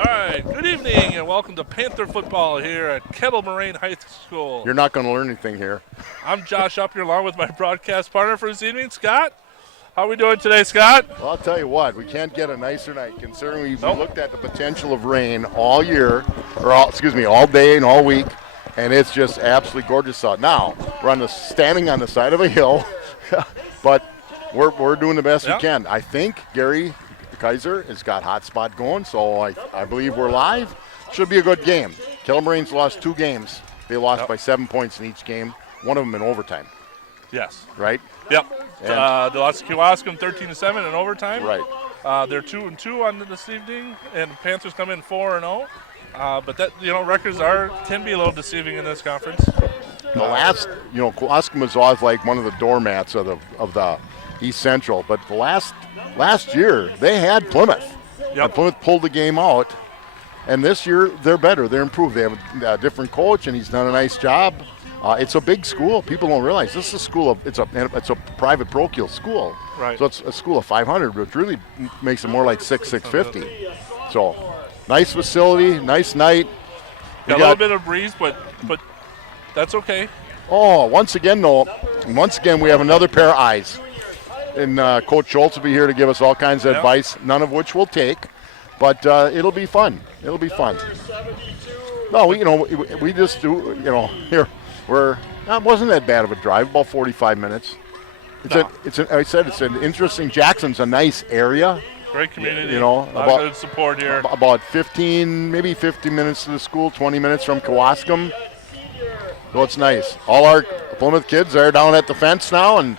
All right, good evening and welcome to Panther football here at Kettle Moraine High School. You're not going to learn anything here. I'm Josh up here along with my broadcast partner for this evening, Scott. How are we doing today, Scott? Well, I'll tell you what, we can't get a nicer night considering we looked at the potential of rain all year, all day and all week, and it's just absolutely gorgeous out. Now, we're standing on the side of a hill, but we're doing the best we can. I think Gary Kaiser has got hotspot going, so I believe we're live. Should be a good game. Kettle Moraine's lost 2 games. They lost by 7 points in each game, one of them in overtime. Yes. Right? Yep. They lost to Kewaskum 13-7 in overtime. Right. They're 2-2 on this evening, and the Panthers come in 4-0. But that records can be a little deceiving in this conference. The last, Kewaskum was always like one of the doormats of the East Central, but the last year they had Plymouth. Yep. And Plymouth pulled the game out, and this year they're better. They're improved. They have a different coach, and he's done a nice job. It's a big school. People don't realize this is a school of it's a private parochial school. Right. So it's a school of 500, which really makes it more like 650. So nice facility, nice night. Got a little bit of breeze, but that's okay. Oh, once again we have another pair of eyes. And Coach Schultz will be here to give us all kinds of advice, none of which we'll take. But it'll be fun. It'll be fun. No, we just do, here, it wasn't that bad of a drive, about 45 minutes. It's an interesting, Jackson's a nice area. Great community, a lot of good support here. About maybe 50 minutes to the school, 20 minutes from Kewaskum. So it's nice. All our Plymouth kids are down at the fence now, and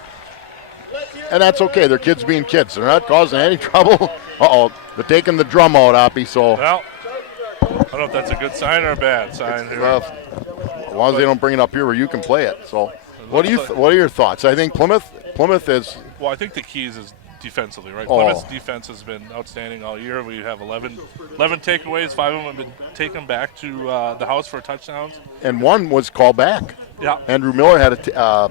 that's okay. They're kids being kids. They're not causing any trouble. Uh-oh, they're taking the drum out, Oppie, so. Well, I don't know if that's a good sign or a bad sign here. Well, as long as they don't bring it up here where you can play it. So, what are your thoughts? I think Plymouth is. Well, I think the keys is defensively, right? Oh. Plymouth's defense has been outstanding all year. We have 11 takeaways. 5 of them have been taken back to the house for touchdowns. And one was called back. Yeah. Andrew Miller had a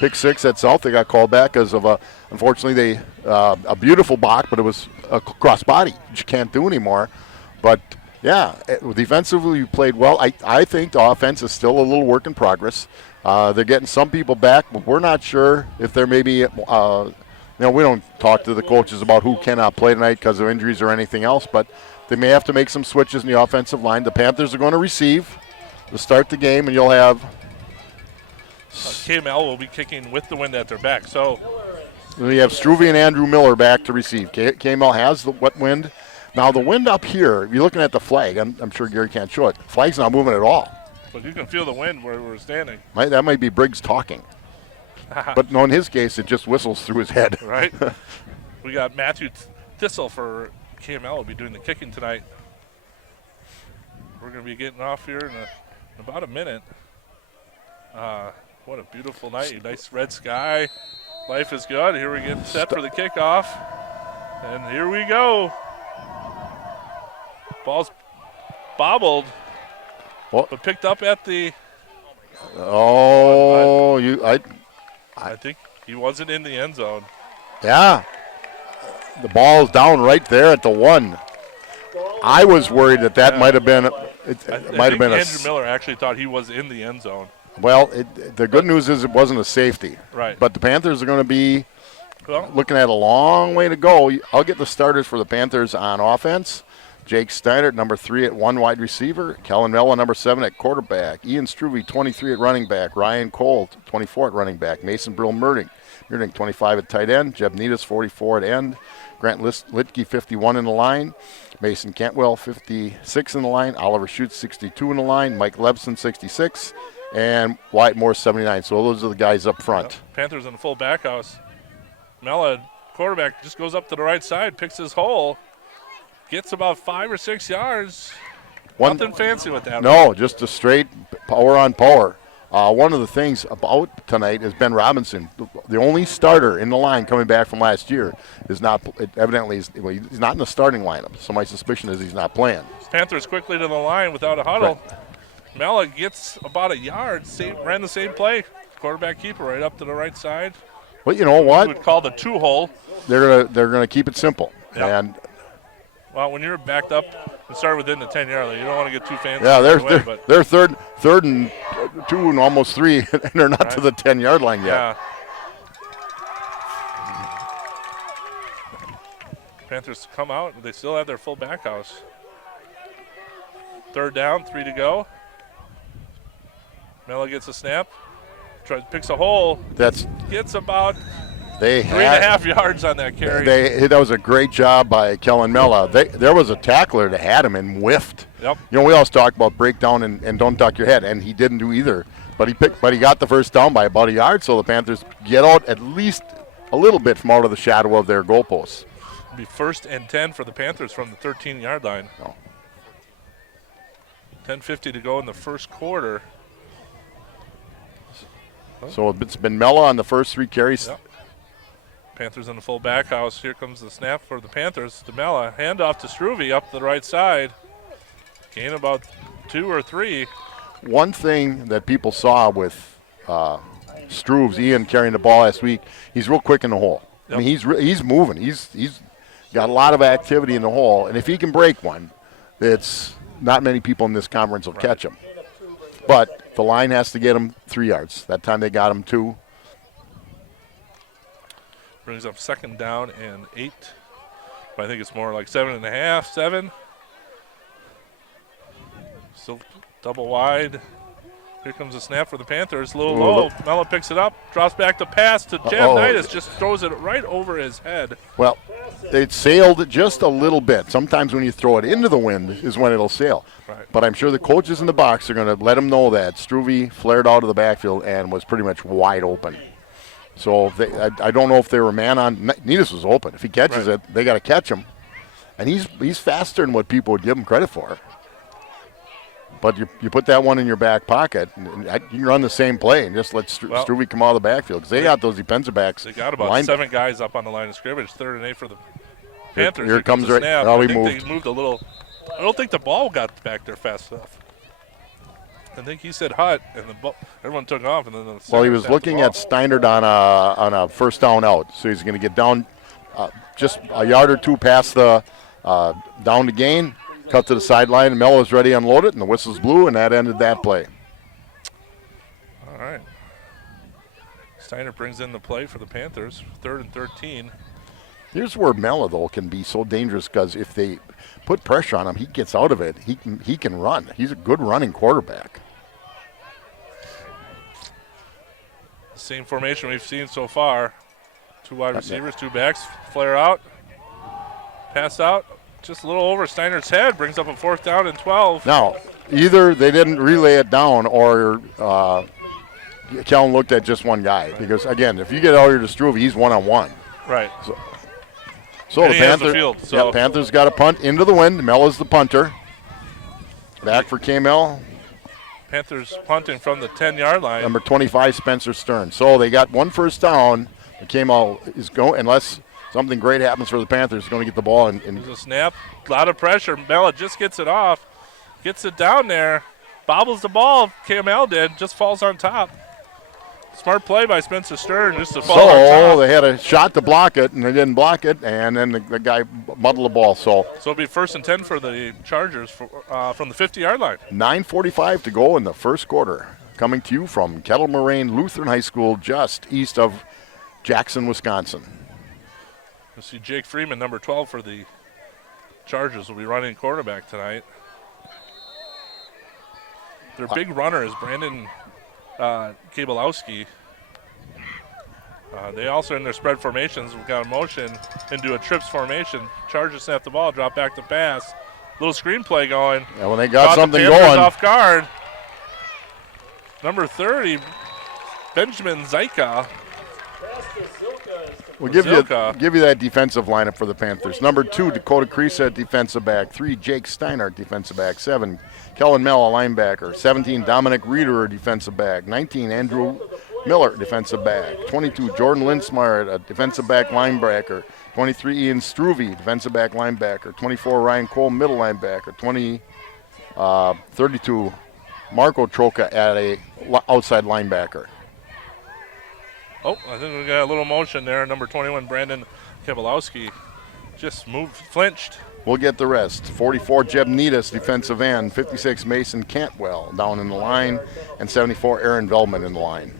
pick 6 at South. They got called back because of unfortunately a beautiful block, but it was a cross body, which you can't do anymore. But yeah, defensively we played well. I think the offense is still a little work in progress. They're getting some people back, but we're not sure if there may be. We don't talk to the coaches about who cannot play tonight because of injuries or anything else, but they may have to make some switches in the offensive line. The Panthers are going to receive to start the game, and you'll have. KML will be kicking with the wind at their back. So we have Struve and Andrew Miller back to receive. KML has the wet wind. Now the wind up here, you're looking at the flag. I'm sure Gary can't show it. Flag's not moving at all. But you can feel the wind where we're standing. That might be Briggs talking. But no, in his case, it just whistles through his head. Right. We got Matthew Thistle for KML will be doing the kicking tonight. We're going to be getting off here in about a minute. What a beautiful night. Nice red sky. Life is good. Here we get set for the kickoff. And here we go. Ball's bobbled, but picked up at the. I think he wasn't in the end zone. Yeah. The ball's down right there at the 1. I was worried that might have been. It might have been Andrew Miller actually thought he was in the end zone. Well, the good news is it wasn't a safety. Right. But the Panthers are going to be looking at a long way to go. I'll get the starters for the Panthers on offense. Jake Steiner, number 3 at 1 wide receiver. Kellen Mella, number 7 at quarterback. Ian Struve, 23 at running back. Ryan Cole, 24 at running back. Mason Brill-Murding, 25 at tight end. Jeb Nitas, 44 at end. Grant Litke, 51 in the line. Mason Cantwell, 56 in the line. Oliver Schutz, 62 in the line. Mike Lebson, 66. And Wyatt Moore, 79. So those are the guys up front. Panthers in the full back house. Mella, quarterback, just goes up to the right side, picks his hole. Gets about 5 or 6 yards. Nothing fancy with that. No, just a straight power on power. One of the things about tonight is Ben Robinson, the only starter in the line coming back from last year, is not evidently he's not in the starting lineup. So my suspicion is he's not playing. Panthers quickly to the line without a huddle. Right. Mella gets about a yard. Ran the same play. Quarterback keeper right up to the right side. Well, you know what? We would call the 2-hole. They're gonna keep it simple. Yep. And Well, when you're backed up and start within the 10-yard line, you don't want to get too fancy. Yeah, but they're third and 2 and almost 3, and they're not to the 10-yard line yet. Yeah. Panthers come out. They still have their full back house. 3rd down, 3 to go. Mella gets a snap. Picks a hole. Gets about 3.5 yards on that carry. That was a great job by Kellen Mella. There was a tackler that had him and whiffed. Yep. You know, we always talk about breakdown and don't duck your head, and he didn't do either. But he got the first down by about a yard, so the Panthers get out at least a little bit from out of the shadow of their goalposts. It'll be 1st and 10 for the Panthers from the 13-yard line. Oh. 10:50 to go in the first quarter. So it's been Mella on the first 3 carries. Yep. Panthers in the full back house. Here comes the snap for the Panthers to Mella. Handoff to Struve up the right side. Gain about 2 or 3. One thing that people saw with Struve's Ian carrying the ball last week, he's real quick in the hole. Yep. I mean, he's moving. He's got a lot of activity in the hole, and if he can break one, it's not many people in this conference will catch him. But the line has to get him 3 yards. That time they got him 2. Brings up 2nd down and 8. But I think it's more like 7.5, 7. Still double wide. Here comes a snap for the Panthers. A little low. Mella picks it up, drops back to pass to Jamnitis. Just throws it right over his head. Well, it sailed just a little bit. Sometimes when you throw it into the wind is when it'll sail. Right. But I'm sure the coaches in the box are going to let him know that Struve flared out of the backfield and was pretty much wide open. So I don't know if they were man on. Needus was open. If he catches it, they got to catch him. And he's faster than what people would give him credit for. But you put that one in your back pocket, and you can run the same play and just let Struve come out of the backfield because they got those defensive backs. They got about 7 guys up on the line of scrimmage. 3rd and 8 for the Panthers. Here comes the snap. Oh, I think they moved a little. I don't think the ball got back there fast enough. I think he said hut, and everyone took off. And then he was looking at Steinert on a first down out, so he's going to get down just a yard or 2 past the down to gain. Cut to the sideline, and Mella was ready to unload it, and the whistles blew, and that ended that play. All right. Steiner brings in the play for the Panthers, 3rd and 13. Here's where Mella, though, can be so dangerous because if they put pressure on him, he gets out of it. He can run. He's a good running quarterback. Same formation we've seen so far. 2 wide receivers, 2 backs, flare out, pass out. Just a little over Steiner's head, brings up a 4th down and 12. Now, either they didn't relay it down or Kellen looked at just one guy. Because, again, if you get out here to Struve, he's one-on-one. Right. So the Panthers got a punt into the wind. Mella's the punter. Back for K-Mel. Panthers punting from the 10-yard line. Number 25, Spencer Stern. So they got 1 first down. K-Mel is going, unless something great happens for the Panthers, going to get the ball. There's a snap, a lot of pressure. Mella just gets it off, gets it down there, bobbles the ball. KML did, just falls on top. Smart play by Spencer Stern just to fall on top. So they had a shot to block it, and they didn't block it, and then the guy muddled the ball. So it'll be 1st and 10 for the Chargers from the 50-yard line. 9:45 to go in the first quarter. Coming to you from Kettle Moraine Lutheran High School, just east of Jackson, Wisconsin. You'll see Jake Freeman, number 12 for the Chargers, will be running quarterback tonight. Their big runner is Brandon Kabalowski. They also, in their spread formations, have got a motion into a trips formation. Chargers snap the ball, drop back to pass. Little screen play going. Yeah, when they got something the going. Off guard. Number 30, Benjamin Zyka. We'll give you that defensive lineup for the Panthers. Number 2, Dakota Krisa, defensive back. 3, Jake Steinert, defensive back. 7, Kellen Mella, linebacker. 17, Dominic Reeder, defensive back. 19, Andrew Miller, defensive back. 22, Jordan Linsmeyer, a defensive back linebacker. 23, Ian Struve, defensive back linebacker. 24, Ryan Cole, middle linebacker. 32, Marco Troca at a outside linebacker. Oh, I think we got a little motion there. Number 21, Brandon Kabalowski, just moved, flinched. We'll get the rest. 44, Jeb Needus, defensive end. 56, Mason Cantwell down in the line. And 74, Aaron Velman in the line.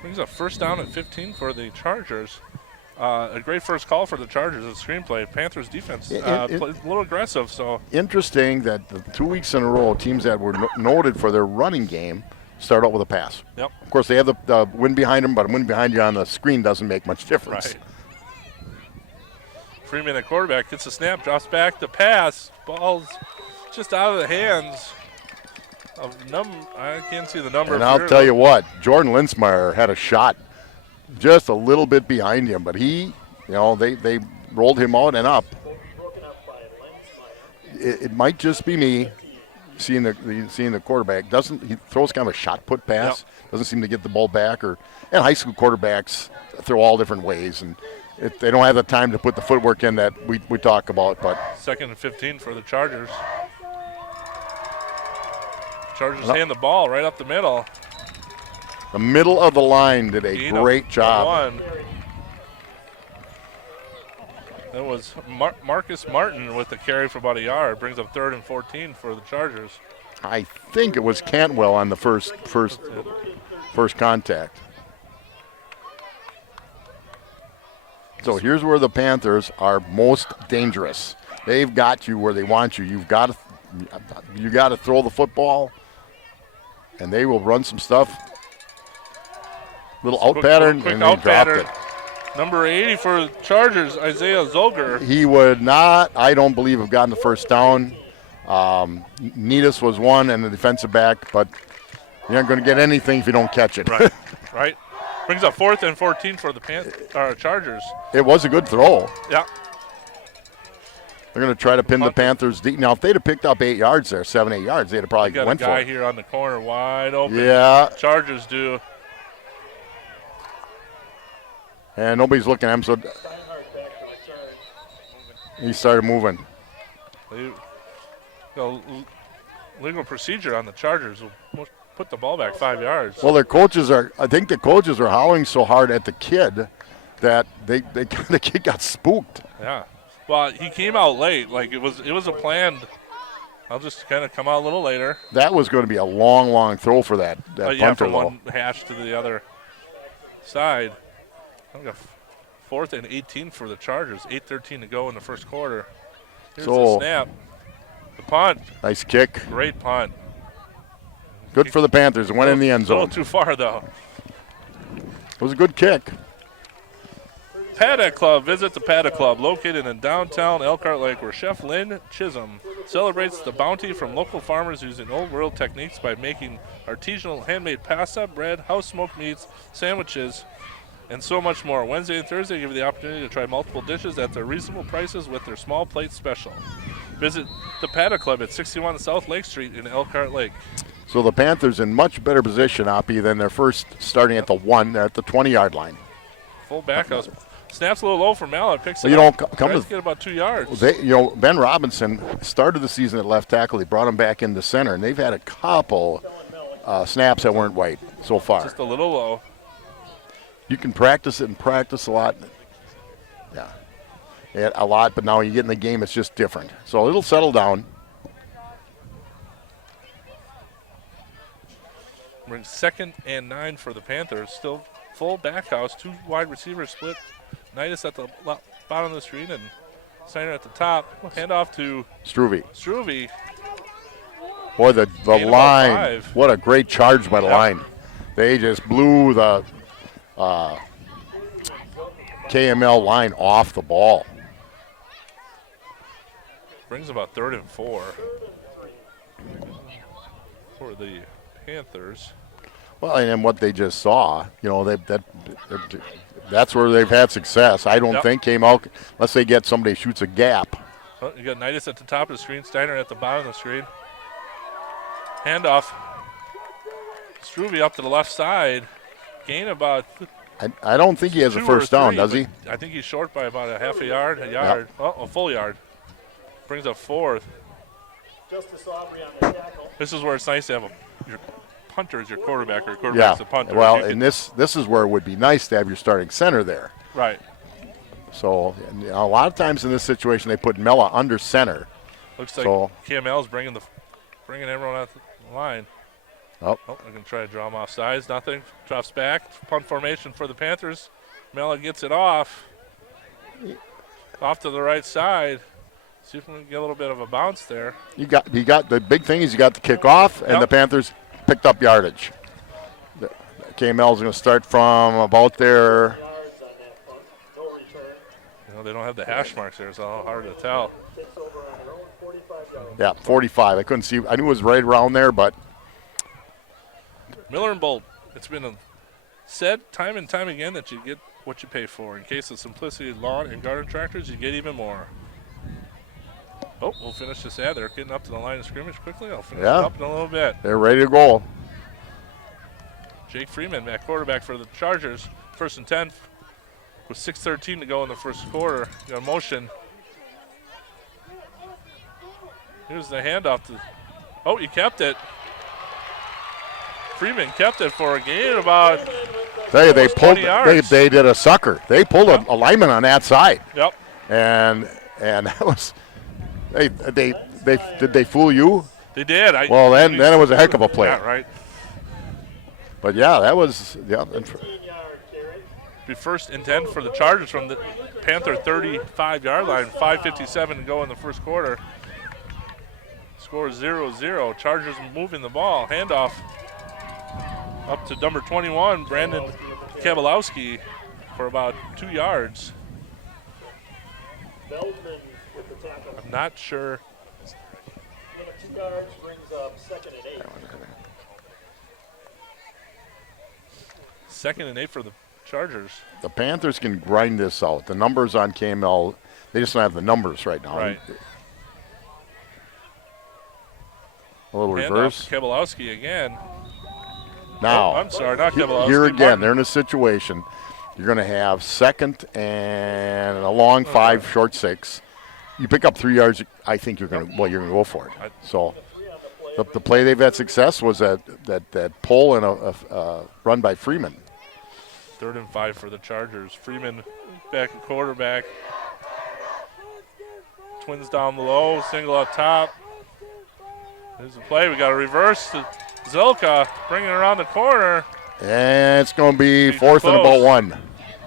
Brings up first down at 15 for the Chargers. A great first call for the Chargers. A screenplay. Panthers defense plays a little aggressive. So interesting that the 2 weeks in a row, teams that were noted for their running game start out with a pass. Yep. Of course, they have the wind behind them, but a wind behind you on the screen doesn't make much difference. Right. Freeman at quarterback gets a snap, drops back, the pass. Ball's just out of the hands of I can't see the number. And I'll tell you what, Jordan Linsmeyer had a shot just a little bit behind him, but he, they rolled him out and up. It might just be me seeing the quarterback. He throws kind of a shot put pass, doesn't seem to get the ball back, and high school quarterbacks throw all different ways, and they don't have the time to put the footwork in that we talk about. But second and 15 for the Chargers. Chargers hand the ball right up the middle. The middle of the line did a great job. That was Marcus Martin with the carry for about a yard. Brings up 3rd and 14 for the Chargers. I think it was Cantwell on the first contact. So here's where the Panthers are most dangerous. They've got you where they want you. You got to throw the football, and they will run some stuff. Little out pattern, and they dropped it. Number 80 for Chargers, Isaiah Zolger. He would not, I don't believe, have gotten the first down. Needus was one and the defensive back, but you're not going to get anything if you don't catch it. Right, right. Brings up 4th and 14 for the Chargers. It was a good throw. Yeah. They're going to try to pin the Panthers deep. Now, if they'd have picked up 8 yards there, 7, 8 yards, they'd have probably went for it. Got a guy here on the corner wide open. Yeah. Chargers do. And nobody's looking at him, so he started moving. Legal procedure on the Chargers will put the ball back 5 yards. Well, I think the coaches are howling so hard at the kid that the kid got spooked. Yeah. Well, he came out late. Like it was a planned. I'll just kind of come out a little later. That was going to be a long throw for that punter. From one hash to the other side. I got 4th and 18 for the Chargers. 8:13 to go in the first quarter. Here's the snap. The punt. Nice kick. Great punt. Good for the Panthers. It went in the end zone. A little too far, though. It was a good kick. Paddock Club. Visit the Paddock Club, located in downtown Elkhart Lake, where Chef Lynn Chisholm celebrates the bounty from local farmers using old world techniques by making artisanal handmade pasta, bread, house smoked meats, sandwiches, and so much more. Wednesday and Thursday give you the opportunity to try multiple dishes at their reasonable prices with their small plate special. Visit the Paddock Club at 61 South Lake Street in Elkhart Lake. So the Panthers in much better position, Oppie, than their first starting at the 20-yard line. Full back house. Snaps a little low for Mallett. Picks it up. Tries to get about 2 yards. Ben Robinson started the season at left tackle. He brought him back into center, and they've had a couple snaps that weren't right so far. Just a little low. You can practice it and practice a lot. Yeah, a lot, but now you get in the game, it's just different. So it'll settle down. We're in 2nd and 9 for the Panthers. Still full back house, 2 wide receivers split. Nidus at the bottom of the screen and Steiner at the top. Handoff to Struve. Boy, the line, what a great charge by the line. They just blew the KML line off the ball. Brings about 3rd and 4 for the Panthers. Well, and what they just saw, that's where they've had success. I don't think came out unless they get somebody who shoots a gap. Well, you got Nidus at the top of the screen, Steiner at the bottom of the screen. Handoff. Struve up to the left side. Gain about. I don't think he has a first down, does he? I think he's short by about a half a yard, a full yard. Brings up 4th. Justice Aubrey on the tackle. This is where it's nice to have your punter as your quarterback, or your quarterback's the punter. Well, and this is where it would be nice to have your starting center there. Right. So and, a lot of times in this situation, they put Mella under center. Looks like So- KML's bringing everyone out the line. Oh, Oh, they're going to try to draw him off sides. Nothing. Drops back. Punt formation for the Panthers. Mella gets it off. Off to the right side. See if we can get a little bit of a bounce there. you got the big thing is you got the kickoff, and Yep. the Panthers picked up yardage. The KML is going to start from about there. Yards on that punt. No return. You know, they don't have the hash marks there, so hard to tell. Takes over on their own 45 yards. Yeah, 45. I couldn't see. I knew it was right around there, but Miller and Bolt, it's been said time and time again that you get what you pay for. In case of Simplicity Lawn and Garden Tractors, you get even more. Oh, we'll finish this ad. They're getting up to the line of scrimmage quickly. I'll finish Yeah. it up in a little bit. they're ready to go. Jake Freeman at quarterback for the Chargers. 1st and 10 with 6:13 to go in the first quarter. Got a motion. Here's the handoff to. Oh, he kept it. Freeman kept it for a gain about. Tell you, they Almost pulled. 20 yards. They did a sucker. They pulled Yep. a lineman on that side, Yep. and that was. Did they fool you? They did. Well, then it was a heck of a play. Yeah, right. But yeah, that was and 15-yard carry. Be 1st and 10 for the Chargers from the Panther 35-yard line. 5:57 to go in the first quarter. Score 0-0. Chargers moving the ball. Handoff up to number 21, Brandon Kabalowski, for about 2 yards. Feldman with the tackle. I'm not sure. Gain of 2 yards brings up 2nd and 8. 2nd and 8 for the Chargers. the Panthers can grind this out. The numbers on KML, they just don't have the numbers right now. Right. A little Handoff reverse. to Kabalowski again. Now, Oh, I'm sorry, not Kabalowski. here again, Martin. they're in a situation. You're going to have 2nd and a long 5, short 6. You pick up 3 yards. I think you're going to go for it. So, the play they've had success was that pull and a run by Freeman. 3rd and 5 for the Chargers. Freeman back at quarterback. Twins down below, single up top. There's the play. We got a reverse to Zilka, bringing it around the corner. And it's going to be Be 4th and about close. 1. Then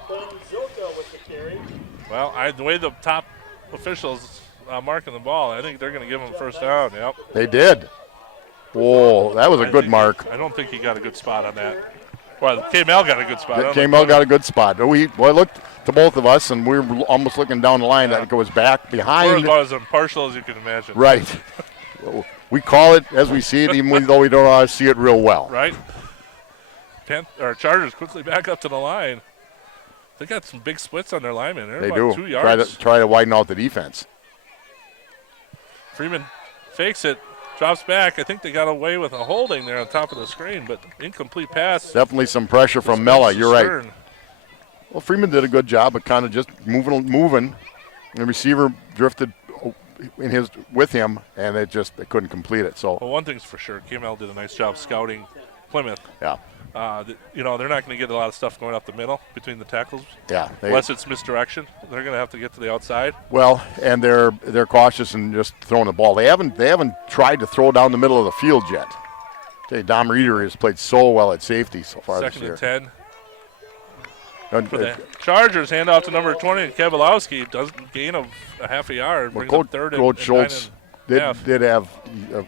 Zilka with the carry. Well, the way the top officials marking the ball, I think they're going to give him first down. Yep. They did. Whoa, that was a good mark. I don't think he got a good spot on that. Well, KML got a good spot. I don't KML think- got a good spot. We looked to both of us, and we were almost looking down the line. That goes back We're behind. about as impartial as you can imagine. Right. We call it as we see it, even though we don't always see it real well. Right? Chargers quickly back up to the line. They got some big splits on their linemen. They're They about do. 2 yards. Try to widen out the defense. Freeman fakes it, drops back. I think they got away with a holding there on top of the screen, but incomplete pass. Definitely some pressure from Mella. You're right. Stern. Well, Freeman did a good job of kind of just moving. The receiver drifted with him, and they couldn't complete it. So Well, one thing's for sure, KML did a nice job scouting Plymouth. yeah, They're not going to get a lot of stuff going up the middle between the tackles, yeah. unless it's misdirection. They're going to have to get to the outside. Well, and they're cautious in just throwing the ball. They haven't tried to throw down the middle of the field yet. Okay, Dom Reeder has played so well at safety so far this 2nd year. and 10 And, for the Chargers. Hand off to number 20, Kabalowski. Doesn't gain of a half a yard. well, Brings up 3rd and Coach 9 Schultz and half. did have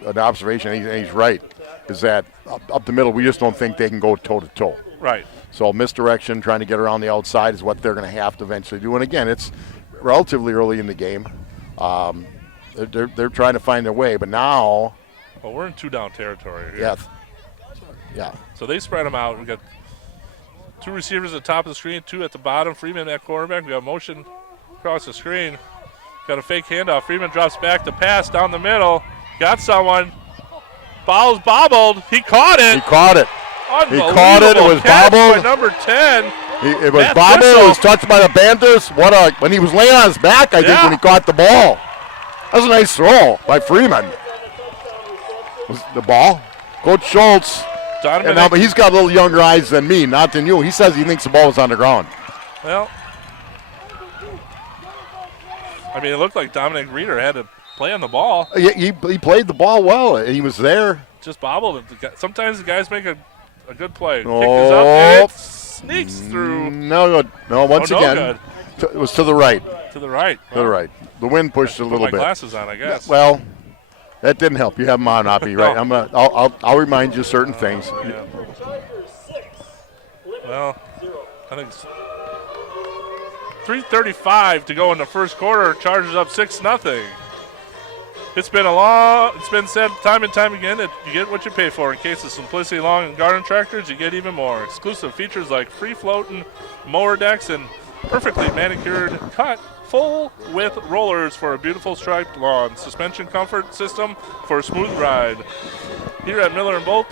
an observation, and he's right, is that up the middle, we just don't think they can go toe-to-toe. Right. So misdirection, trying to get around the outside is what they're going to have to eventually do. And again, it's relatively early in the game. They're trying to find their way, but now, Well, we're in 2-down territory here. yeah. So they spread them out. We got 2 receivers at the top of the screen, 2 at the bottom. Freeman at quarterback. We got motion across the screen. Got a fake handoff. Freeman drops back to pass down the middle. Got someone. Ball's bobbled. He caught it. He caught it. He Unbelievable caught it. It was catch bobbled. by number 10. It was Matt bobbled. Thistle. It was touched by the Panthers. When he was laying on his back, I think, Yeah. when he caught the ball. That was a nice throw by Freeman. Was the ball? Coach Schultz. Donovan. And now, but he's got a little younger eyes than me, not than you. He says he thinks the ball was on the ground. Well, I mean, it looked like Dominic Reeder had to play on the ball. He played the ball well. He was there. Just bobbled it. Sometimes the guys make a good play. Oh. Kick is up and it sneaks through. No. Once no again, it was to the right. To the right. To the right. The wind pushed a Put little my bit. glasses on, I guess. Well, that didn't help. You have them on, Oppie, right? I'll remind you certain things. Yeah. Well, I think 3:35 to go in the first quarter. Chargers up 6-0. It's been said time and time again that you get what you pay for. In case of Simplicity Lawn and Garden Tractors, you get even more. Exclusive features like free floating mower decks and perfectly manicured cut full with rollers for a beautiful striped lawn. Suspension comfort system for a smooth ride. Here at Miller & Bolt,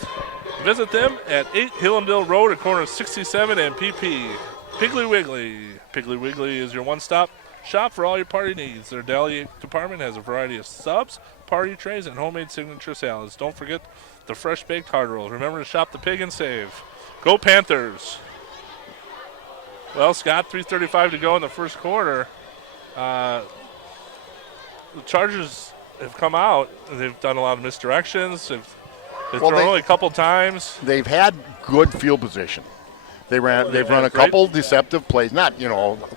visit them at 8 Hillendale Road at corner of 67 and PP. Piggly Wiggly. Piggly Wiggly is your one-stop shop for all your party needs. Their deli department has a variety of subs, party trays, and homemade signature salads. Don't forget the fresh-baked hard rolls. Remember to shop the pig and save. Go Panthers. Well, Scott, 3:35 to go in the first quarter. The Chargers have come out. They've done a lot of misdirections. They've thrown only a couple times. They've had good field position. They've run a couple deceptive plays. Not,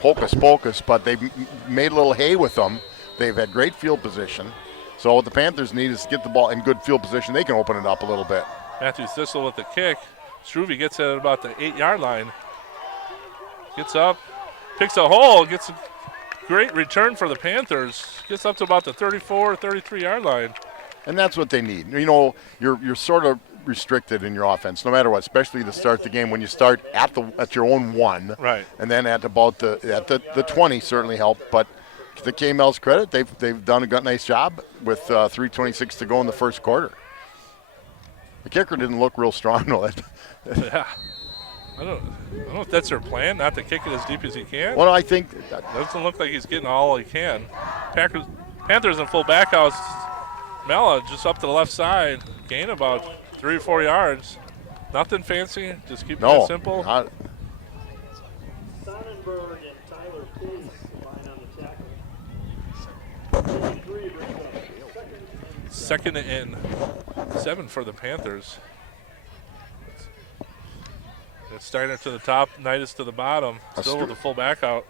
hocus pocus, but they've made a little hay with them. They've had great field position. So what the Panthers need is to get the ball in good field position. They can open it up a little bit. Matthew Thistle with the kick. Struve gets it at about the 8-yard line. Gets up, picks a hole, gets a great return for the Panthers. Gets up to about the 34 or 33-yard line. And that's what they need. You're sort of restricted in your offense, no matter what, especially to start the game when you start at your own 1. Right. And then at about the 20 certainly helped. But to the KML's credit, they've done a nice job with 3:26 to go in the first quarter. The kicker didn't look real strong though. Yeah. I don't know if that's their plan, not to kick it as deep as he can. Well, I think Doesn't look like he's getting all he can. Panthers in full back house. Mella just up to the left side. Gain about 3 or 4 yards. Nothing fancy. Just keep it simple. Sonnenberg and Tyler Pace line on the tackle. 53 brings up Second and 7 for the Panthers. It's Steiner to the top, Knightis to the bottom. Still with the full back house.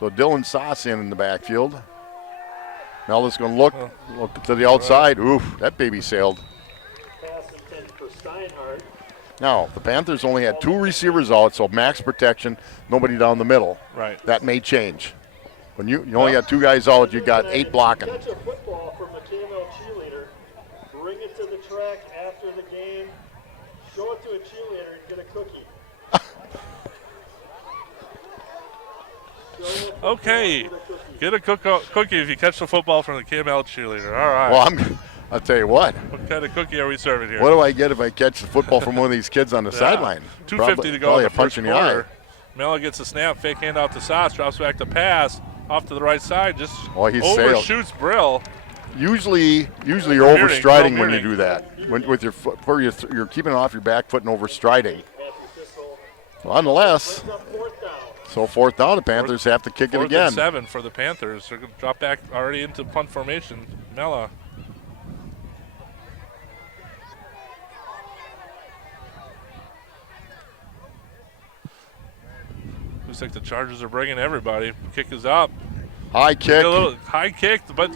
So Dylan Sauce in the backfield. Mella's going to look to the outside. Oof, that baby sailed. pass intended for Steinhardt. Now, the Panthers only had 2 receivers out, so max protection, nobody down the middle. Right. That may change. When you only got 2 guys out, you got 8 blocking. Catch a football from a KML cheerleader. Bring it to the track after the game. Show it to a cheerleader and get a cookie. Okay. Get a cookie if you catch the football from the KML cheerleader. All right. Well, I'll tell you what. What kind of cookie are we serving here? What do I get if I catch the football from one of these kids on the sideline? 2:50 to go Probably in a the punch first in the eye. quarter. Mella gets a snap, fake handout to Sauce, drops back to pass, off to the right side, just He sailed. overshoots Brill. Usually you're overstriding when you do that. With your foot, where you're keeping it off your back foot and overstriding. Well, nonetheless, so 4th down, the Panthers have to kick it 4th again. and 7 for the Panthers. They're going to drop back already into punt formation. Mella. Looks like the Chargers are bringing everybody. Kick is up. High kick. A little high kick, but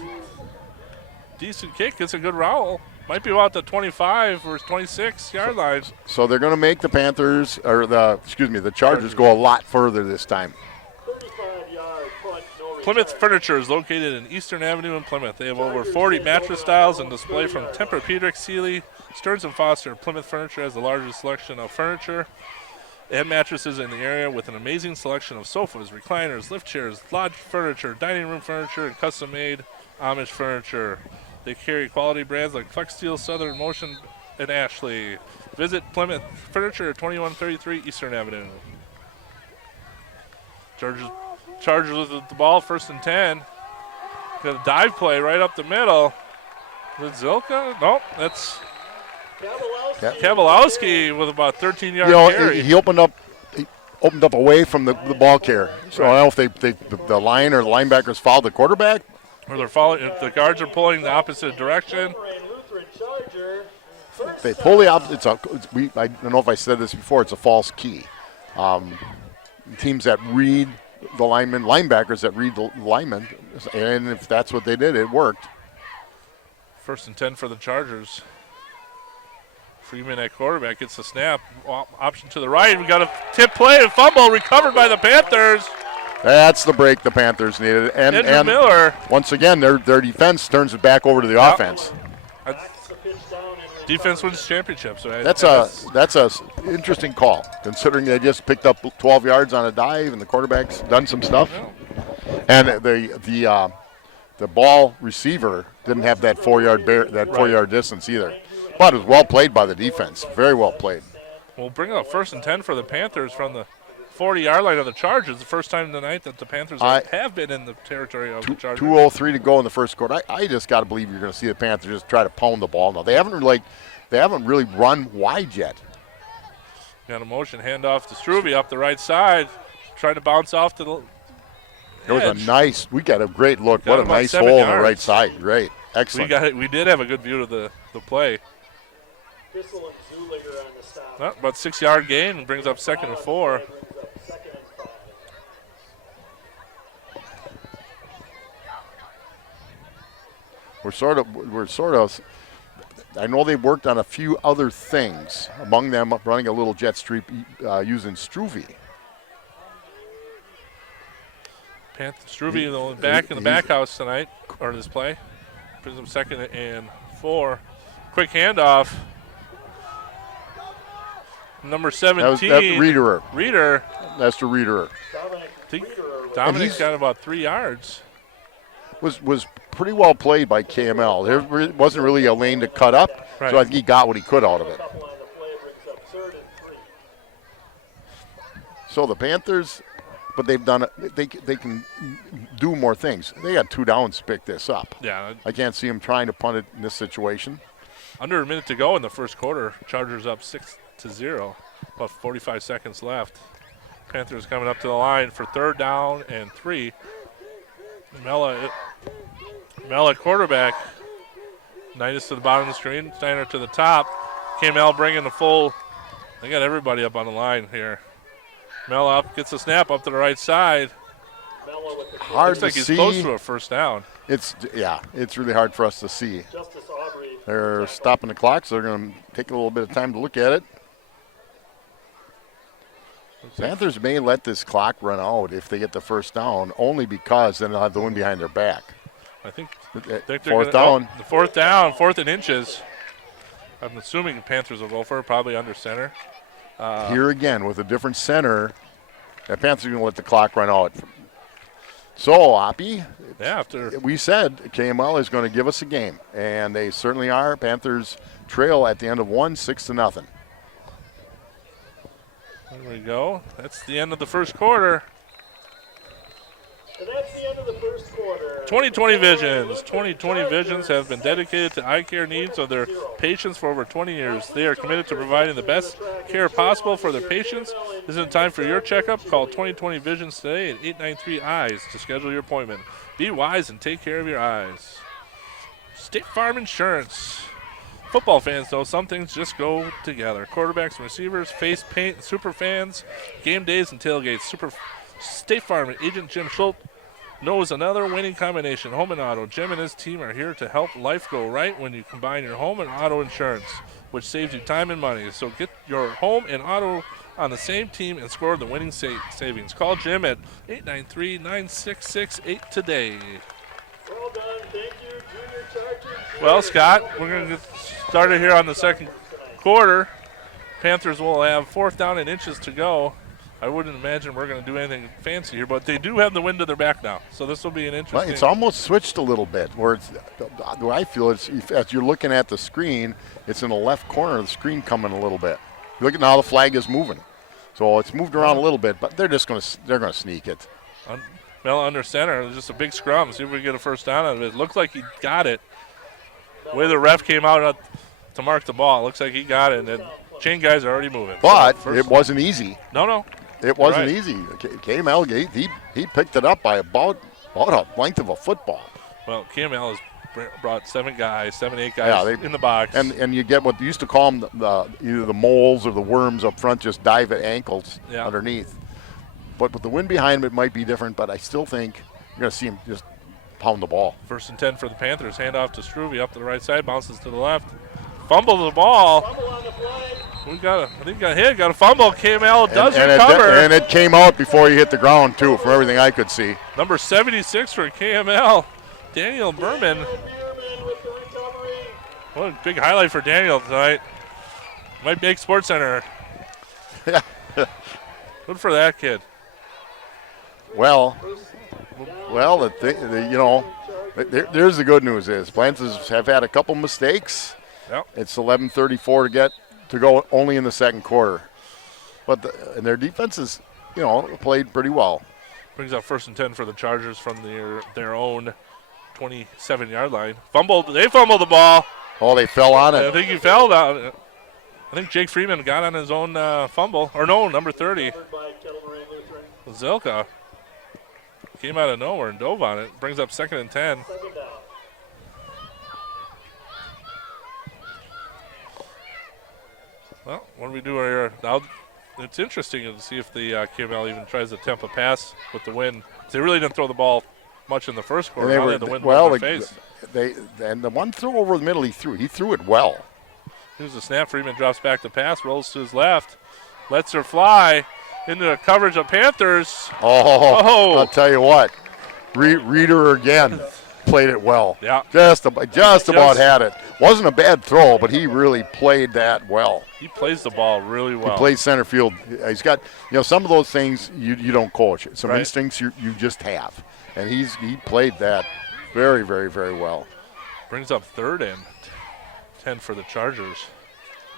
decent kick. It's a good roll. Might be about the 25 or 26 yard line. So they're going to make the Chargers go a lot further this time. 35-yard punt, no Plymouth return. Furniture is located in Eastern Avenue in Plymouth. They have over 40 mattress styles on display from Tempur-Pedic, Sealy, Stearns & Foster. Plymouth Furniture has the largest selection of furniture and mattresses in the area with an amazing selection of sofas, recliners, lift chairs, lodge furniture, dining room furniture, and custom-made Amish furniture. They carry quality brands like Flex Steel, Southern Motion, and Ashley. Visit Plymouth Furniture at 2133 Eastern Avenue. Chargers with the ball, 1st and 10. Got a dive play right up the middle. Is it Zilka? Nope, that's Kavalowski. Kavalowski with about 13 yards carry. He opened up. opened up away from the ball carrier. So I don't know if the line or the linebackers fouled the quarterback. Or they're following. If the guards are pulling the opposite direction. Lutheran Charger. They pull the opposite. I don't know if I said this before. It's a false key. Teams that read the linebackers that read the linemen, and if that's what they did, it worked. 1st and 10 for the Chargers. Freeman at quarterback gets the snap. Option to the right. We got a tip play and fumble recovered by the Panthers. That's the break the Panthers needed. And Miller. Once again, their defense turns it back over to the offense. Defense wins championships. So that's a interesting call, considering they just picked up 12 yards on a dive and the quarterback's done some stuff. And the ball receiver didn't have that 4-yard distance either. But it was well played by the defense. Very well played. We'll bring up 1st and 10 for the Panthers from the 40-yard line of the Chargers. The first time tonight that the Panthers have been in the territory of the Chargers. 2:03 to go in the first quarter. I just got to believe you're going to see the Panthers just try to pound the ball now. They haven't really run wide yet. Got a motion handoff to Struve up the right side, trying to bounce off to the It was edge. we got a great look. Got What a about nice 7 hole on the yards. right side. Great. Excellent. We did have a good view of the play. Bissell and Zuliger on the stop. Well, about 6-yard gain and brings up 2nd and 4. Brings up 2nd and 5. We're sort of. I know they've worked on a few other things. Among them, running a little jet sweep using Struve. Struve back in the back house tonight, or this play. Brings up 2nd and 4. Quick handoff. Number 17. That's Reederer. Reeder. That's the Reederer. Dominic's got about 3 yards. Was pretty well played by KML. There wasn't really a lane to cut up, Right. so I think he got what he could out of it. Couple on the play brings up 3rd and 3. So the Panthers, but they've done it. They can do more things. They got 2 downs to pick this up. Yeah. I can't see them trying to punt it in this situation. Under a minute to go in the first quarter. Chargers up 6-0. About 45 seconds left. Panthers coming up to the line for 3rd down and 3. Mella quarterback. Knightus to the bottom of the screen. Steiner to the top. KML bringing the full. They got everybody up on the line here. Mella up, gets a snap up to the right side. Hard Looks to like he's see. close to a 1st down. It's really hard for us to see. Justice Aubrey. They're stopping the clock, so they're going to take a little bit of time to look at it. Panthers may let this clock run out if they get the 1st down, only because then they'll have the wind behind their back. I think Fourth they're down. the 4th down, 4th and inches. I'm assuming the Panthers will go for it, probably under center. Here again with a different center, the Panthers are going to let the clock run out. So, Oppie, Yeah, after we said KML is going to give us a game, and they certainly are. Panthers trail at the end of 6-0. there we go. That's the end of the first quarter. And that's the end of the first quarter. 2020 Visions. 2020 Visions have been dedicated to eye care needs of their patients for over 20 years. They are committed to providing the best care possible for their patients. Isn't it time for your checkup? Call 2020 Visions today at 893-EYES to schedule your appointment. Be wise and take care of your eyes. State Farm Insurance. Football fans know some things just go together. Quarterbacks and receivers, face paint, and super fans, game days and tailgates. State Farm agent Jim Schultz knows another winning combination. Home and Auto. Jim and his team are here to help life go right when you combine your home and auto insurance, which saves you time and money. So get your home and auto on the same team and score the winning savings. Call Jim at 893-9668 today. Well done. Thank you, Junior Charger. Well, Scott, we're going to get started here on the second quarter. Panthers will have 4th down and inches to go. I wouldn't imagine we're going to do anything fancy here, but they do have the wind to their back now. So this will be an interesting. Well, it's almost switched a little bit. Where I feel it's as you're looking at the screen, it's in the left corner of the screen coming a little bit. Look at how the flag is moving. So it's moved around a little bit, but they're going to sneak it. Mel under center, just a big scrum. See if we can get a 1st down out of it. It looked like he got it. The way the ref came out to mark the ball, it looks like he got it. And chain guys are already moving. But So it wasn't easy. No. It wasn't Right. easy. KML, he picked it up by about a length of a football. Well, KML has brought 8 guys Yeah, they- in the box. And you get what they used to call them either the moles or the worms up front, just dive at ankles Yeah. underneath. But with the wind behind him, it might be different, but I still think you're going to see him just pound the ball. 1st and 10 for the Panthers. Hand off to Struve up to the right side, bounces to the left. Fumble the ball. Fumble on the play. I think got hit, got a fumble. KML does and recover. and it came out before he hit the ground, too, from everything I could see. Number 76 for KML, Daniel Berman. Bierman with the recovery. What a big highlight for Daniel tonight. Might make SportsCenter. Good for that kid. Well, there's the good news is Panthers have had a couple mistakes. Yep. It's 11:34 to go only in the second quarter, but and their defense is, played pretty well. Brings up 1st and 10 for the Chargers from their own 27-yard line. They fumbled the ball. Oh, they fell on I it. think he fell down. I think Jake Freeman got on his own fumble. Or no, number 30. Covered by Kettle Moraine Lutheran. Zilka came out of nowhere and dove on it. Brings up 2nd and 10. Second down. Well, what do we do here? Now, it's interesting to see if the KML even tries to attempt a pass with the wind. They really didn't throw the ball much in the first quarter. Now they had the wind in their face. And the one throw over the middle he threw it well. Here's the snap. Freeman drops back the pass, rolls to his left, lets her fly into the coverage of Panthers. Oh. I'll tell you what, Reeder again played it well. Yeah. Just about had it. Wasn't a bad throw, but he really played that well. He plays the ball really well. He plays center field. He's got, some of those things you don't coach. Some Right. instincts you just have, and he played that very, very, very well. Brings up 3rd and 10 for the Chargers.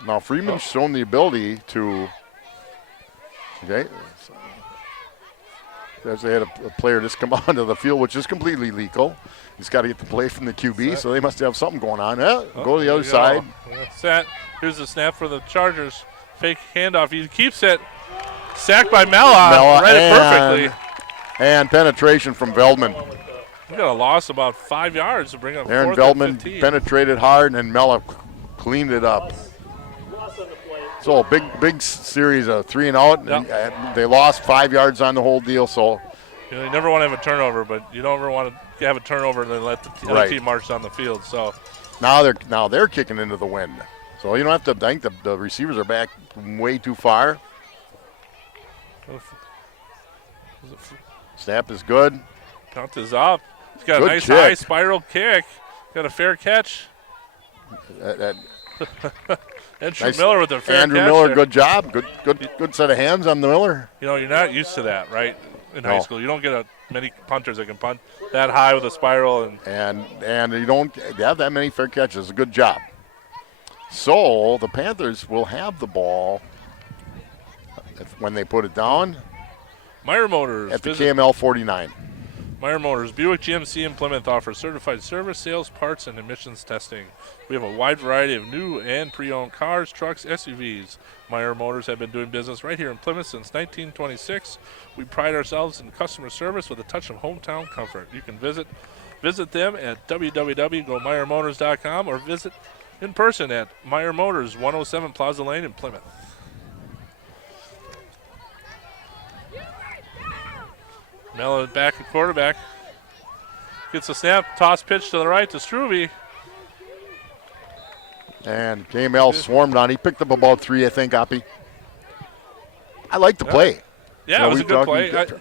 Now Freeman's shown the ability to. Okay. As they had a player just come onto the field, which is completely legal. He's got to get the play from the QB, so they must have something going on. Go to the other side. Set. Here's the snap for the Chargers. Fake handoff. He keeps it. Sacked by Mella. Read it perfectly. And penetration from Veldman. We got a loss about 5 yards to bring up Aaron 4th and Veldman 15. penetrated hard, and Mella cleaned it up. Loss on the play. So a big series of 3 and out. Yep. And they lost 5 yards on the whole deal. So You never want to have a turnover, but you don't ever want to have a turnover and then let the other Right. team march down the field. So now they're kicking into the wind. So you don't have to think the receivers are back way too far. Snap is good. count is up. He's got Good a nice kick. high spiral kick. Got a fair catch. That Andrew Nice. Miller with a fair Andrew catch Miller, there. good job. Good set of hands on the Miller. You're not used to that, right? In high No. school, you don't get many punters that can punt that high with a spiral. And you don't have that many fair catches. Good job. So the Panthers will have the ball when they put it down Meyer Motors. at the Visit KML 49. Meyer Motors. Buick GMC in Plymouth offers certified service, sales, parts, and emissions testing. We have a wide variety of new and pre-owned cars, trucks, SUVs. Meyer Motors have been doing business right here in Plymouth since 1926. We pride ourselves in customer service with a touch of hometown comfort. You can visit them at www.gomeyermotors.com or visit in person at Meyer Motors, 107 Plaza Lane in Plymouth. Mellon back at quarterback. Gets a snap, toss pitch to the right to Struve. And KML swarmed on. He picked up about 3, I think, Oppie. I like the play. Yeah, it was a good play. talking-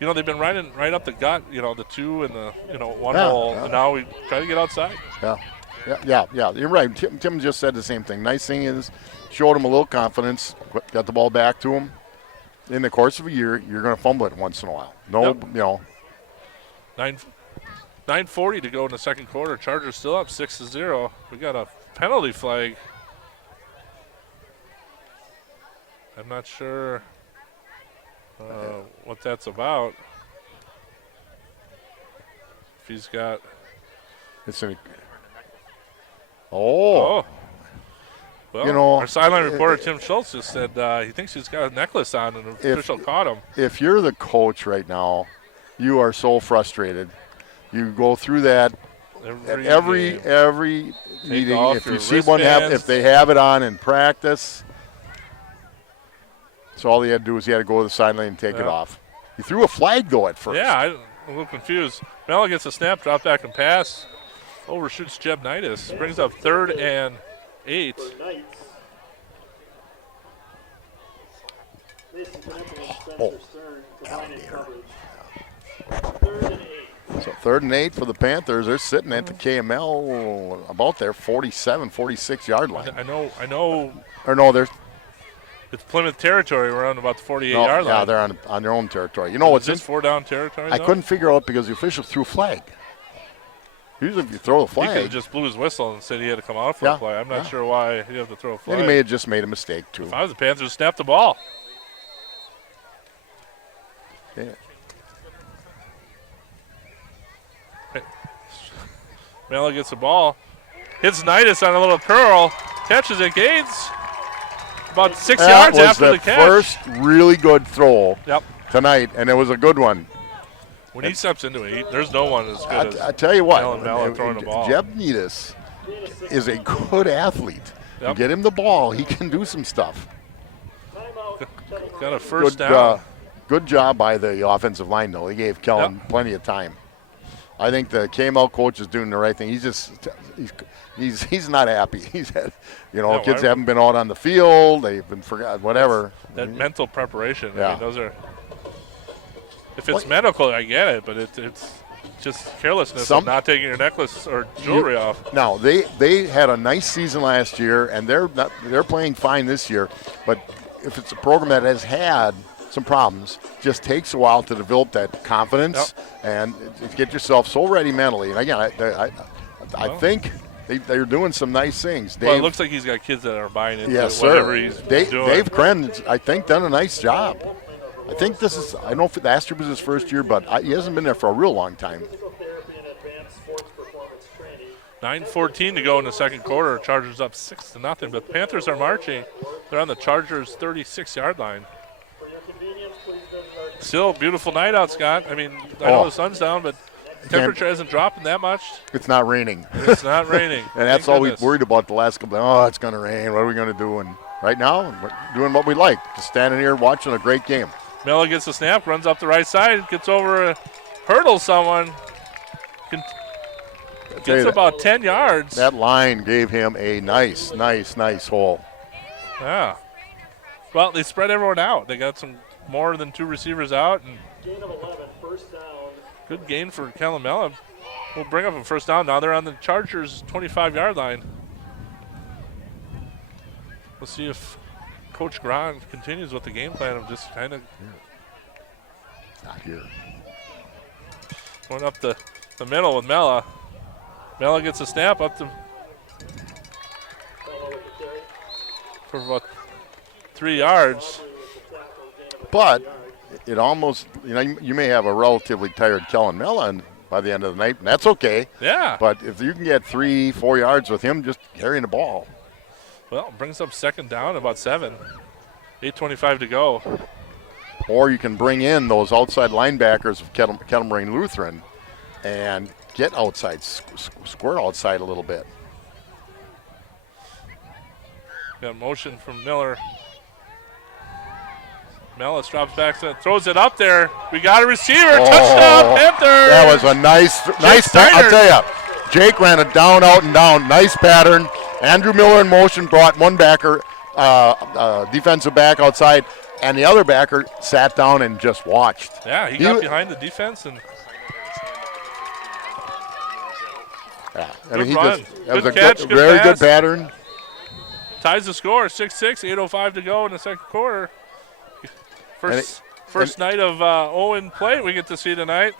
They've been right up the gut, the 2 and the, one Yeah, hole. yeah. And now we try to get outside. Yeah. You're right. Tim just said the same thing. Nice thing is, showed him a little confidence. Got the ball back to him. In the course of a year, you're going to fumble it once in a while. No, Yep. 9:40 to go in the second quarter. Chargers still up 6-0. We got a penalty flag. I'm not sure what that's about. If he's got. It's an. Oh. Well, you know, our sideline reporter Tim Schultz just said he thinks he's got a necklace on, and the official caught him. If you're the coach right now, you are so frustrated. You go through that every meeting. off If you your see one wristbands. if they have it on in practice, so all he had to do was he had to go to the sideline and take it Yeah. off. He threw a flag though at first. Yeah, I'm a little confused. Mella gets a snap, drop back and pass. Overshoots Jeb Knightis. Brings up 3rd and 8. For Knights. Mason Knapp and Spencer Oh. Stern combining coverage. 3rd and 8. So 3rd and 8 for the Panthers. They're sitting at the KML about their 47, 46-yard line. I know Or no, they're it's Plymouth territory. We're on about the 48-yard line. yeah, they're on their own territory. You know what's Is this 4-down territory, I though? couldn't figure out because the official threw a flag. Usually if you throw a He could flag, have just blew his whistle and said he had to come out for Yeah, a play. I'm not yeah. sure why he had to throw a flag. and he may have just made a mistake too. If I was the Panthers, snap the ball. Yeah. Mella gets the ball. Hits Knightis on a little curl. Catches it, gains about 6 That yards was after the catch. first really good throw Yep. tonight, and it was a good one. When he steps into it, there's no one as good as I tell you what, Alan Mella throwing the ball. Jeb Knightis is a good athlete. You Yep. get him the ball, he can do some stuff. Timeout. Got a first Good, down. good job by the offensive line, though. He gave Kellen plenty of time. I think the KML coach is doing the right thing. He's not happy. He's had, No, kids I- haven't been out on the field. They've been forgotten. Whatever. That mental preparation. I Yeah. mean, those are. If it's medical, I get it, but it's just carelessness of not taking your necklace or jewelry off. Now they had a nice season last year, and they're playing fine this year. But if it's a program that has had some problems, just takes a while to develop that confidence and get yourself so ready mentally. And again, I think they're doing some nice things. Well, it Dave, looks like he's got kids that are buying into yes, whatever sir. he's Dave doing. Kren's, I think, done a nice job. I think this is. I don't know if last year was his first year, but he hasn't been there for a real long time. Physical therapy and advanced sports performance training. 9:14 to go in the second quarter. Chargers up 6-0, but the Panthers are marching. They're on the Chargers' 36-yard line. For your convenience, please visit our Still a beautiful night out, Scott. I mean, I know Oh. the sun's down, but the temperature hasn't dropped that much. It's not raining. It's not raining. And that's Thank all we goodness. worried about the last couple. Oh, it's going to rain. What are we going to do? And right now, we're doing what we like. Just standing here watching a great game. Miller gets the snap, runs up the right side, gets over, hurdles someone, tell gets you about 10 yards. That line gave him a nice hole. Yeah. Well, they spread everyone out. They got some more than 2 receivers out, and gain of 11, first down. good gain for Kellen Mellon. We'll bring up a first down. Now they're on the Chargers' 25-yard line. We'll see if Coach Grahn continues with the game plan of just kind of Not here. going up the middle with Mella. Mella gets a snap up to Fellow with the carry. for about 3 yards. But it almost, you may have a relatively tired Kellen Mellon by the end of the night, and that's okay. Yeah. But if you can get 3-4 yards with him just carrying the ball, Well, brings up second down, about 7. 8:25 to go. or you can bring in those outside linebackers of Kettle Moraine Lutheran and get outside, square outside a little bit. Got motion from Miller. Mellis drops back, throws it up there. We got a receiver. Touchdown, Panthers! That was a nice. Steiner. I'll tell you, Jake ran it down, out, and down. Nice pattern. Andrew Miller in motion brought one backer, defensive back outside, and the other backer sat down and just watched. Yeah, he got behind the defense and Yeah, Good run. that was Good a catch, good, good very pass. good pattern. ties the score. 6-6, 8:05 to go in the second quarter. First night of Owen play we get to see tonight.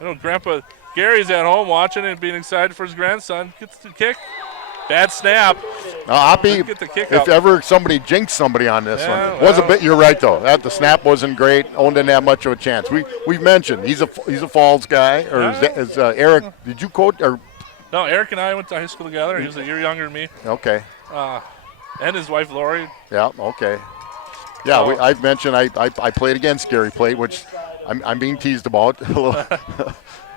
I know Grandpa Gary's at home watching and being excited for his grandson. Gets the kick. Bad snap. Oppie, Didn't get the kick if out. ever somebody jinxed somebody on this Yeah, one, was a well. bit. You're right though. That the snap wasn't great. Owen didn't have much of a chance. We've mentioned he's a Falls guy. Or is Eric? Did you coach or? No, Eric and I went to high school together. He was a year younger than me. Okay. And his wife Lori. Yeah, okay. Yeah, Oh. I've mentioned I played against Gary Plate, which I'm being teased about a little.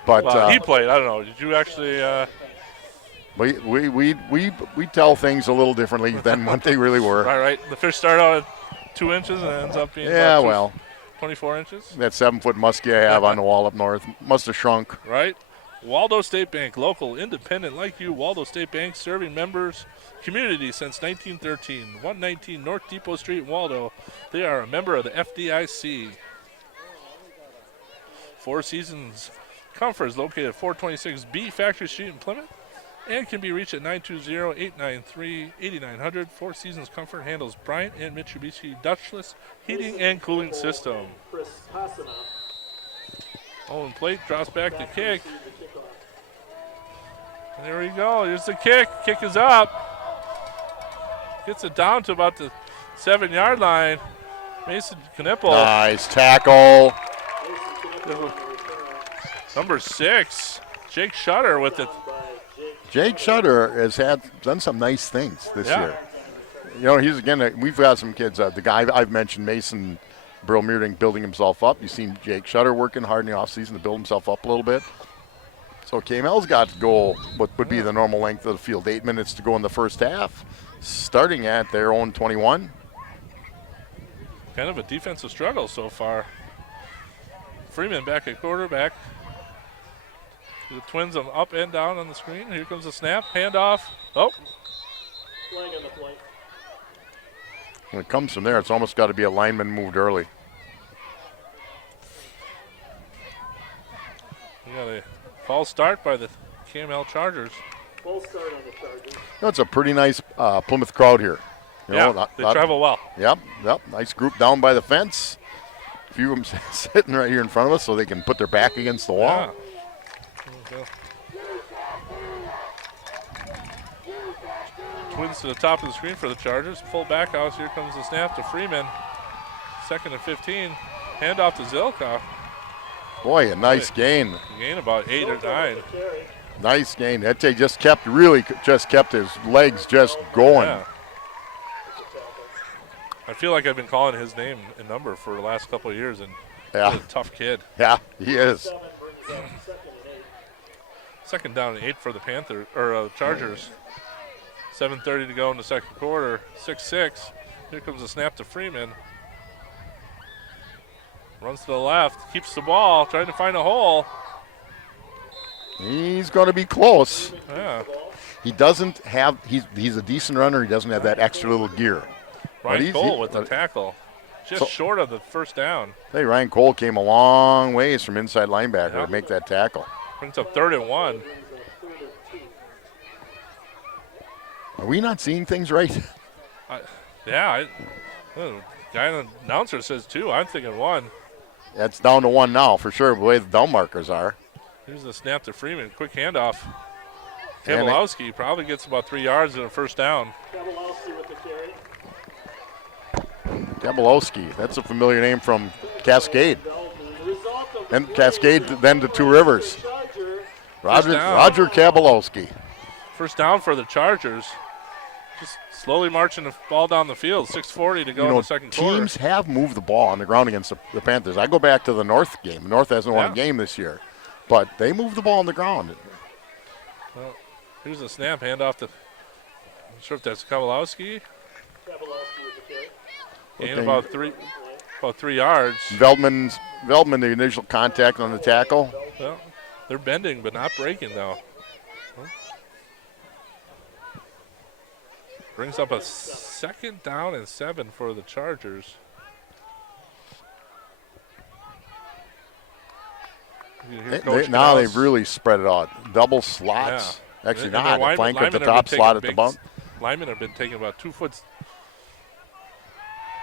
But Well, he played. I don't know. Did you actually? we tell things a little differently than what they really were. Right. The fish started out at 2 inches and ends up being Yeah, about well, 24 inches. that 7-foot muskie I have on the wall up north must have shrunk. Right. Waldo State Bank, local, independent like you. Waldo State Bank, serving members, community since 1913. 119 North Depot Street in Waldo. They are a member of the FDIC. Four Seasons Comfort is located at 426B Factory Street in Plymouth and can be reached at 920-893-8900. Four Seasons Comfort handles Bryant and Mitsubishi Dutchless heating and cooling system. Chris Hasana. Owen Plate drops back the kick. And there we go. Here's the kick. Kick is up. Gets it down to about the 7-yard line. Mason Knipple. Nice tackle. Number 6, Jake Shutter with it. Jake Shutter has done some nice things this Yeah. year. You know, we've got some kids. The guy I've mentioned, Mason Brill-Meerding, building himself up. You've seen Jake Shutter working hard in the offseason to build himself up a little bit. So KML's got to go what would be the normal length of the field, 8 minutes to go in the first half, starting at their own 21. Kind of a defensive struggle so far. Freeman back at quarterback. The Twins them up and down on the screen. Here comes the snap, handoff. Oh, Flag on the play. When it comes from there, it's almost got to be a lineman moved early. we got a false start by the KML Chargers. Full start on the Chargers. You know, it's a pretty nice Plymouth crowd here. You know, Yeah, they travel well. Yep. Nice group down by the fence. A few of them sitting right here in front of us so they can put their back against the wall. Yeah. Okay. Twins to the top of the screen for the Chargers. Full back house. Here comes the snap to Freeman. 2nd and 15. Handoff to Zilka. Boy, a nice gain. Gain about 8 or 9. Carry. Nice gain. Ete just kept his legs just going. Yeah. I feel like I've been calling his name and number for the last couple of years, and Yeah. he's a tough kid. Yeah, he is. 7 brings up 2nd and 8. 2nd down and 8 for the Chargers. 7:30 to go in the second quarter. 6-6. Here comes a snap to Freeman. Runs to the left, keeps the ball, trying to find a hole. He's going to be close. Yeah. He doesn't have. He's a decent runner. He doesn't have that extra little gear. Ryan Cole with the tackle. Just So- short of the first down. Hey, Ryan Cole came a long ways from inside linebacker Yeah. to make that tackle. Brings up 3rd and 1. Are we not seeing things right? Yeah, the guy on the announcer says 2. I'm thinking 1. That's down to 1 now for sure. The way the down markers are. Here's the snap to Freeman. Quick handoff. And Kavalowski probably gets about 3 yards and a first down. Kavalowski with the carry. Gabalowski. That's a familiar name from Cascade. The result of the And play, Cascade, then to Two Rivers. Charger. down. Roger Kabalowski. First down for the Chargers. Just slowly marching the ball down the field. 6:40 to go in the second teams quarter. have moved the ball on the ground against the Panthers. I go back to the North game. North hasn't won Yeah. a game this year, but they moved the ball on the ground. Well, here's a snap, handoff to, I'm sure if that's Kavalowski. Kavalowski with the carry. Gain Okay. about 3 yards. Veldman, the initial contact on the tackle. Well, they're bending but not breaking though. Brings up a 2nd down and 7 for the Chargers. Here Coach Now Canales. they've really spread it out. Double slots. Yeah. Actually, And their not. A flank at the linemen have top, been taking slot at the big bump. Linemen have been taking about 2 foot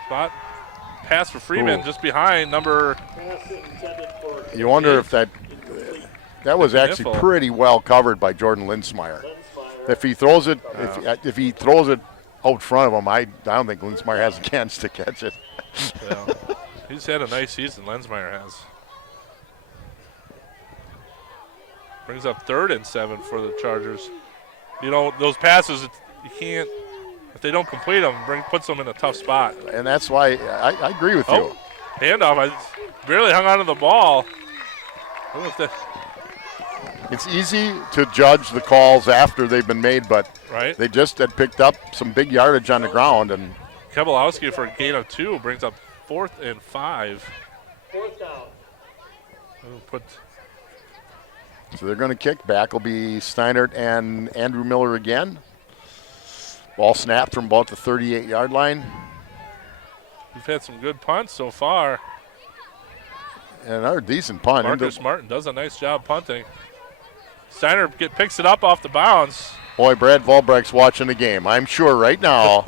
spot. Pass for Freeman Ooh. just behind number. Pass intended for You wonder if that was actually Niffle. pretty well covered by Jordan Linsmeyer. Lensmeyer. If he throws it, if he throws it out front of him, I don't think Linsmeyer has a chance to catch it. Yeah. He's had a nice season, Lensmeyer has. Brings up 3rd and 7 for the Chargers. You know, those passes, you can't If they don't complete them, puts them in a tough spot. And that's why I agree with you. Oh, handoff. I barely hung onto the ball. I don't know if that, It's easy to judge the calls after they've been made, but right? they just had picked up some big yardage on the ground. And Kebelowski for a gain of 2 brings up 4th and 5. 4th down. So they're going to kick. Back will be Steinert and Andrew Miller again. Ball snapped from about the 38-yard line. We've had some good punts so far. And another decent punt. Marcus Martin does a nice job punting. Steiner picks it up off the bounce. Boy, Brad Volbrecht's watching the game, I'm sure, right now.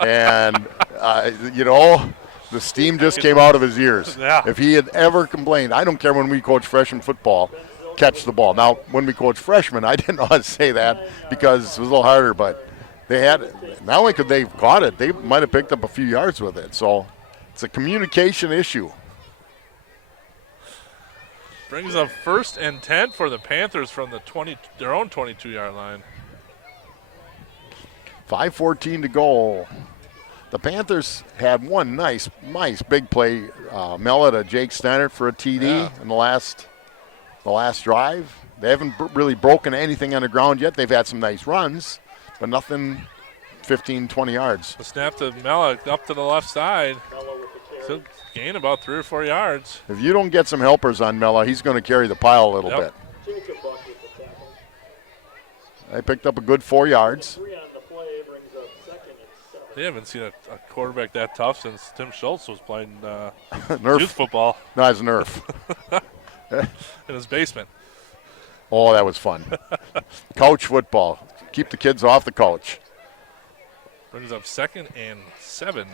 And, the steam just came out of his ears. Yeah. If he had ever complained, I don't care when we coach freshman football, catch the ball. Now, when we coach freshmen, I didn't know how to say that because it was a little harder, but they had, not only could they have caught it, they might have picked up a few yards with it. So it's a communication issue. Brings up 1st and 10 for the Panthers from their own 22-yard line. 5:14 to go. The Panthers had one nice big play. Mella to Jake Steiner for a TD in the last drive. They haven't really broken anything on the ground yet. They've had some nice runs, but nothing 15, 20 yards. The snap to Mella up to the left side. So gain about 3 or 4 yards. If you don't get some helpers on Mella, he's going to carry the pile a little bit. Jacob Buck with the tackle. They picked up a good 4 yards. 3 on the play brings up 2nd and 7. They haven't seen a quarterback that tough since Tim Schultz was playing Nerf. youth football No, it's Nerf. in his basement. Oh, that was fun. Couch football. Keep the kids off the couch. Brings up 2nd and 7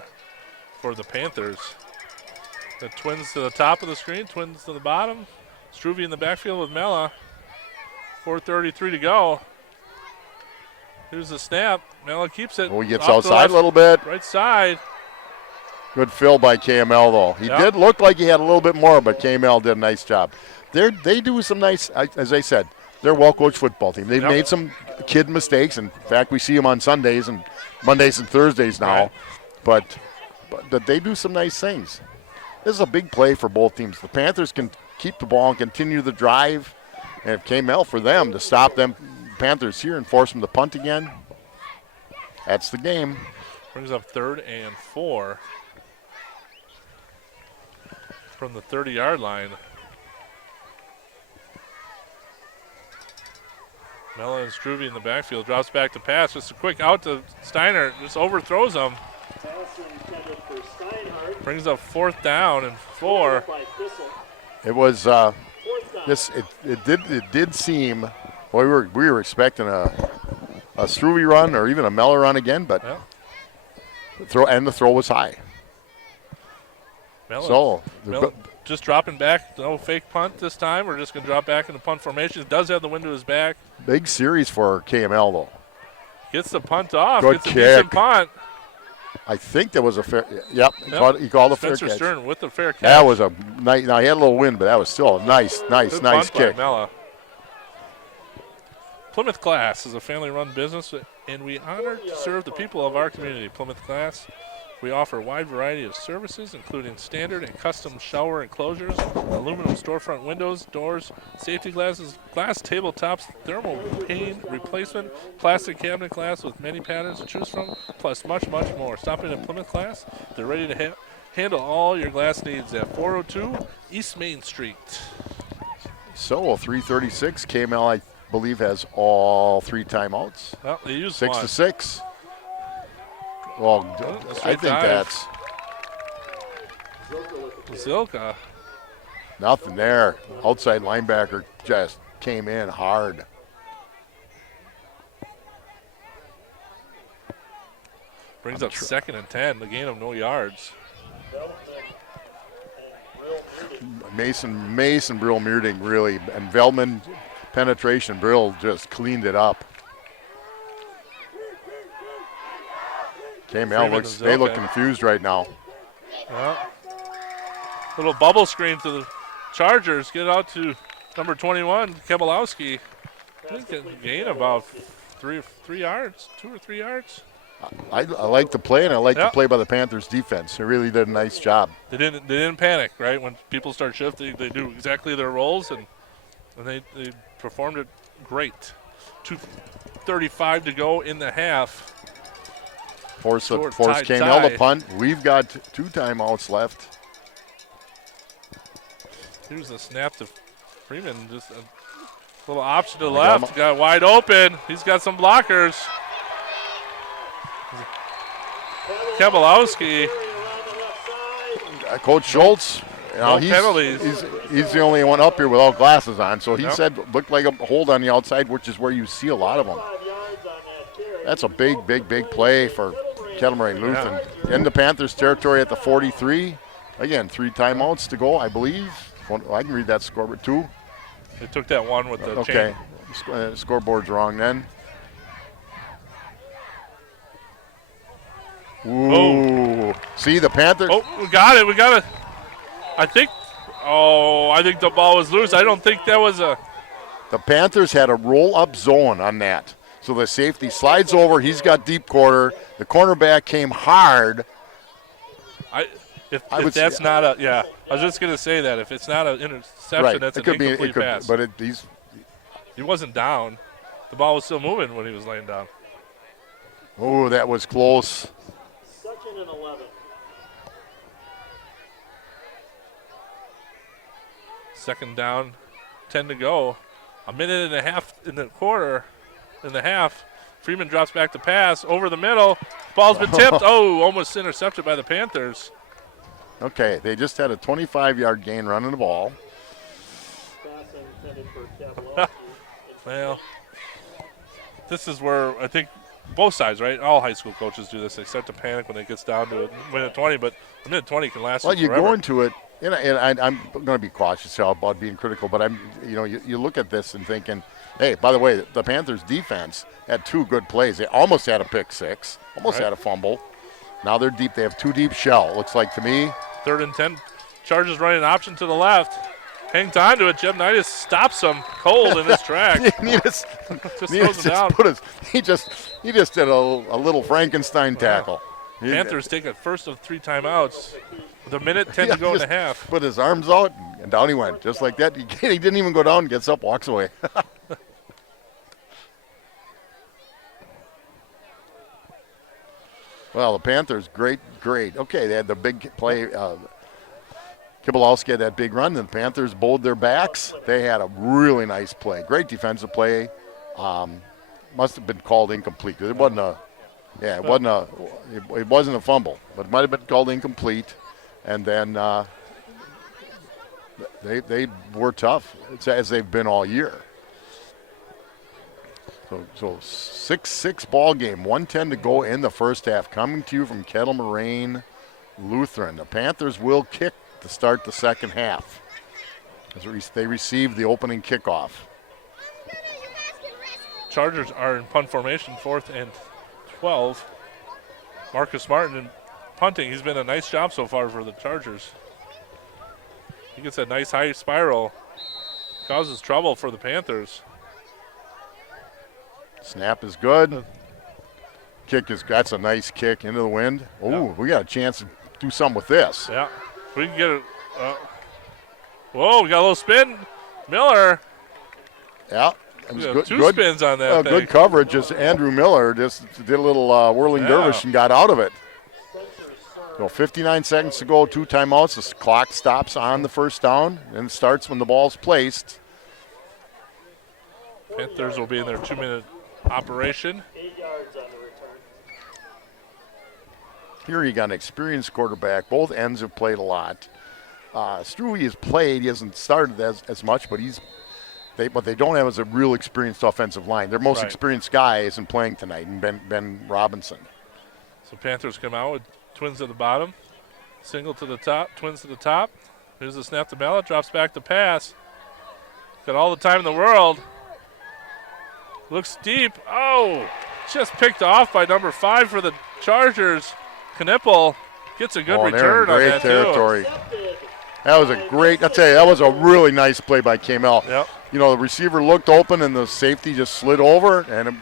for the Panthers. The Twins to the top of the screen, Twins to the bottom. Struve in the backfield with Mella. 4:33 to go. Here's the snap. Mella keeps it. Oh, he gets off the outside left, a little bit. Right side. Good fill by KML, though. He did look like he had a little bit more, but KML did a nice job. They do some nice, as I said, they're a well-coached football team. They've made some kid mistakes. In fact, we see them on Sundays and Mondays and Thursdays now. Right. But they do some nice things. This is a big play for both teams. The Panthers can keep the ball and continue the drive. And if KML for them to stop them Panthers here and force them to punt again, that's the game. Brings up 3rd and 4 from the 30-yard line. Mella and Struve in the backfield. Drops back to pass. Just a quick out to Steiner. Just overthrows him. Pass intended for Steinhardt. Brings up 4th down and 4. By Thistle. It was 4th down. it did seem well, we were expecting a Struve run or even a Mella run again, but the throw was high. Mella just dropping back. No fake punt this time. We're just going to drop back into punt formation. Does have the wind to his back. Big series for KML though. Gets the punt off. Good Gets a kick. decent punt. I think that was a fair. Yep, he called a fair Spencer catch. Stern with the fair catch. That was a nice. Now he had a little wind, but that was still a nice Good punt by kick. Mella. Plymouth Glass is a family-run business, and we honor to serve the people of our community. Plymouth Glass, we offer a wide variety of services, including standard and custom shower enclosures, aluminum storefront windows, doors, safety glasses, glass tabletops, thermal pane replacement, plastic cabinet glass with many patterns to choose from, plus much, much more. Stop in at Plymouth Glass. They're ready to handle all your glass needs at 402 East Main Street. So 3:36. KML, I believe, has all 3 timeouts. Well, they used 6 one. to 6. Well, I think that's Zilka. nothing there. Outside linebacker just came in hard. Brings up 2nd and 10. The gain of no yards. Mason Brill Meerding really, and Velman penetration. Brill just cleaned it up. KML they look confused right now. Little bubble screen to the Chargers. Get it out to number 21, Kebelowski. Gain about 3 yards, 2 or 3 yards. I like the play, and I like Yeah. the play by the Panthers defense. They really did a nice job. They didn't panic, right? When people start shifting, they do exactly their roles, and they performed it great. 2:35 to go in the half. Force Short KML tie. to punt. We've got 2 timeouts left. Here's the snap to Freeman. Just a little option to the I got left. him. Got wide open. He's got some blockers. Kebalowski. Around the left side. Coach Schultz, No penalties. He's the only one up here without glasses on, so he Yep. said looked like a hold on the outside, which is where you see a lot of them. 5 yards on that carry. That's a big play for Kettle Moraine Lutheran. In the Panthers territory at the 43. Again, 3 timeouts to go, I believe. I can read that scoreboard too. They took that one with the Okay, chain. scoreboard's wrong then. Ooh. See, the Panthers. Oh, we got it. I think the ball was loose. I don't think that was a. The Panthers had a roll-up zone on that. So the safety slides over. He's got deep quarter. The cornerback came hard. If would that's say- not a, yeah. I was just going to say that. If it's not an interception, that's it an could be. incomplete pass. But he's He wasn't down. The ball was still moving when he was laying down. oh, that was close. 2nd and 11. Second down, 10 to go. A minute and a half in the quarter, in the half. Freeman drops back to pass over the middle. Ball's been tipped. Oh, almost intercepted by the Panthers. Okay, they just had a 25-yard gain running the ball. Pass intended for Kebalowski. Well, this is where I think both sides, right? All high school coaches do this. They start to panic when it gets down to a minute 20, but a minute 20 can last Well, you forever. go into it, and I'm going to be cautious about being critical, but you look at this and thinking, hey, by the way, the Panthers defense had 2 good plays. They almost had a pick 6, almost Right. had a fumble. Now they're deep. They have 2 deep shell. Looks like to me. 3rd and 10. Chargers running an option to the left. Hangs on to it. Jeb Knightis stops him cold in his track. he just, Just he throws him down. he just did a little Frankenstein tackle. He- Panthers take a first of 3 timeouts with a minute 10 to go in the just half. Put his arms out, and down he went, just like that. He didn't even go down, gets up, walks away. Well, the Panthers, great. Okay, they had the big play. Kibalowski had that big run, and the Panthers bowled their backs. They had a really nice play. Great defensive play. Must have been called incomplete. It wasn't a, it wasn't a fumble, but it might have been called incomplete. And then they were tough, as they've been all year. So 6-6 ball game, 1:10 to go in the first half. Coming to you from Kettle Moraine Lutheran. The Panthers will kick to start the second half, as they receive the opening kickoff. Chargers are in punt formation, 4th and 12. Marcus Martin in punting. He's been a nice job so far for the Chargers. He gets a nice high spiral. Causes trouble for the Panthers. Snap is good. That's a nice kick into the wind. Oh, we got a chance to do something with this. Yeah. We can get it. Whoa, we got a little spin. Miller. Yeah. It We was got 2 spins on that thing. good coverage. Just Andrew Miller just did a little whirling dervish and got out of it. So 59 seconds to go, 2 timeouts. The clock stops on the first down and it starts when the ball's placed. Panthers will be in their 2-minute operation. 8 yards on the return. Here you got an experienced quarterback. Both ends have played a lot. Struve has played. He hasn't started as much, but they don't have as a real experienced offensive line. Their most Right. experienced guy isn't playing tonight, and Ben Robinson. So Panthers come out with twins at the bottom. Single to the top, twins to the top. Here's the snap to Mallet, drops back to pass. Got all the time in the world. Looks deep. Oh, just picked off by number 5 for the Chargers. Knippel gets a good They're in return on great that territory. Accepted. That was a great. I tell you, that was a really nice play by KML. Yep. You know, the receiver looked open and the safety just slid over, and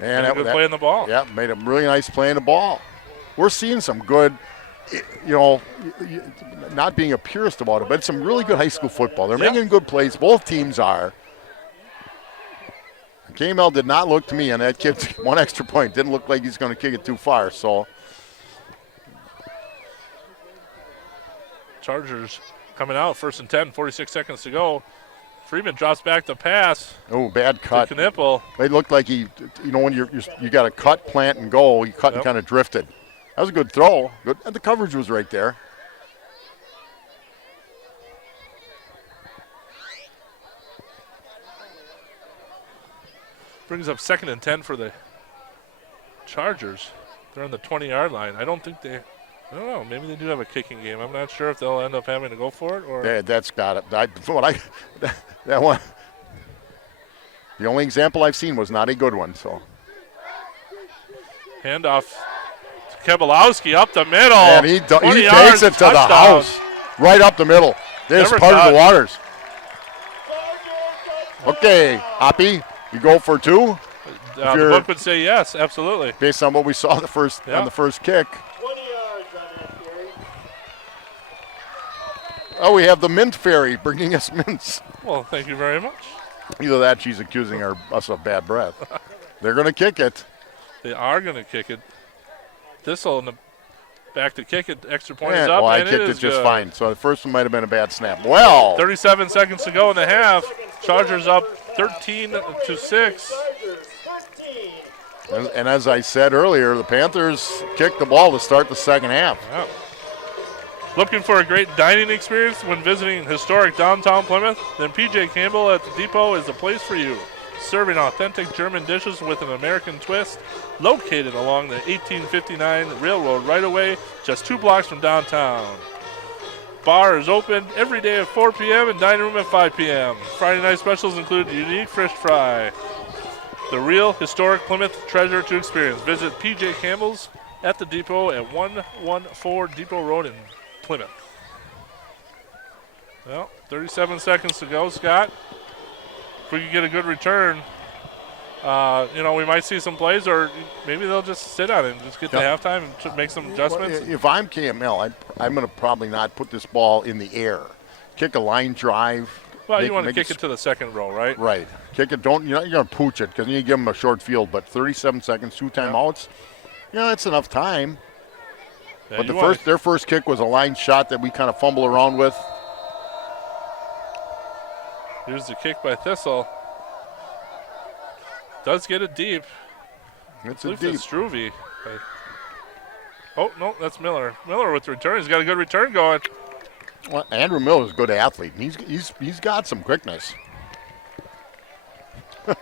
And Good play in the ball. Yeah, made a really nice play in the ball. We're seeing some good, not being a purist about it, but some really good high school football. They're making good plays. Both teams are. KML did not look to me on that kid's one extra point. Didn't look like he's going to kick it too far. So Chargers coming out, 1st and 10, 46 seconds to go. Freeman drops back the pass. Oh, bad cut. To Knippel. It looked like he, when you got to cut, plant, and go, he cut and kind of drifted. That was a good throw. Good. And the coverage was right there. Brings up 2nd and 10 for the Chargers. They're on the 20-yard line. I don't know. Maybe they do have a kicking game. I'm not sure if they'll end up having to go for it or. That's got it. That one. The only example I've seen was not a good one. So. Handoff to Kebalowski up the middle. And he takes it to the house, right up the middle. There's part of the waters. Okay, Hoppy, you go for 2. The book would say yes, absolutely. Based on what we saw on the first kick. 20 yards on that carry. Oh, we have the mint fairy bringing us mints. Well, thank you very much. Either that, she's accusing us of bad breath. They're going to kick it. They are going to kick it. Thistle in the back to kick it. Extra point is And, up. well, I and kicked it it is just good. fine. So the first one might have been a bad snap. Well, 37 seconds to go in the half. Chargers up 13-6. Chargers 13. and as I said earlier, the Panthers kicked the ball to start the second half. Yeah. Looking for a great dining experience when visiting historic downtown Plymouth? Then PJ Campbell at the Depot is the place for you. Serving authentic German dishes with an American twist, located along the 1859 Railroad right-of-way, just 2 blocks from downtown. Bar is open every day at 4 p.m. and dining room at 5 p.m. Friday night specials include unique fish fry. The real historic Plymouth treasure to experience. Visit PJ Campbell's at the Depot at 114 Depot Road in Plymouth. Well, 37 seconds to go, Scott. If we can get a good return, we might see some plays, or maybe they'll just sit on it and just get to halftime and make some adjustments. Well, if I'm KML, I'm going to probably not put this ball in the air. Kick a line drive. Well, you want to kick it to the second row, right? Right. Kick it. You're not going to pooch it because you give them a short field, but 37 seconds, 2 timeouts, that's enough time. Yeah, but their first kick was a line shot that we kind of fumble around with. Here's the kick by Thistle. Does get it deep. It's I a believe deep. it's Struve. Oh, no, that's Miller. Miller with the return. He's got a good return going. Well, Andrew Miller is a good athlete. He's got some quickness. It'll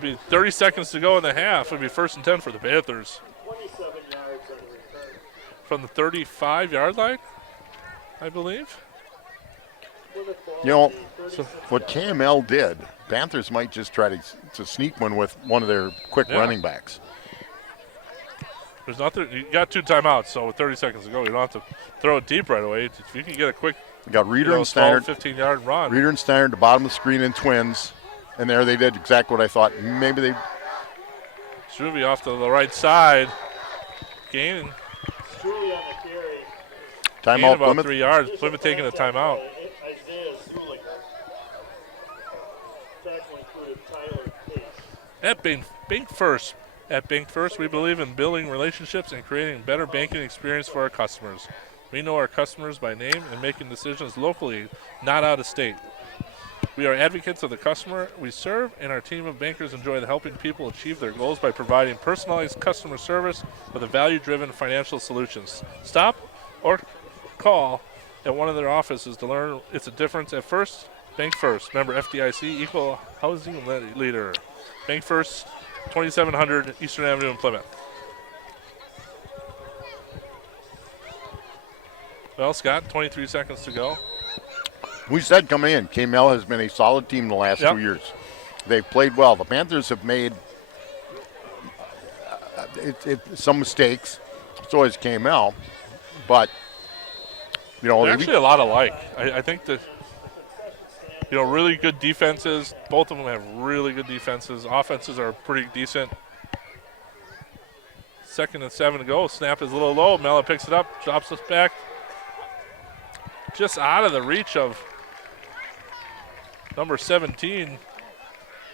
be 30 seconds to go in the half. It'll be 1st and 10 for the Panthers. 27 yards on the return. From the 35-yard line, I believe. What KML did, Panthers might just try to sneak one with one of their quick running backs. There's nothing. You got 2 timeouts, so with 30 seconds to go, you don't have to throw it deep right away. If you can get a quick, You got Reeder and Steiner. 15-yard run. Reeder and Steiner at the bottom of the screen in twins. And there they did exactly what I thought. Maybe they. Struve off to the right side. Gain Struve on the carry. Timeout about Plymouth. 3 yards. Plymouth taking a timeout. Isaiah Suliger. Tackle included Tyler Pace. At Bank First, we believe in building relationships and creating a better banking experience for our customers. We know our customers by name and making decisions locally, not out of state. We are advocates of the customer we serve, and our team of bankers enjoy helping people achieve their goals by providing personalized customer service with a value-driven financial solutions. Stop or call at one of their offices to learn it's a difference at First. Bank First, member FDIC, equal housing leader. Bank First, 2700 Eastern Avenue in Plymouth. Well, Scott, 23 seconds to go. We said coming in, KML has been a solid team the last 2 years. They've played well. The Panthers have made some mistakes. So has KML. But, They're actually a lot alike. I think that really good defenses. Both of them have really good defenses. Offenses are pretty decent. 2nd and 7 to go. Snap is a little low. Mella picks it up, drops us back. Just out of the reach of number 17,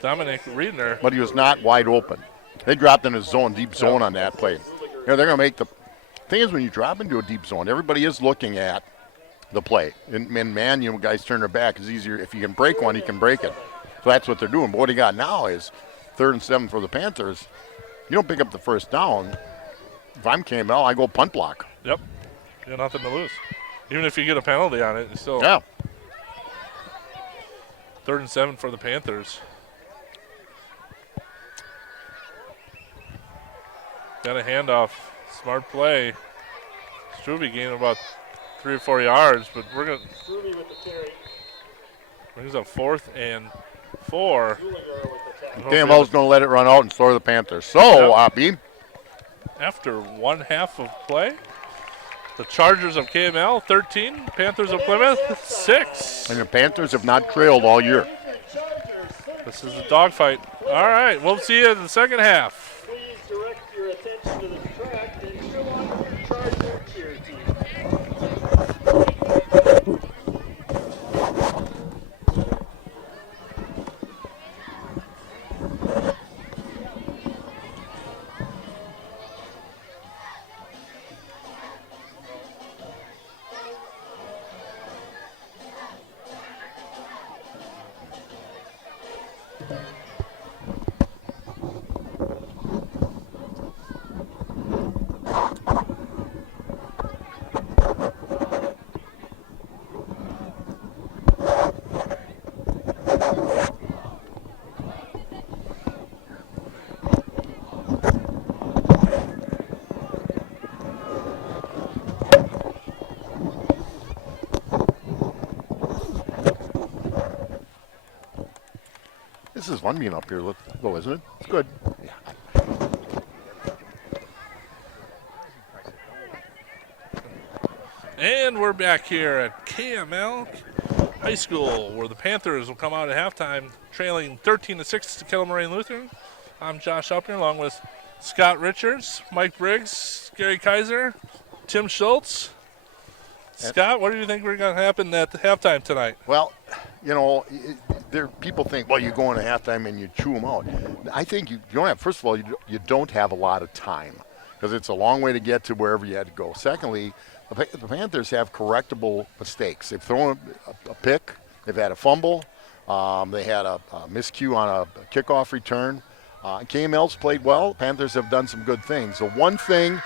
Dominic Riedner. But he was not wide open. They dropped in a zone, deep zone on that play. They're going to make the thing is when you drop into a deep zone, everybody is looking at the play. And man, guys turn their back. It's easier. If you can break one, you can break it. So that's what they're doing. But what he got now is 3rd and 7 for the Panthers. You don't pick up the first down. If I'm Campbell, I go punt block. Yep. You got nothing to lose. Even if you get a penalty on it, it's still. Yeah. 3rd and 7 for the Panthers. Got a handoff. Smart play. Struve gained about 3 or 4 yards, but we're going to. Struve with the carry. Brings up 4th and 4. Schulinger with the tackle. Campbell's going to let it run out and score the Panthers. So, Oppie. After 1 half of play, the Chargers of KML 13, Panthers of Plymouth 6. And the Panthers have not trailed all year. This is a dogfight. All right, we'll see you in the second half. Please direct your attention to the track and cheer on your Charger cheer team. This is fun being up here, low, isn't it? It's good. And we're back here at KML High School, where the Panthers will come out at halftime, trailing 13-6 to Kettle Moraine Lutheran. I'm Josh Upner, along with Scott Richards, Mike Briggs, Gary Kaiser, Tim Schultz. Scott, what do you think we're going to happen at the halftime tonight? Well, people think, well, you go into halftime and you chew them out. I think you don't have, first of all, you don't have a lot of time because it's a long way to get to wherever you had to go. Secondly, the Panthers have correctable mistakes. They've thrown a pick. They've had a fumble. They had a miscue on a kickoff return. KML's played well. Panthers have done some good things. The one thing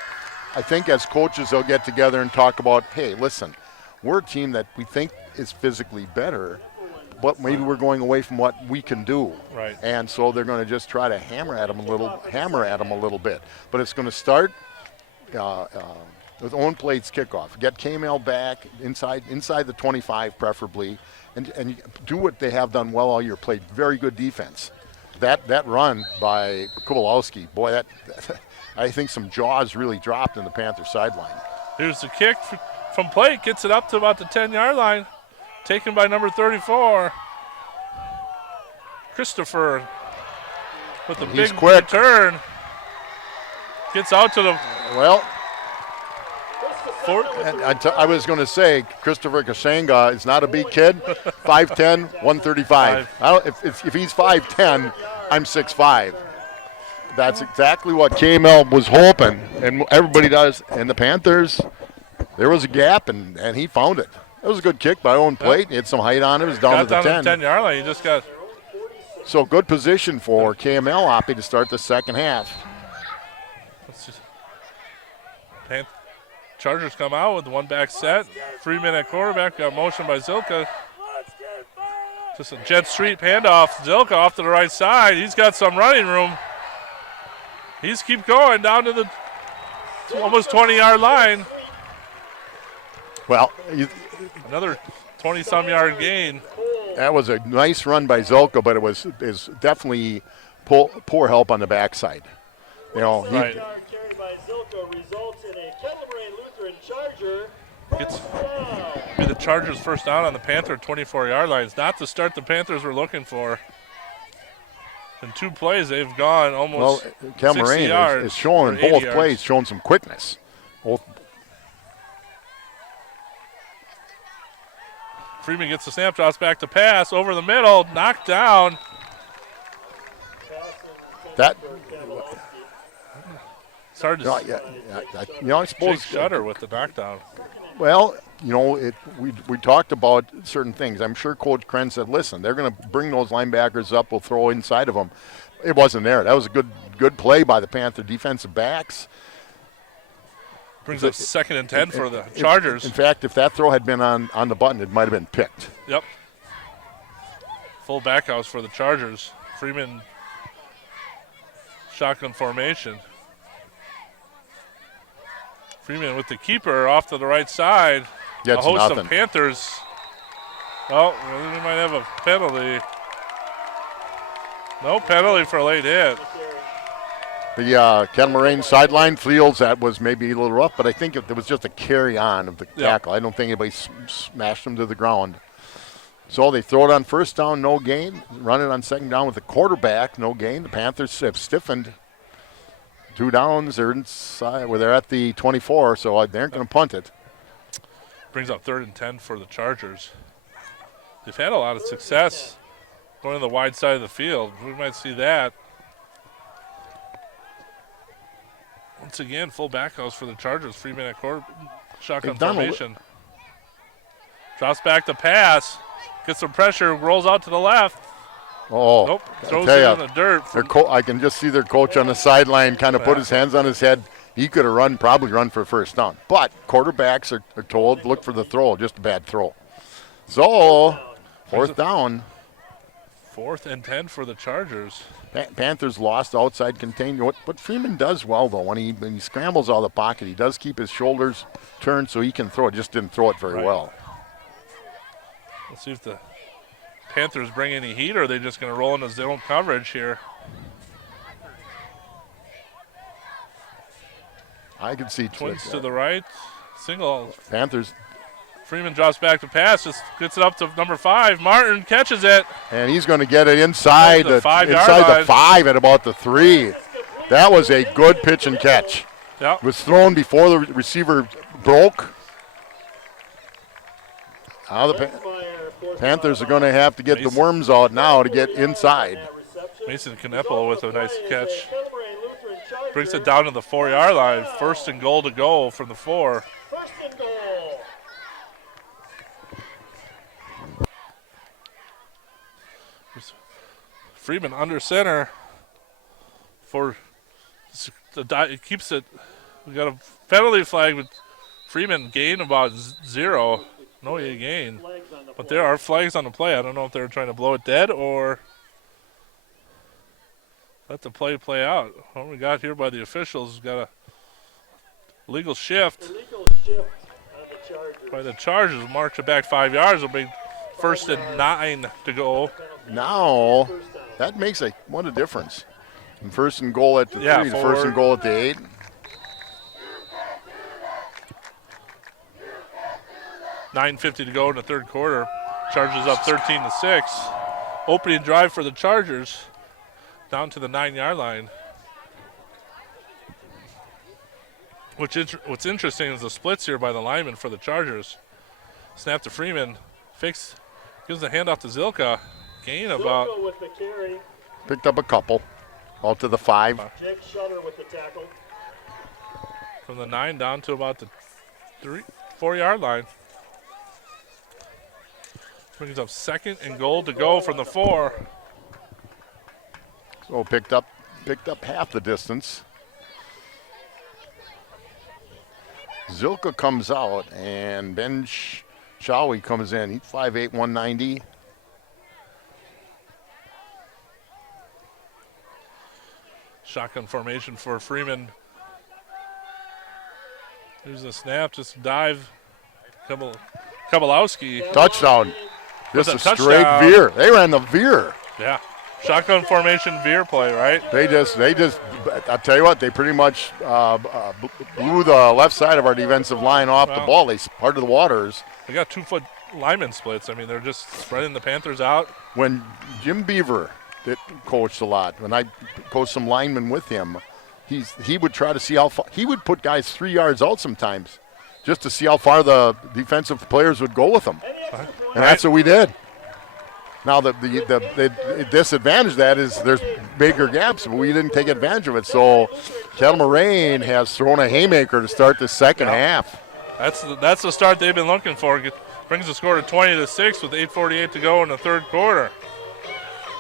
I think as coaches they'll get together and talk about, hey, listen, we're a team that we think is physically better, but maybe we're going away from what we can do. Right. And so they're going to just try to hammer at them a little bit. But it's going to start with Owen Plate's kickoff. Get KML back inside the 25 preferably, and do what they have done well all year. Played very good defense. That run by Kowalski, boy, that I think some jaws really dropped in the Panther sideline. Here's the kick from Plate, gets it up to about the 10-yard line, taken by number 34, Christopher, with a big return. Gets out to the well. And I was going to say, Christopher Kashenga is not a big kid. 5'10", 135. If he's 5'10", I'm 6'5". That's exactly what KML was hoping, and everybody does. And the Panthers, there was a gap, and he found it. It was a good kick by Owen Plate. He had some height on it. It was down to the 10. 10-yard line. He just got. So good position for KML, Oppie, to start the second half. Chargers come out with the one back set. 3-minute quarterback. Got motion by Zilka. Just a jet sweep handoff. Zilka off to the right side. He's got some running room. He's keep going down to the almost 20-yard line. Well, another 20-some yard gain. That was a nice run by Zilka, but it was definitely poor help on the backside. Right. Carry by Zilka results in a Kettle Moraine Lutheran Charger Gets be the Chargers first down on the Panther 24-yard line. It's not the start the Panthers were looking for. In 2 plays, they've gone almost 60 Cameron yards. is showing or 80 both yards. plays, showing some quickness. Both. Freeman gets the snap, drops back to pass, over the middle, knocked down. That. It's hard to I suppose. Jake Shutter with the knockdown. Well, we talked about certain things. I'm sure Coach Kren said, listen, they're going to bring those linebackers up. We'll throw inside of them. It wasn't there. That was a good play by the Panther defensive backs. Brings up 2nd and 10 for the Chargers. In fact, if that throw had been on the button, it might have been picked. Yep. Full back house for the Chargers. Freeman shotgun formation. Freeman with the keeper off to the right side. Gets a host nothing. of Panthers. Oh, we might have a penalty. No penalty for a late hit. The Cameron sideline feels that was maybe a little rough, but I think it was just a carry on of the tackle. I don't think anybody smashed him to the ground. So they throw it on first down, no gain. Run it on second down with the quarterback, no gain. The Panthers have stiffened. 2 downs, they're inside. Well, they're at the 24, so they aren't going to punt it. Brings up 3rd and 10 for the Chargers. They've had a lot of success going to the wide side of the field. We might see that. Once again, full back house for the Chargers. Freeman at quarter, shotgun formation. Drops back to pass. Gets some pressure, rolls out to the left. Oh, Nope, throws tell it ya, in the dirt. I can just see their coach on the sideline kind of put his hands on his head. He could have probably run for first down. But quarterbacks are told, look for the throw, just a bad throw. So, 4th down. 4th and 10 for the Chargers. Panthers lost outside containment. What Freeman does well, though, when he scrambles out of the pocket, he does keep his shoulders turned so he can throw it. Just didn't throw it very well. Let's see if the Panthers bring any heat, or are they just going to roll into zone coverage here? I can see Twins to the right. Single. Panthers. Freeman drops back to pass, just gets it up to number 5. Martin catches it. And he's going to get it inside the 5-yard inside line. the 5 at about the 3. That was a good pitch and catch. Yep. It was thrown before the receiver broke. Now the Panthers are going to have to get the worms out now to get inside. Mason Kneppel with a nice catch. Brings it down to the 4-yard line. 1st and goal to go from the 4. First and goal. Freeman under center for it keeps it. We got a penalty flag with Freeman gain about 0. No gain, but there are flags on the play. I don't know if they're trying to blow it dead or let the play out. What we got here by the officials got a legal shift. Illegal shift on the Chargers. By the Chargers, march it back 5 yards. It'll be 1st and 9 to go. Now that makes what a difference. From 1st and goal at the 3 to 1st forward. and goal at the 8. $9:50 to go in the 3rd quarter. Chargers up 13-6. Opening drive for the Chargers down to the 9-yard line. What's interesting is the splits here by the lineman for the Chargers. Snap to Freeman. Gives the handoff to Zilka. Gain about. Zilka with the carry. Picked up a couple. Out to the 5. Jake Shutter with the tackle. From the 9 down to about the 4-yard line. Brings up 2nd and goal to go from the 4. So picked up half the distance. Zilka comes out and Ben Shawi comes in. He's 5'8", 190. Shotgun formation for Freeman. Here's the snap, just dive. Kabalowski. Touchdown. Just a a straight touchdown. veer. They ran the veer. Yeah. Shotgun formation veer play, right? They just. I'll tell you what. They pretty much blew the left side of our defensive line off the ball. They parted the waters. They got 2-foot lineman splits. I mean, they're just spreading the Panthers out. When Jim Beaver that coached a lot, when I coached some linemen with him, he would try to see how far. He would put guys 3 yards out sometimes, just to see how far the defensive players would go with them, and that's what we did. Now the disadvantage of that is there's bigger gaps, but we didn't take advantage of it. So Kettle Moraine has thrown a haymaker to start the second half. That's the start they've been looking for. Brings the score to 20-6 with 8:48 to go in the third quarter.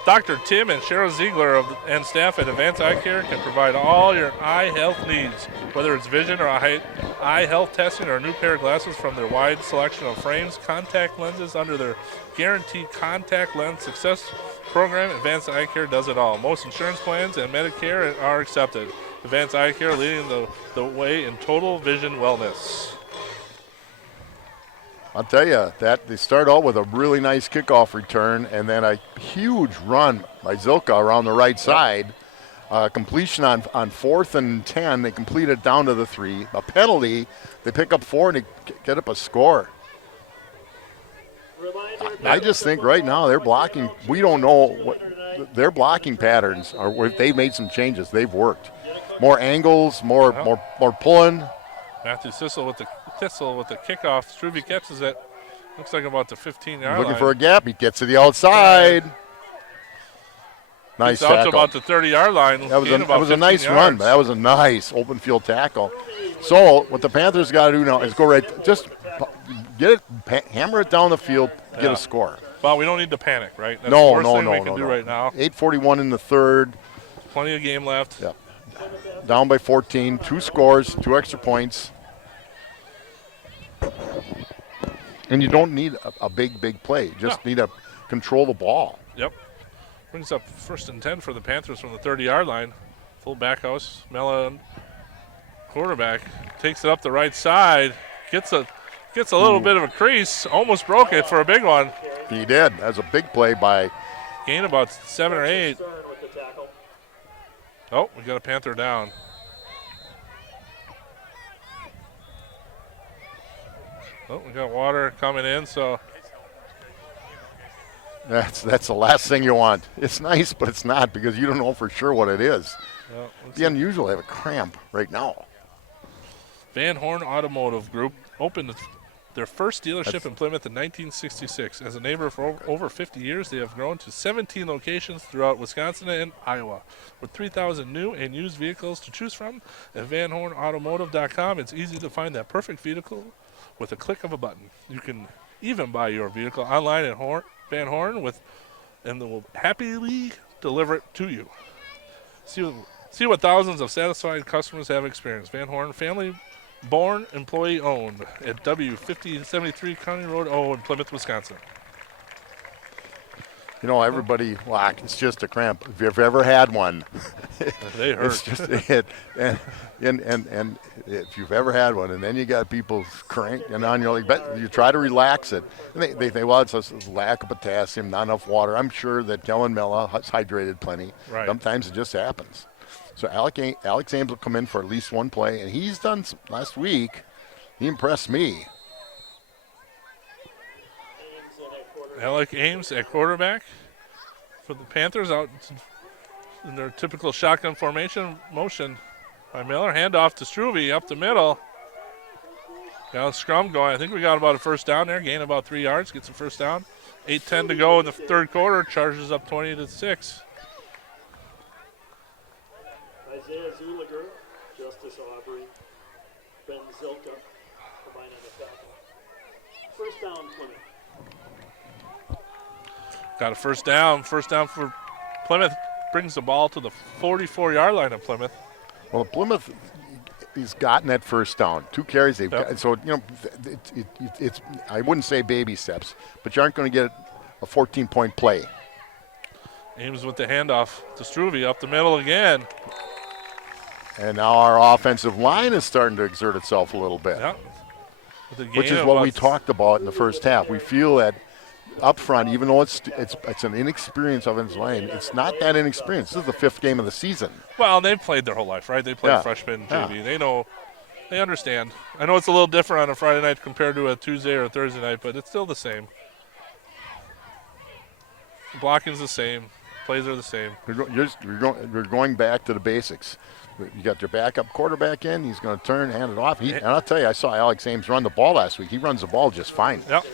Dr. Tim and Cheryl Ziegler and staff at Advanced Eye Care can provide all your eye health needs, whether it's vision or eye health testing or a new pair of glasses from their wide selection of frames, contact lenses under their guaranteed contact lens success program. Advanced Eye Care does it all. Most insurance plans and Medicare are accepted. Advanced Eye Care leading the way in total vision wellness. I'll tell you that they start out with a really nice kickoff return and then a huge run by Zilka around the right side. Completion on 4th and 10. They complete it down to the 3. A penalty. They pick up 4 and they get up a score. I just think right now they're blocking. We don't know what their blocking patterns are. They've made some changes. They've worked. More angles, more pulling. Matthew Thistle with the kickoff. Struve catches it. Looks like about the 15-yard line. Looking for a gap. He gets to the outside. Nice tackle. Out to tackle. about the 30-yard line. That was a nice run. But that was a nice open field tackle. So what the Panthers got to do now is go right. Just get it, hammer it down the field, get a score. Well, we don't need to panic, right? That's No. the worst thing we can do right now. 8:41 in the third. Plenty of game left. Yeah. Down by 14. 2 scores, 2 extra points. And you don't need a big play. You just need to control the ball. Yep. Brings up 1st and 10 for the Panthers from the 30-yard line. Full back house. Mellon, quarterback, takes it up the right side. Gets a little bit of a crease. Almost broke it for a big one. He did. That's a big play by. Gain about 7 or 8. Oh, we got a Panther down. Oh, we got water coming in, so. That's the last thing you want. It's nice, but it's not because you don't know for sure what it is. Well, the unusual, I have a cramp right now. Van Horn Automotive Group opened their first dealership in Plymouth in 1966. As a neighbor for over 50 years, they have grown to 17 locations throughout Wisconsin and Iowa. With 3,000 new and used vehicles to choose from, at VanHornAutomotive.com, it's easy to find that perfect vehicle with a click of a button. You can even buy your vehicle online at Van Horn and they will happily deliver it to you. See what thousands of satisfied customers have experienced. Van Horn, family-born, employee-owned at W5073 County Road O in Plymouth, Wisconsin. You know, everybody, it's just a cramp. If you've ever had one, they hurt. It's just it. And if you've ever had one, and then you got people cranking on you, you try to relax it. And they think, well, it's a lack of potassium, not enough water. I'm sure that Kellen Mella has hydrated plenty. Right. Sometimes it just happens. So Alex Ames will come in for at least one play, and he's done last week. He impressed me. Alec Ames at quarterback for the Panthers out in their typical shotgun formation motion by Miller. Handoff to Struve up the middle. Got a scrum going. I think we got about a first down there. Gain about 3 yards. Gets a first down. 8:10 to go in the third quarter. Charges up 20-6. Isaiah Zuliger, Justice Aubrey, Ben Zilka combined on the tackle. First down, Plymouth. Got a first down. First down for Plymouth. Brings the ball to the 44-yard line of Plymouth. Well, Plymouth has gotten that first down. 2 carries they've got. So, you know, it's I wouldn't say baby steps, but you aren't going to get a 14-point play. Ames with the handoff to Struve up the middle again. And now our offensive line is starting to exert itself a little bit, Yeah. which is what we talked about in the first half. We feel that up front, even though it's an inexperience offensive line, it's not that inexperienced. This is the 5th game of the season. Well, they've played their whole life, right? They played Yeah. freshman Yeah. JV. They know, they understand. I know it's a little different on a Friday night compared to a Tuesday or a Thursday night, but it's still the same. The blocking's the same. Plays are the same. You're going back to the basics. You got your backup quarterback in. He's going to turn, hand it off. And I'll tell you, I saw Alex Ames run the ball last week. He runs the ball just fine. Yep.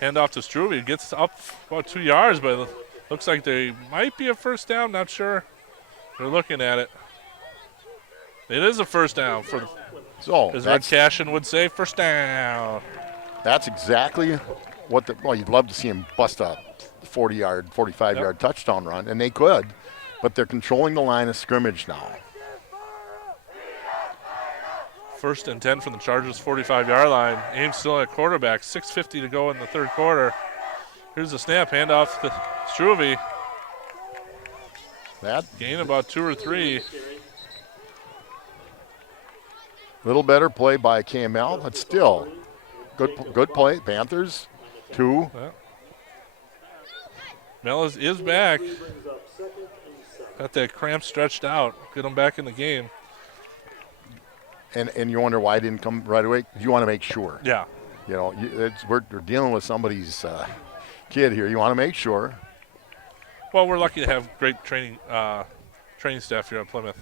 Hand off to Struve. Gets up about 2 yards, but it looks like they might be a first down. Not sure. They're looking at it. It is a first down for, So as Red Cashin would say, first down. that's exactly what you'd love to see him bust a 40-yard, 45-yard touchdown run, and they could, but they're controlling the line of scrimmage now. 1st and 10 from the Chargers' 45-yard line. Ames still at quarterback. 6:50 to go in the third quarter. Here's the snap. Handoff to Struve. That Gain about 2 or 3. little better play by KML, but still good play. Panthers 2. Mellis is back. Brings up 2nd and 7. Got that cramp stretched out. Get him back in the game. And you wonder why it didn't come right away. You want to make sure. Yeah. You know, we're dealing with somebody's kid here. You want to make sure. Well, we're lucky to have great training staff here at Plymouth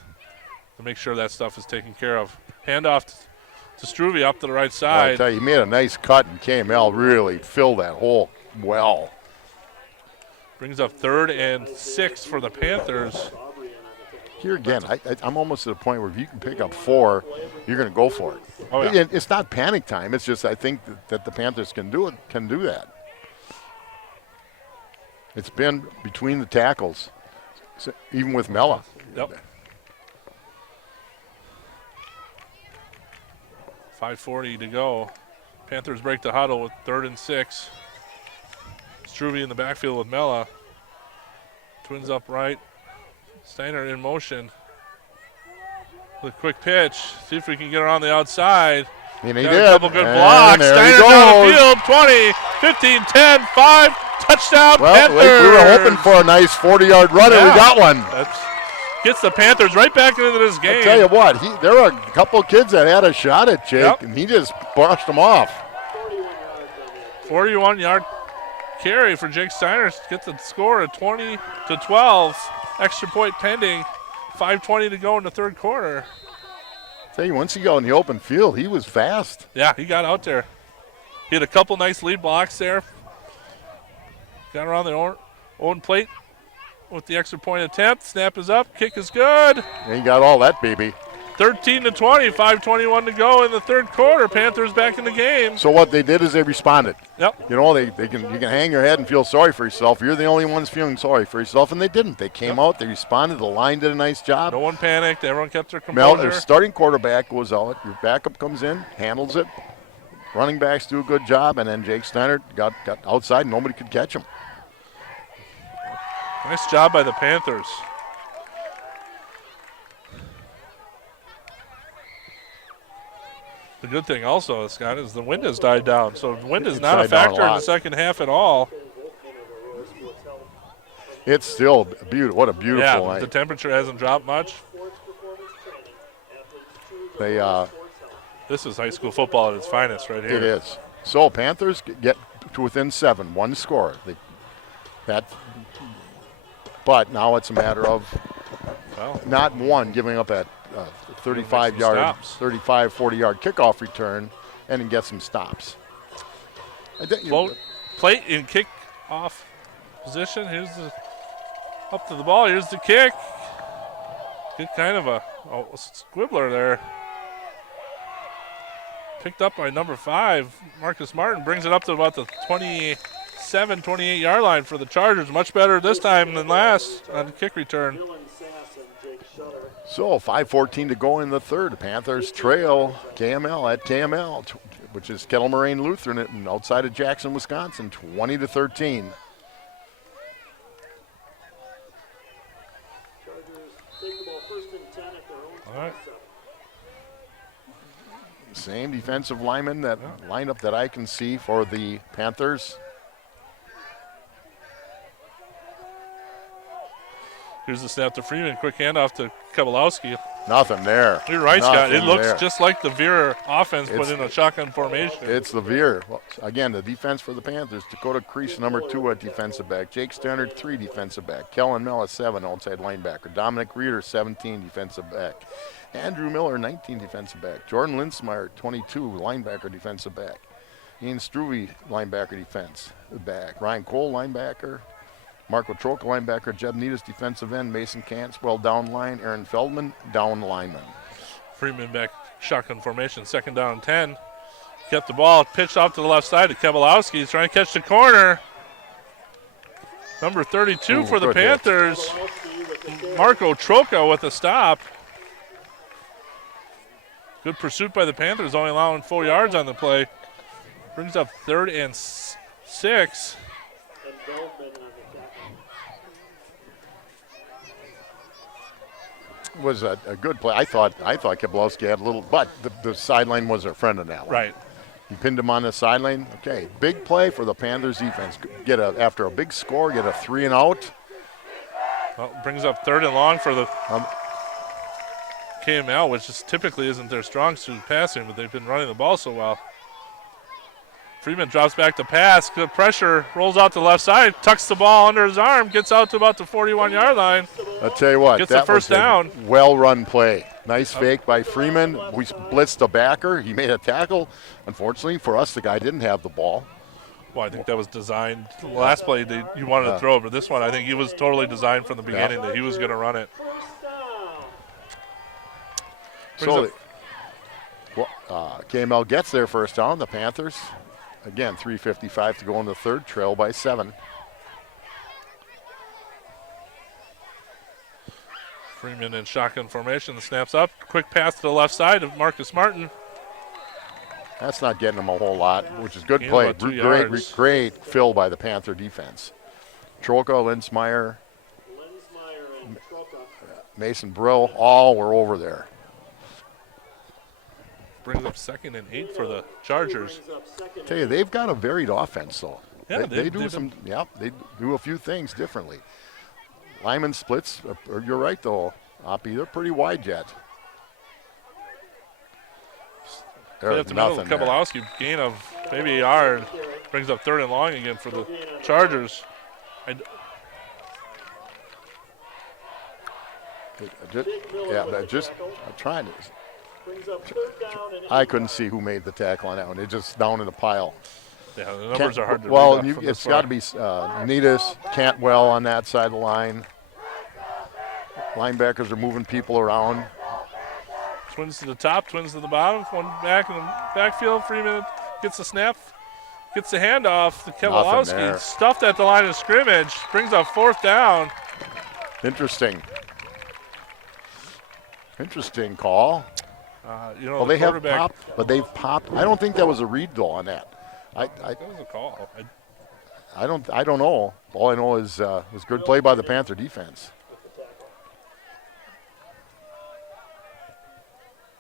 to make sure that stuff is taken care of. Handoff to Struve up to the right I side. tell you, he made a nice cut, and KML really filled that hole well. Brings up 3rd and 6 for the Panthers. Here again, I'm almost to the point where if you can pick up 4, you're going to go for it. Oh, yeah. It's not panic time. It's just I think that the Panthers can do that. It's been between the tackles, even with Mella. Yep. 5:40 to go. Panthers break the huddle with 3rd and 6. Struve in the backfield with Mella. Twins up right. Steiner in motion. With a quick pitch. See if we can get around the outside. And he Got did. a couple good And blocks. there he Steiner down the goes. field. 20, 15, 10, 5. Touchdown, Well, Panthers. we were hoping for a nice 40-yard run, and Yeah. we got one. Gets the Panthers right back into this game. I tell you what, there were a couple of kids that had a shot at Jake, Yep. and he just brushed them off. 41-yard carry for Jake Steiner. Gets the score at 20-12. Extra point pending. 5:20 to go in the third quarter. Tell you, once he got in the open field, he was fast. Yeah, he got out there. He had a couple nice lead blocks there. Got around the own plate with the extra point attempt. Snap is up. Kick is good. And he got all that, baby. 13-20. 5:21 to go in the third quarter. Panthers back in the game. So what they did is they responded. Yep. You know, you can hang your head and feel sorry for yourself. You're the only ones feeling sorry for yourself, and they didn't. They came out, they responded. The line did a nice job. No one panicked. Everyone kept their Mel, composure. their starting quarterback goes out. Your backup comes in, handles it. Running backs do a good job, and then Jake Steiner got outside. And nobody could catch him. Nice job by the Panthers. The good thing also, Scott, is the wind has died down. So the wind is It's not a died down a factor in the lot. second half at all. It's still beautiful. What a beautiful Yeah, night. the temperature hasn't dropped much. They This is high school football at its finest right here. It is. So Panthers get to within 7, one score. But now it's a matter of Well, not one giving up that 35-yard, stops. 35, 40-yard kickoff return, and then get some stops. I think float, plate in kick off position. Here's the up to the ball. Here's the kick. Good kind of a squibbler there. Picked up by number 5. Marcus Martin brings it up to about the 27, 28-yard line for the Chargers. Much better this time than last on the kick return. Dylan Sass and Jake Shutter. So 5:14 to go in the third. The Panthers trail KML at KML, which is Kettle Moraine Lutheran and outside of Jackson, Wisconsin, 20-13. Chargers take the ball 1st and 10 at their own All right. 27. Same defensive lineman that lineup that I can see for the Panthers. Here's the snap to Freeman. Quick handoff to Kowalowski. Nothing there. You're right, Scott. It Nothing looks there. just like the Veer offense, but It's- in a shotgun formation. It's the Veer. Well, again, the defense for the Panthers. Dakota Crease, number 2 at defensive back. Jake Stannard, 3 defensive back. Kellen Mellis, 7 outside linebacker. Dominic Reeder, 17 defensive back. Andrew Miller, 19 defensive back. Jordan Linsmeyer, 22 linebacker defensive back. Ian Struve, linebacker defense back. Ryan Cole, linebacker. Marco Troca, linebacker. Jeb Needus, defensive end. Mason Canswell, down line. Aaron Feldman, down lineman. Freeman back shotgun formation, 2nd down and 10. Kept the ball, pitched off to the left side to Kowalowski. He's trying to catch the corner. Number 32 Ooh, for the good hit. Panthers, Kowalowski with the carry. Marco Troca with a stop. Good pursuit by the Panthers, only allowing 4 yards on the play. Brings up 3rd and 6. And Feldman on the tackle. Was a good play. I thought Kowalowski had a little, but the sideline was a friend of that one. Right. He pinned him on the sideline. Okay, big play for the Panthers defense. After a big score, get a 3 and out. Well, brings up 3rd and long for the KML, which typically isn't their strong suit passing, but they've been running the ball so well. Freeman drops back to pass. Good pressure. Rolls out to the left side. Tucks the ball under his arm. Gets out to about the 41-yard line. I'll tell you what, Gets that the first was a down. well-run play. Nice fake by Freeman. We blitzed the backer. He made a tackle. Unfortunately for us, the guy didn't have the ball. Well, I think that was designed. The last play, you wanted to throw it, but this one, I think he was totally designed from the beginning that he was going to run it. First down. Brings KML gets their first down. The Panthers, again, 3:55 to go in the third, trail by 7. Freeman in shotgun formation. The snap's up. Quick pass to the left side of Marcus Martin. That's not getting them a whole lot, which is good Gain play. about 2 yards. Great fill by the Panther defense. Troca, Linsmeyer, Linsmeyer and Troca. Mason Brill, all were over there. Brings up 2nd and 8 for the Chargers. Brings up second. Tell you, they've got a varied offense, though. Yeah, they do they've some. Yeah, they do a few things differently. Lyman splits. You're right, though, Oppie. They're pretty wide yet. There's Up the middle, nothing there. Kowalowski, gain of maybe a yard. Brings up 3rd and long again for the Chargers. I'm trying to. Brings up 3rd down and I couldn't see who made the tackle on that one. It just down in the pile. Yeah, the numbers are hard to well, read off from it's this got to far. be Needus, Cantwell on that side of the line. Linebackers are moving people around. Twins to the top, twins to the bottom. One back in the backfield. Freeman gets the snap, gets the handoff to Nothing Kowalowski. there. Stuffed at the line of scrimmage. Brings up 4th down. Interesting call. Well, Well, they have popped, but they've popped. I don't think that was a read though on that. That was a call. I don't know. All I know is it was good play by the Panther defense.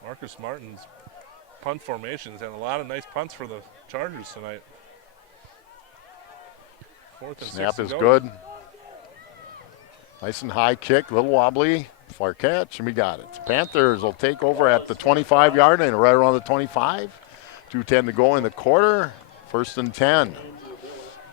Marcus Martin's punt formations and a lot of nice punts for the Chargers tonight. 4th and 6 Snap to is go. good. Nice and high kick, little wobbly, far catch, and we got it. Panthers will take over at the 25-yard line, right around the 25. 2:10 to go in the quarter. 1st and 10.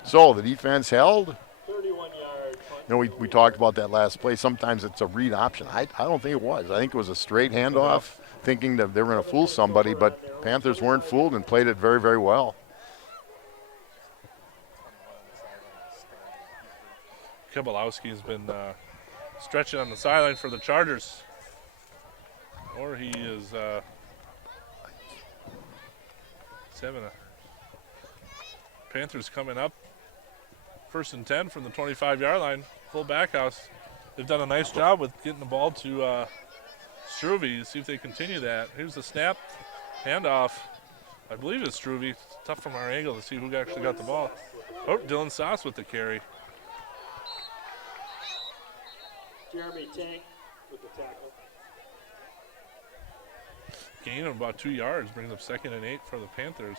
So the defense held. 31-yard punt. You know, we talked about that last play. Sometimes it's a read option. I don't think it was. I think it was a straight handoff, thinking that they were going to fool somebody, but Panthers weren't fooled and played it very, very well. Kowalowski has been stretching on the sideline for the Chargers. Or he is 7. Panthers coming up. 1st and 10 from the 25-yard line. Full back house. They've done a nice job with getting the ball to Struve. See if they continue that. Here's the snap. Handoff. I believe it's Struve. It's tough from our angle to see who actually got the ball. Oh, Dylan Sauce with the carry. Jeremy Tank with the tackle. Gain of about 2 yards. Brings up 2nd and 8 for the Panthers.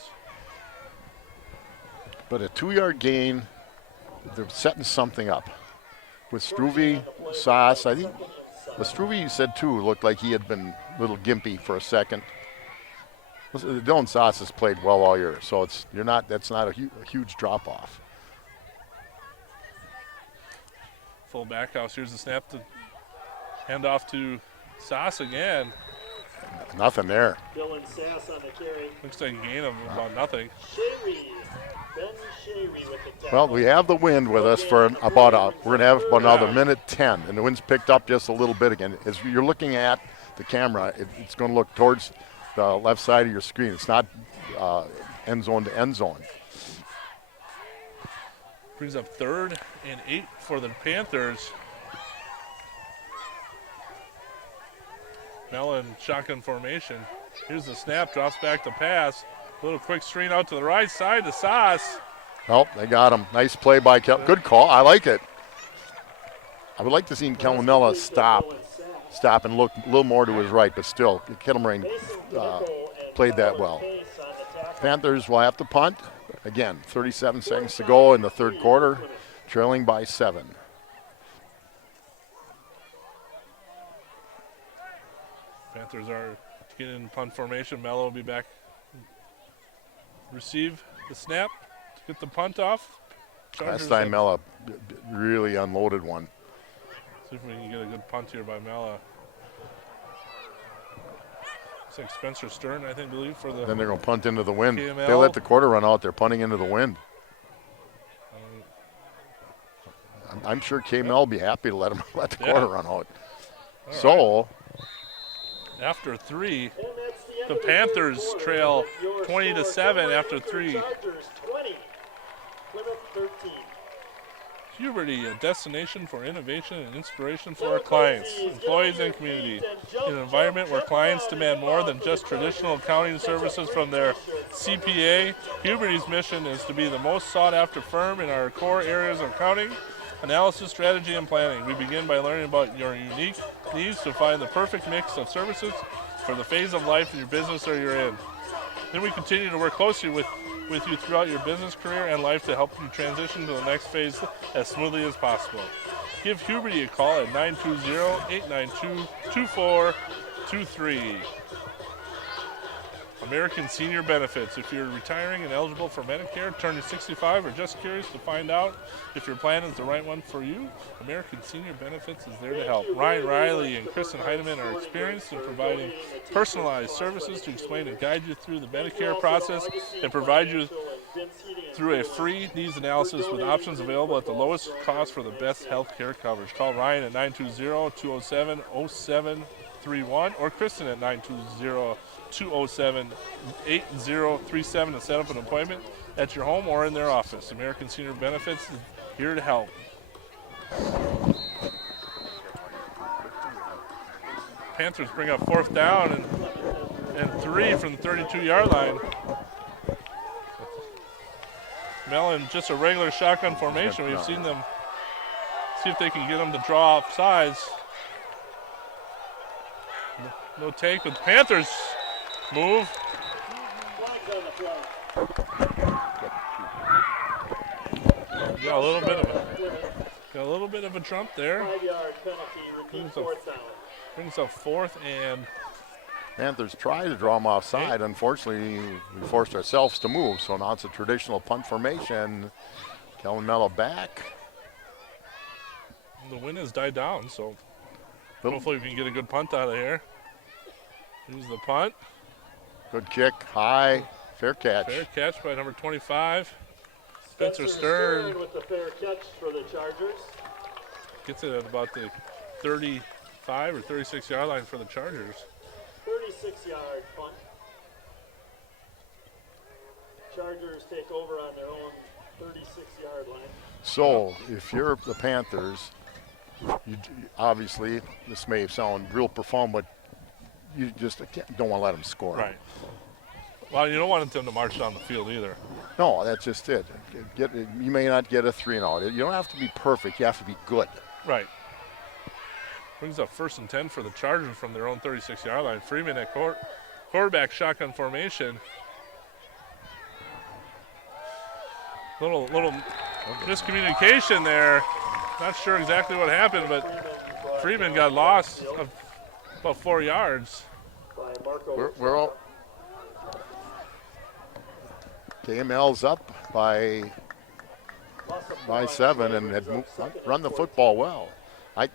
But a 2-yard gain, they're setting something up. with Struve, Sass. I think the Struve you said too looked like he had been a little gimpy for a second. Dylan Sass has played well all year, so that's not a huge drop off. Full back house. Here's the snap to hand off to Sass again. Nothing there. Dylan Sass on the carry. Looks like a gain of about nothing. Sherry. Ben Sherry with the tackle. Well, we have the wind with us for we're going to have about another minute 10, and the wind's picked up just a little bit again. As you're looking at the camera, it's going to look towards the left side of your screen. It's not end zone to end zone. Brings up 3rd and 8 for the Panthers. Mellon shotgun formation. Here's the snap, drops back to pass. A little quick screen out to the right side to Sass. Oh, they got him. Nice play by Good call. I like it. I would like to see Kelmanella stop and look a little more to his right, but still, Kettlemering played that well. Panthers will have to punt. Again, 37 seconds to go in the third quarter, trailing by 7. Panthers are getting in punt formation. Mello will be back. Receive the snap to get the punt off. Last time Mella really unloaded one. See if we can get a good punt here by Mella. Looks like Spencer Stern, I believe, for the. Then they're going to punt into the wind. KML. They let the quarter run out. They're punting into the wind. I'm sure KML will be happy to let the quarter run out. So, after 3, the Panthers trail 20-7 after 3. Huberty, a destination for innovation and inspiration for our clients, employees, and community. In an environment where clients demand more than just traditional accounting services from their CPA, Huberty's mission is to be the most sought-after firm in our core areas of accounting, analysis, strategy, and planning. We begin by learning about your unique needs to find the perfect mix of services for the phase of life in your business or you're in. Then we continue to work closely with you throughout your business career and life to help you transition to the next phase as smoothly as possible. Give Huberty a call at 920-892-2423. American Senior Benefits. If you're retiring and eligible for Medicare, turning 65, or just curious to find out if your plan is the right one for you, American Senior Benefits is there to help. Ryan Riley and Kristen Heidemann are experienced in providing personalized services to explain and guide you through the Medicare process and provide you through a free needs analysis with options available at the lowest cost for the best health care coverage. Call Ryan at 920-207-0731 or Kristen at 920-207-8037 to set up an appointment at your home or in their office. American Senior Benefits is here to help. Panthers bring up 4th down and 3 from the 32-yard line. Mellon, just a regular shotgun formation. We've seen them see if they can get them to draw off sides. No take, but the Panthers move. Got a little bit of a trump there. 5-yard penalty, repeat 4th down. Brings up 4th and. Panthers try to draw them offside. Unfortunately, we forced ourselves to move, so now it's a traditional punt formation. Kellen Mello back. The wind has died down, so hopefully we can get a good punt out of here. Here's the punt. Good kick, high, fair catch. Fair catch by number 25, Spencer Stern. With the fair catch for the Chargers. Gets it at about the 35 or 36-yard line for the Chargers. 36-yard punt. Chargers take over on their own 36-yard line. So, if you're the Panthers, you obviously, this may sound real profound, but you just don't want to let them score. Right. Well, you don't want them to march down the field either. No, that's just it. You may not get a 3-and-out. You don't have to be perfect. You have to be good. Right. Brings up 1st and 10 for the Chargers from their own 36-yard line. Freeman at quarterback shotgun formation. Little miscommunication there. Not sure exactly what happened, but Freeman got lost of about 4 yards. By Marco. We're all. KML's up by 7 and had run the football well. I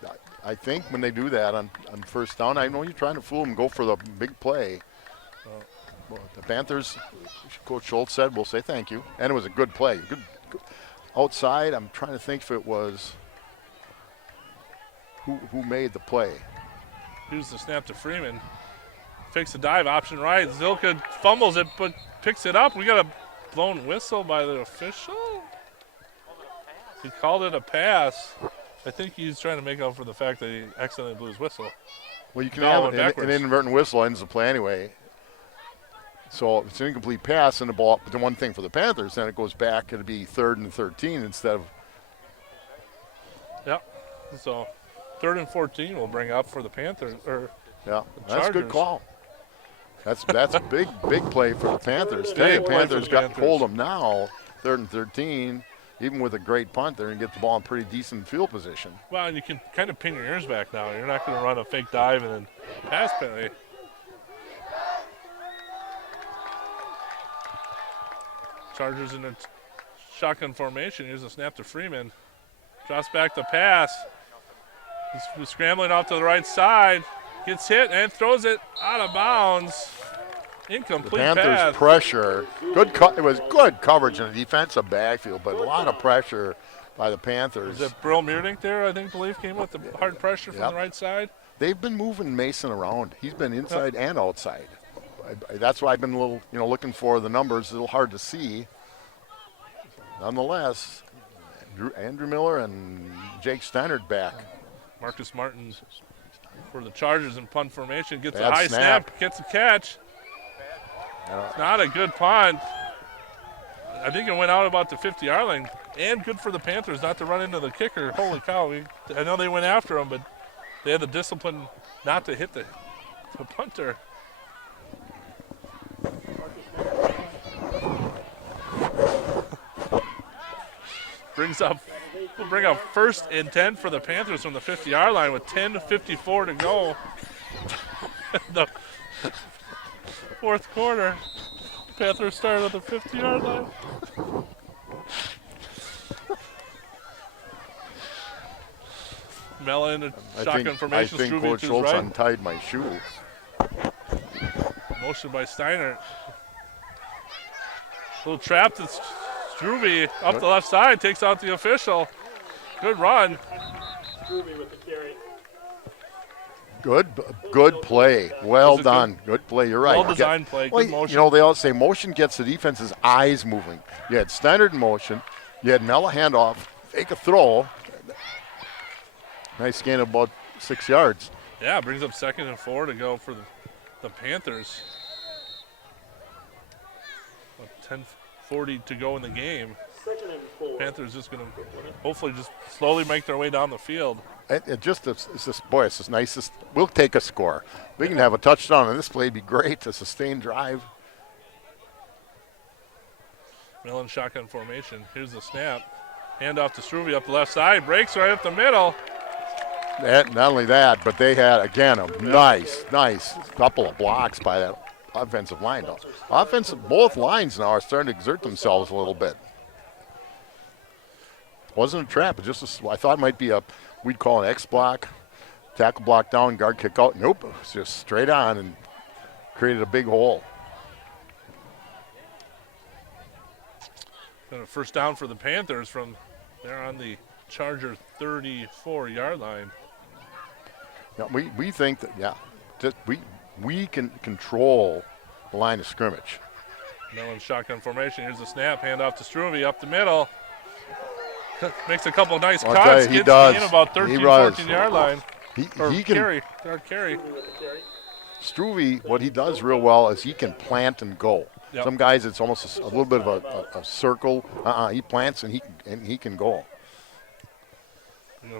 think when they do that on first down, I know you're trying to fool them, go for the big play. Well, the Panthers, Coach Schultz said, we'll say thank you. And it was a good play. Good. Outside, I'm trying to think if it was who made the play. Here's the snap to Freeman. Fakes the dive, option right. Zilka fumbles it, but picks it up. We got a blown whistle by the official. He called it a pass. I think he's trying to make up for the fact that he accidentally blew his whistle. Well, you can No, have went backwards. an inadvertent whistle ends the play anyway. So it's an incomplete pass and the ball. But the one thing for the Panthers, then it goes back. It'll be 3rd and 13 instead of. Yep. So 3rd and 14 we'll bring up for the Panthers. Yeah, that's a good Chargers. call. That's a big play for the Panthers. Tell you, Big play for Panthers the got Panthers. hold them now. 3rd and 13. Even with a great punt, they're going to get the ball in pretty decent field position. Well, and you can kind of pin your ears back now. You're not going to run a fake dive and then pass penalty. Chargers in a shotgun formation. Here's a snap to Freeman. Drops back the pass. He's scrambling off to the right side. Gets hit and throws it out of bounds. The Incomplete Panthers pass. pressure. It was good coverage in the defensive backfield, but a lot of pressure by the Panthers. Is it Brill Meerdink there, I believe, came with the hard pressure from Yep. the right side? They've been moving Mason around. He's been inside and outside. That's why I've been a little, looking for the numbers. A little hard to see. Nonetheless, Andrew Miller and Jake Steinert back. Marcus Martin for the Chargers in punt formation. Gets Bad a high snap. snap, gets a catch. It's not a good punt. I think it went out about the 50-yard line. And good for the Panthers not to run into the kicker. Holy cow. I know they went after him, but they had the discipline not to hit the punter. We'll bring up 1st and 10 for the Panthers from the 50-yard line with 10:54 to go. The 4th quarter. Panthers started at the 50-yard line. Mella in a shotgun I formation. think Struve Coach to his Schultz right. untied my shoe. Motion by Steiner. Little trap to Struve up the left side. Takes out the official. Good run. Ruby with the carry. Good play. Well Was it done. Good play. You're right. Well-designed play. Well, Good motion. they all say motion gets the defense's eyes moving. You had Steinert in motion. You had Mella handoff, fake a throw. Nice gain of about 6 yards. Yeah, brings up 2nd and 4 to go for the Panthers. 10:40 to go in the game. 2nd and 4. Panthers just going to hopefully just slowly make their way down the field. It's just nice. We'll take a score. We can have a touchdown on this play. It'd be great. A sustained drive. Millen shotgun formation. Here's the snap. Handoff to Struve up the left side. Breaks right up the middle. Not only that, but they had, again, a nice couple of blocks by that offensive line. Both lines now are starting to exert themselves a little bit. Wasn't a trap. I thought it might be we'd call an X block, tackle block down, guard kick out. Nope, it was just straight on and created a big hole. Got a 1st down for the Panthers from there on the Charger 34-yard line. Yeah, we think that we can control the line of scrimmage. Millen shotgun formation. Here's the snap. Handoff to Struve up the middle. Makes a couple of nice I'll tell cuts. you, he Gets does. in about He 13, runs. 14-yard line. Or He can. carry. Yard carry. Ruby with the carry. Struve, what he does real well is he can plant and go. Yep. Some guys, it's almost a little bit of a circle. He plants and he can go.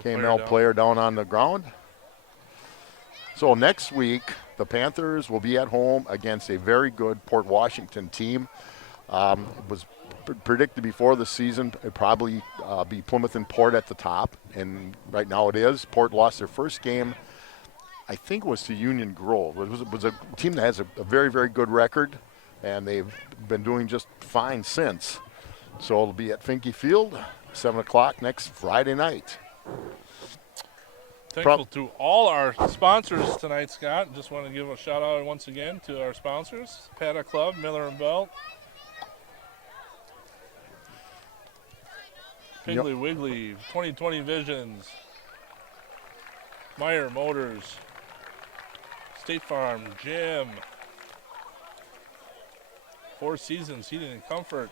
KML player down on the ground. So next week, the Panthers will be at home against a very good Port Washington team. It was predicted before the season it'd probably be Plymouth and Port at the top, and right now it is. Port lost their first game, I think it was to Union Grove. It was a team that has a very, very good record, and they've been doing just fine since. So it'll be at Finke Field, 7 o'clock next Friday night. Thankful to all our sponsors tonight, Scott. Just want to give a shout out once again to our sponsors, Paddock Club, Miller and Belt, Piggly Wiggly, 2020 Visions, Meyer Motors, State Farm, Gym, Four Seasons Heating and Comfort,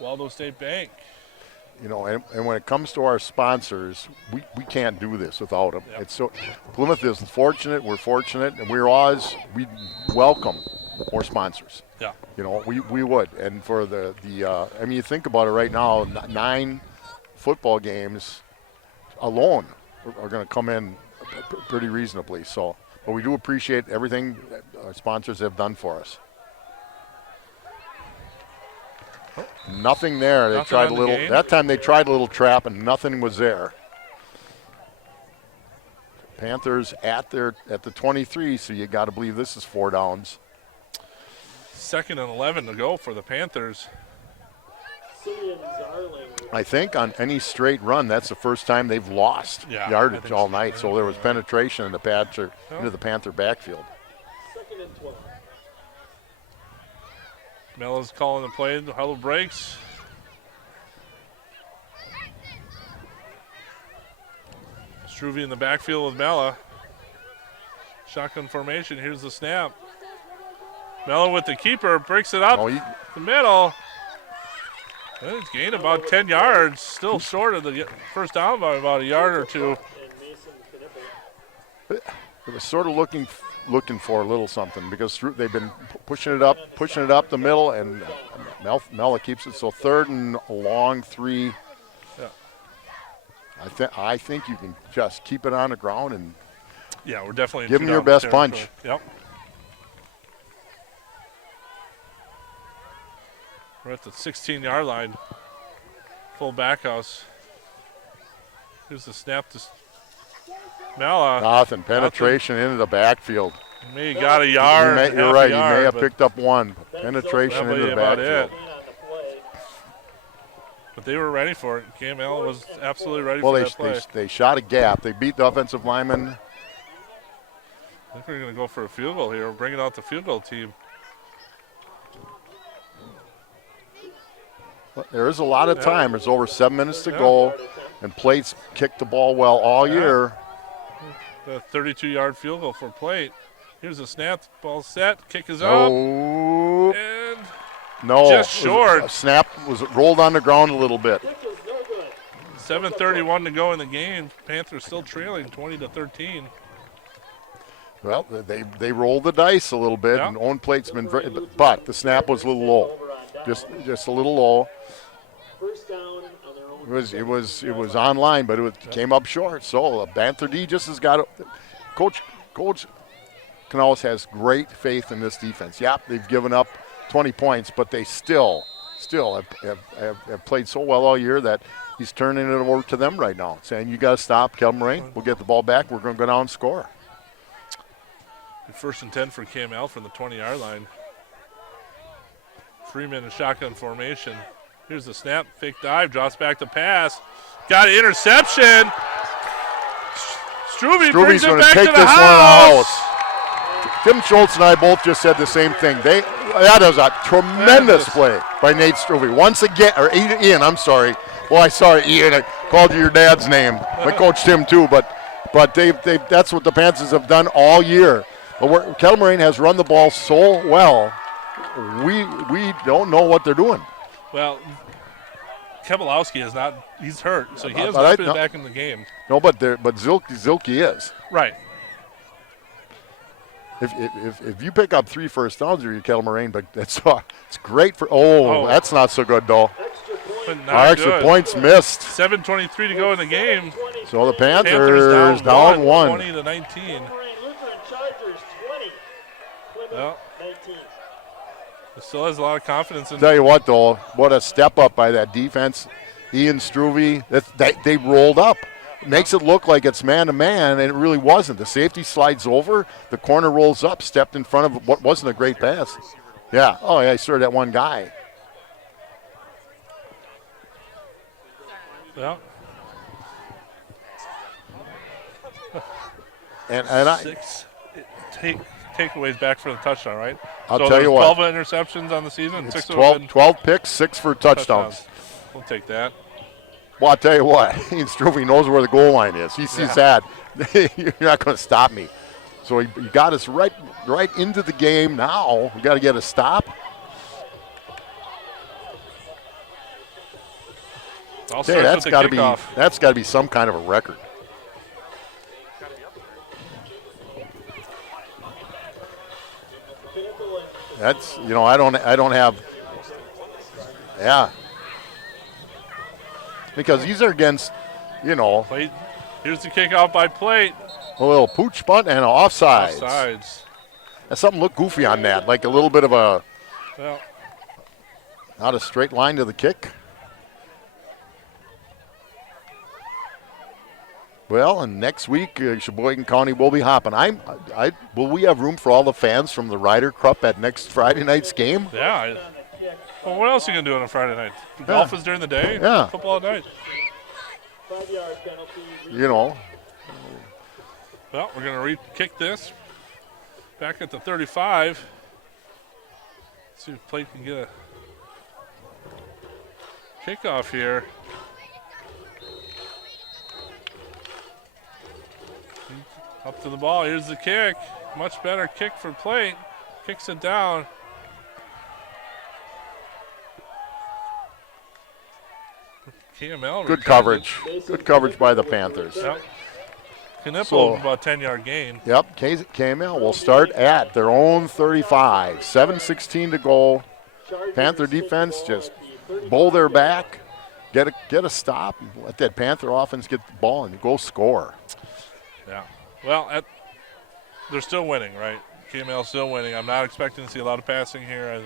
Waldo State Bank. You know, and when it comes to our sponsors, we can't do this without them. Yep. It's so Plymouth is fortunate. We're fortunate, and we welcome more sponsors. Yeah. You know, we would. And for the I mean, you think about it right now, 9 football games alone are going to come in pretty reasonably. So, but we do appreciate everything our sponsors have done for us. Nothing there. They Nothing tried on a the little. game? That time they tried a little trap and nothing was there. Panthers at the 23, so you got to believe this is 4 downs. 2nd and 11 to go for the Panthers. Simeon Zarling. I think on any straight run, that's the first time they've lost Yeah, I yardage think all so. night. So there was penetration in the Panther into the Panther backfield. 2nd and 12. Mella's calling the play. The huddle breaks. Struve in the backfield with Mella. Shotgun formation. Here's the snap. Mella with the keeper. Breaks it up. Oh, The middle. And it's gained about 10 yards. Still short of the first down by about a yard or two. And Mason Knipple. it was sort of looking for a little something because they've been pushing it up the middle, and Mella keeps it. So 3rd and a long 3. Yeah. I think you can just keep it on the ground and Yeah, we're definitely in give them your two-down best territory. punch. Yep. We're at the 16-yard line. Full back house. Here's the snap to Mella. Nothing. Penetration into the backfield. May got a yard. You're right. Half a You may yard, have but- picked up 1. Penetration That'll into be the about backfield. it. On the play. But they were ready for it. KML was absolutely ready Well, for that play. they shot a gap. They beat the offensive lineman. I think we're going to go for a field goal here. We're bringing out the field goal team. There is a lot of time. There's over 7 minutes to go, and Plate's kicked the ball well all year. The 32-yard field goal for Plate. Here's the snap. Ball set. Kick is up. Oh, And no. just short. A snap was rolled on the ground a little bit. Kick is no good. 7:31 to go in the game. Panthers still trailing 20-13. Well, they rolled the dice a little bit, Yeah. and Owen Plate's been but the snap was a little low. Over on down. Just a little low. First down on their own. It was online, but it came up short. So Panther D just has got it. Coach Canales has great faith in this defense. Yep, they've given up 20 points, but they still have played so well all year that he's turning it over to them right now, saying you got to stop, Kelmerain. We'll get the ball back. We're going to go down and score. 1st and 10 for KML from the 20-yard line. Freeman in shotgun formation. Here's the snap. Fake dive. Drops back the pass. Got an interception. Struve brings it going to back take to the this house. one out. Tim Schultz and I both just said the same thing. That was a tremendous play by Nate Struve. Once again, or Ian, I'm sorry. Well, I sorry, Ian. I called you your dad's name. I coached him too, but that's what the Panthers have done all year. But Kelmerain has run the ball so well, we don't know what they're doing. Well, Kebalowski is not. He's hurt, so he has But not been back in the game. No, but Zilke is. Right. If you pick up 3 first downs, you're Kelmerain, but it's great for. Oh, that's not so good though. Extra point. But not Our extra good. points missed. 7:23 to go in the game. So the Panthers Panthers down 1. 20-19. Lutheran Chargers 20. Plymouth Well, 19. Still has a lot of confidence in. Tell you what, though, what a step up by that defense. Ian Struve, they rolled up. Makes it look like it's man-to-man, and it really wasn't. The safety slides over, the corner rolls up, stepped in front of what wasn't a great pass. Yeah, oh, yeah, I saw that one guy. Yeah. And I, 6 takeaways back for the touchdown, right? I'll so tell you what. 12 interceptions on the season. It's 6 of them 12, been 12 picks, 6 for touchdowns. We'll take that. Well, I'll tell you what, Ian Struve knows where the goal line is. He sees that. You're not going to stop me. So he got us right into the game now. We got to get a stop. Okay, that's got to be some kind of a record. That's, I don't have. Yeah. Because these are against, Plate. Here's the kickoff by Plate. a little pooch punt and an offsides. Offsides. Something looked goofy on that, like a little bit of a Well, not a straight line to the kick. Well, and next week, Sheboygan County will be hopping. Will we have room for all the fans from the Ryder Cup at next Friday night's game? yeah. Well, what else are you going to do on a Friday night? Golf is during the day? Yeah. Football at night? 5-yard penalty. Well, we're going to re-kick this. Back at the 35. See if Plate can get a kickoff here. Up to the ball. Here's the kick. Much better kick for Plate. Kicks it down. KML. Good coverage. Good coverage by the Panthers. Yep. Knipple, So- about 10-yard gain. Yep, KML will start at their own 35. 7:16 to go. Panther defense just bowl their back, get a stop, and let that Panther offense get the ball and go score. Yeah. Well, they're still winning, right? KML still winning. I'm not expecting to see a lot of passing here.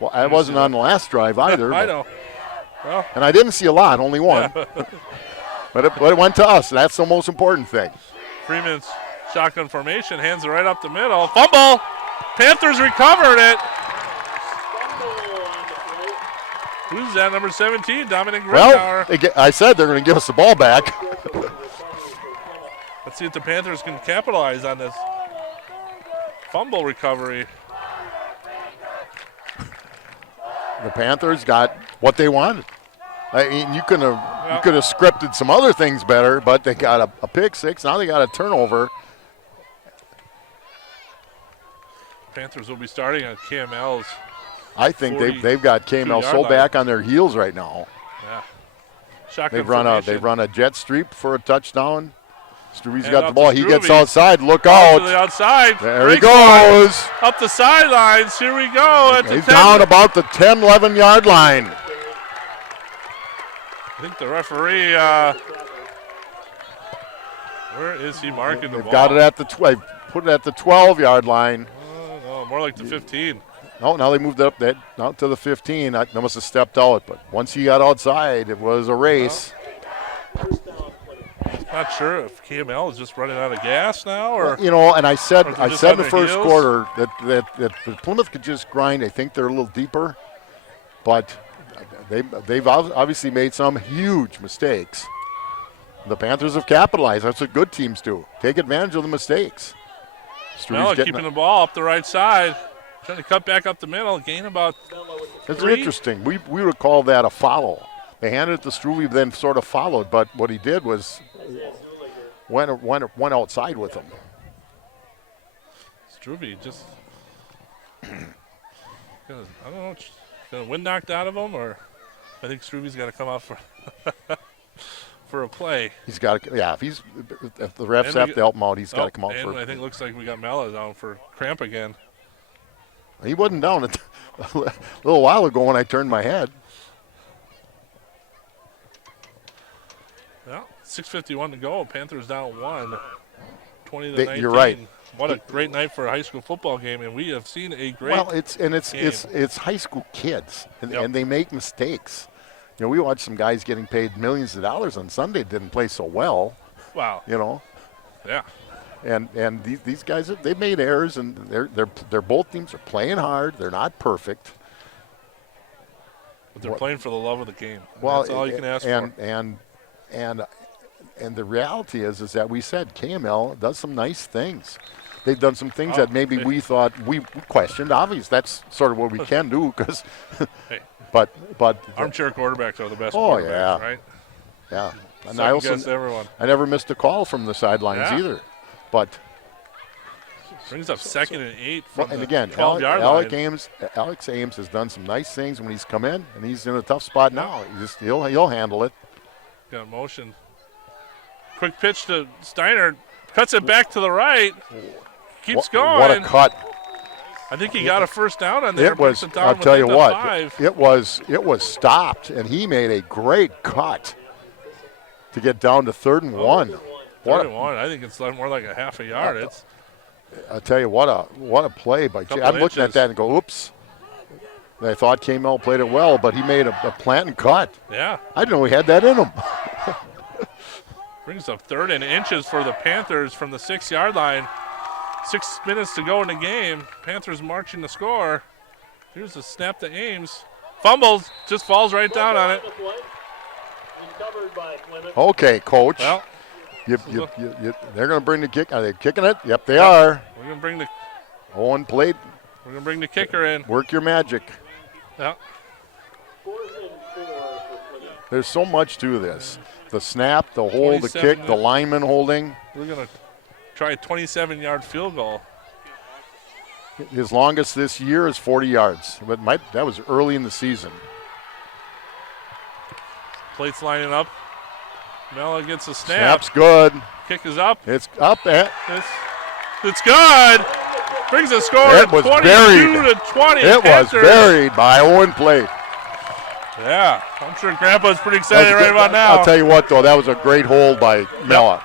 Well, I wasn't on the last drive either. I but- know. Well, And I didn't see a lot, only one. But it went to us. That's the most important thing. Freeman's shotgun formation, hands it right up the middle. Fumble. Panthers recovered it. Who's that? Number 17, Dominic Well, Grindauer. I said they're going to give us the ball back. Let's see if the Panthers can capitalize on this fumble recovery. The Panthers got what they wanted. I mean, you could have scripted some other things better, but they got a pick six. Now they got a turnover. Panthers will be starting on KML's. I think they've got KML so back on their heels right now. Yeah. Shotgun They've run a jet sweep for a touchdown. Struve's And got up the ball. to He gets Struve. outside. Look Out to the out. outside. There he Breaks one. goes. Up the sidelines. Here we go. At the He's 10. down about the 10, 11-yard line. I think the referee, where is he marking the They've ball? got it at the put it at the 12-yard line. No, more like the 15. No, now they moved it up out to the 15. They must have stepped out, but once he got outside, it was a race. Not sure if KML is just running out of gas now, or And I said Or they're just in on the their first heels? quarter that Plymouth could just grind. I think they're a little deeper, but they've obviously made some huge mistakes. The Panthers have capitalized. That's what good teams do. Take advantage of the mistakes. Mella keeping the ball up the right side, trying to cut back up the middle, gain about It's 3. interesting. We would call that a follow. They handed it to Struve, then sort of followed, but what he did was went outside with him. Struve just, I don't know, got a wind knocked out of him, or I think Struve's got to come out for for a play. He's got to, if the refs have to help him out, he's got to come out and for. I think it looks like we got Mella down for cramp again. He wasn't down a little while ago when I turned my head. Well, 6:51 to go. Panthers down 1. 20 to 19. You're right. What a great night for a high school football game, and we have seen a great. Well, it's game. high school kids, and, Yep. and they make mistakes. You know, we watched some guys getting paid millions of dollars on Sunday didn't play so well. Wow. You know, Yeah. and these guys they've made errors, and they're both teams are playing hard. They're not perfect. But they're playing for the love of the game. Well, That's all you can ask and, for. And the reality is that we said KML does some nice things. They've done some things that maybe we thought we questioned. Obviously, that's sort of what we can do because. Hey. But Armchair quarterbacks are the best Oh, quarterbacks, yeah. right? yeah, and Second guess everyone. I never missed a call from the sidelines Yeah. either. But Brings up 2nd and 8 from and the again, 12-yard line. Alex Ames has done some nice things when he's come in, and he's in a tough spot now. He'll handle it. Got motion. Quick pitch to Steiner. Cuts it back to the right. Keeps going. What a cut! I think he got a first down on there. It was. Brings it down I'll tell you within the what. 5. It was stopped, and he made a great cut to get down to 3rd and 1. What? 31. I think it's more like a half a yard. It's I'll tell you what a play by. Couple I'm looking at inches. that and go, oops. And I thought KML played it well, but he made a plant and cut. yeah. I didn't know he had that in him. Brings up 3rd and inches for the Panthers from the 6-yard line. 6 minutes to go in the game. Panthers marching to score. Here's a snap to Ames. Fumbles, just falls right down on it. Recovered by Clement. Okay, coach. Well, They're going to bring the kick. Are they kicking it? Yep, they are. we're gonna bring the Owen played. kicker in. Work your magic. Yeah. 4th and 4 for Clement. There's so much to this. The snap, the hold, the 27 kick, the lineman holding. We're gonna try a 27-yard field goal. His longest this year is 40 yards. But that was early in the season. Plates lining up. Mella gets a snap. Snap's good. Kick is up. It's up. It's good. Brings a score It at was 22 buried. to 20. It was Panthers. buried by Owen Plate. Yeah, I'm sure Grandpa's pretty excited right about now. I'll tell you what, though, that was a great hold by Mella.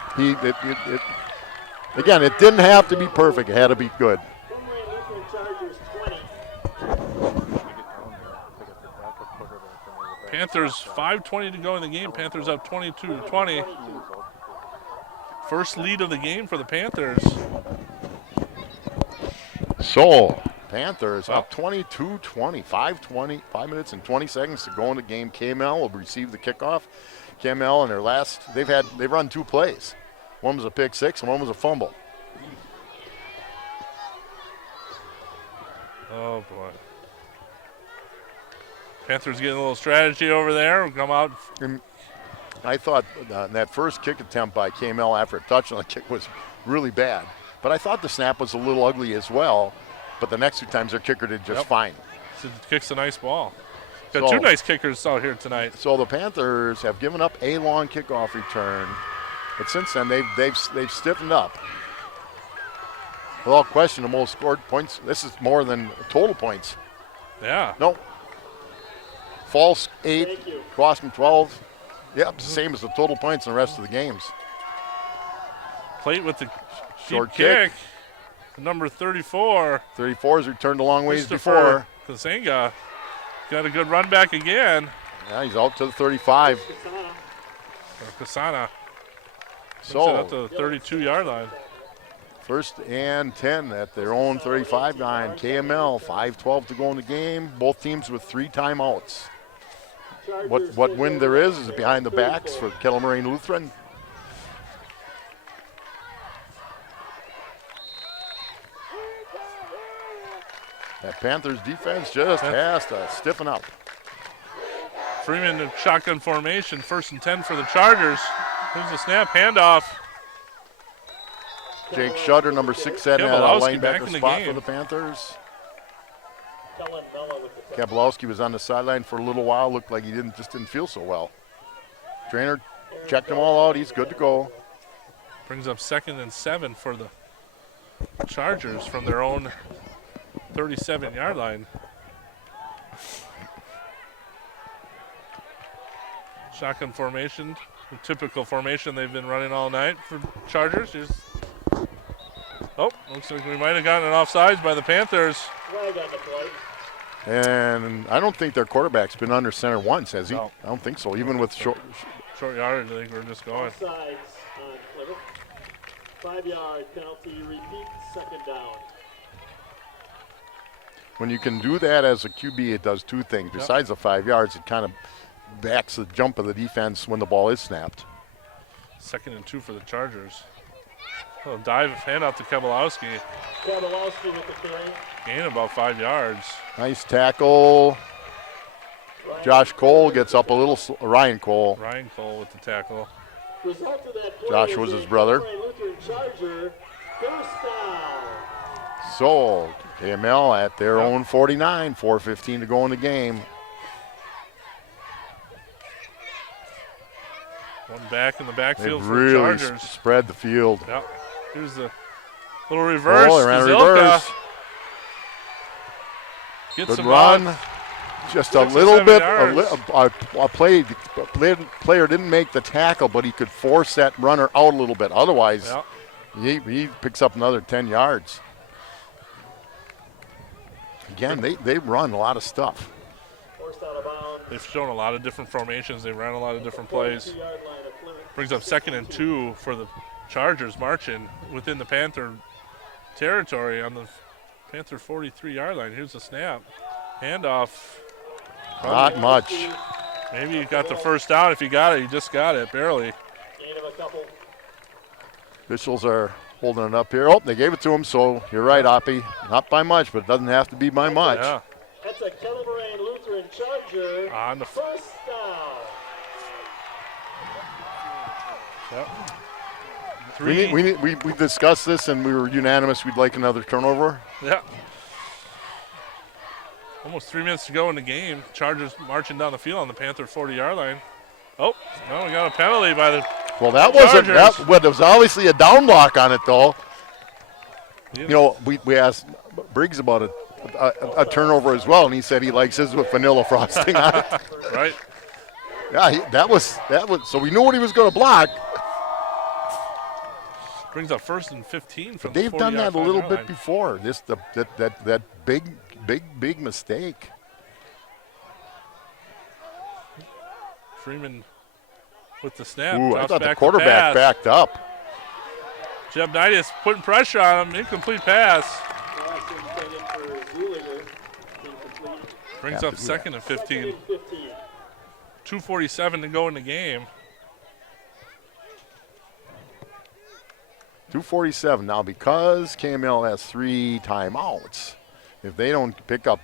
Again, it didn't have to be perfect. It had to be good. Penryn Lutheran Chargers 20. Panthers 5:20 to go in the game. Panthers up 22 to 20. First lead of the game for the Panthers. So, Panthers up 22-20, 5 minutes and 20 seconds to go in the game. KML will receive the kickoff. KML in their last, they've run 2 plays. One was a pick 6 and one was a fumble. Oh boy. Panthers getting a little strategy over there. Come out. I thought that first kick attempt by KML after a touchdown kick was really bad. But I thought the snap was a little ugly as well. But the next 2 times their kicker did just fine. So kicks a nice ball. Got 2 nice kickers out here tonight. So the Panthers have given up a long kickoff return, but since then they've stiffened up. Without question, the most scored points. This is more than total points. Yeah. No. False 8, Thank you. Crossman 12. Yep, same as the total points in the rest of the games. Plate with the Short deep kick. Number 34. 34 is returned a long ways Christopher before. Kazenga got a good run back again. Yeah, he's out to the 35. Kasana. So At the 32-yard line. 1st and 10 at their own 35 line. KML, 5:12 to go in the game. Both teams with 3 timeouts. What win there is behind the backs for Kettle Moraine Lutheran. That Panthers defense just has to stiffen up. Freeman in shotgun formation. 1st and 10 for the Chargers. Here's the snap handoff. Jake Shutter, number 6, at a Kebalowski back in linebacker the spot game. for the Panthers. Kellen Mella with the Kabalowski was on the sideline for a little while. Looked like he didn't feel so well. Trainer checked them all out. He's good to go. Brings up 2nd and 7 for the Chargers from their own 37-yard line. Shotgun formation, the typical formation they've been running all night for Chargers. Here's Oh, looks like we might have gotten an offsides by the Panthers. Flag on the play. And I don't think their quarterback's been under center once, has he? No. I don't think so. Even with short. Short yardage, I think we're just going. Offsides on Plymouth. 5-yard penalty. Repeat. Second down. When you can do that as a QB, it does two things. Besides the 5 yards, it kind of backs the jump of the defense when the ball is snapped. 2nd and 2 for the Chargers. Oh, dive handoff to Kowalski. Kowalski with the carry. Gain about 5 yards. Nice tackle. Josh Cole gets up a little. Ryan Cole. Ryan Cole with the tackle. Result of that play Josh is was a his brother. Lutheran Charger. First down. So KML at their own 49. 4:15 to go in the game. One back in the backfield They've for really the Chargers. spread the field. Yep. Here's the little reverse. Oh, they ran a Zilka reverse. Gets Good him run. out. Just a 6 or little 7 bit. yards. Player didn't make the tackle, but he could force that runner out a little bit. Otherwise, Yep. he picks up another 10 yards. Again, they run a lot of stuff. Forced out of bounds. They've shown a lot of different formations. They ran a lot of different plays. 42-yard line of Plymouth. Brings up 2nd and 2 for the Chargers marching within the Panther territory on the Panther 43-yard line. Here's the snap. Handoff. Not much. Maybe you got the first down. If you got it, you just got it, barely. Gain of a couple. Officials are holding it up here. Oh, they gave it to him, so you're right, Oppie. Not by much, but it doesn't have to be by much. Yeah. That's a Kettle Moraine Lutheran Charger. On the First down. Yep. Three. We discussed this, and we were unanimous we'd like another turnover. Yeah. Almost 3 minutes to go in the game. Chargers marching down the field on the Panther 40-yard line. Oh, no, we got a penalty by the Well, that wasn't Chargers. that. Well, there was obviously a down block on it, though. You know, we asked Briggs about a turnover as well, and he said he likes his with vanilla frosting on it. right. Yeah, that was. So we knew what he was going to block. Brings up 1st and 15 from They've the 40-yard done that a little line. bit before. That big mistake. Freeman with the snap. Ooh, I drops thought the back to quarterback pass. backed up. Jeb Knightis putting pressure on him. Incomplete pass. Pass intended for Zuliger. Incomplete. Brings Have up to do that. 2nd and 15. 15. 2:47 to go in the game. 2:47 now, because KML has 3 timeouts. If they don't pick up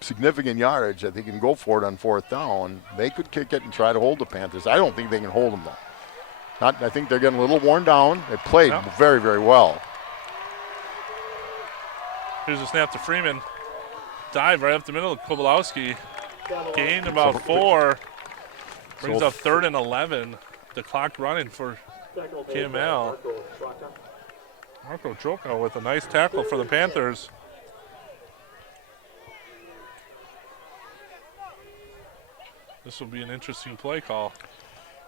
significant yardage that they can go for it on 4th down, they could kick it and try to hold the Panthers. I don't think they can hold them though. I think they're getting a little worn down. They played Yeah. very, very well. Here's a snap to Freeman. Dive right up the middle of Kowalski. Gain about 4. Brings So- up 3rd and 11. The clock running for Tackle made by KML. Marco Traka. Marco Trocco with a nice tackle for the Panthers. This will be an interesting play call.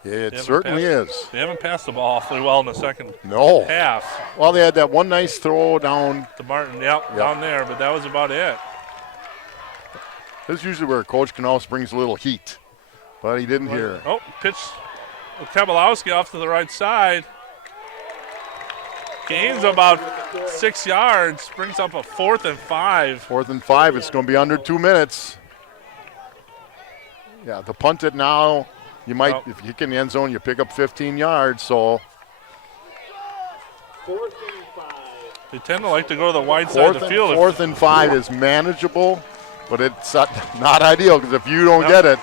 It They haven't certainly passed- is. They haven't passed the ball awfully well in the second No. half. Well, they had that one nice throw down. To Martin, down there, but that was about it. This is usually where Coach Knaus brings a little heat, but he didn't here. Oh, pitch Kowalski off to the right side. Gains about 6 yards. Brings up a 4th and 5. 4th and 5. It's going to be under 2 minutes. Yeah, to punt it now, you might, Well- if you kick in the end zone, you pick up 15 yards. So 4th and 5. They tend to like to go to the wide side of the field. fourth and 5 is manageable, but it's not ideal because if you don't get it,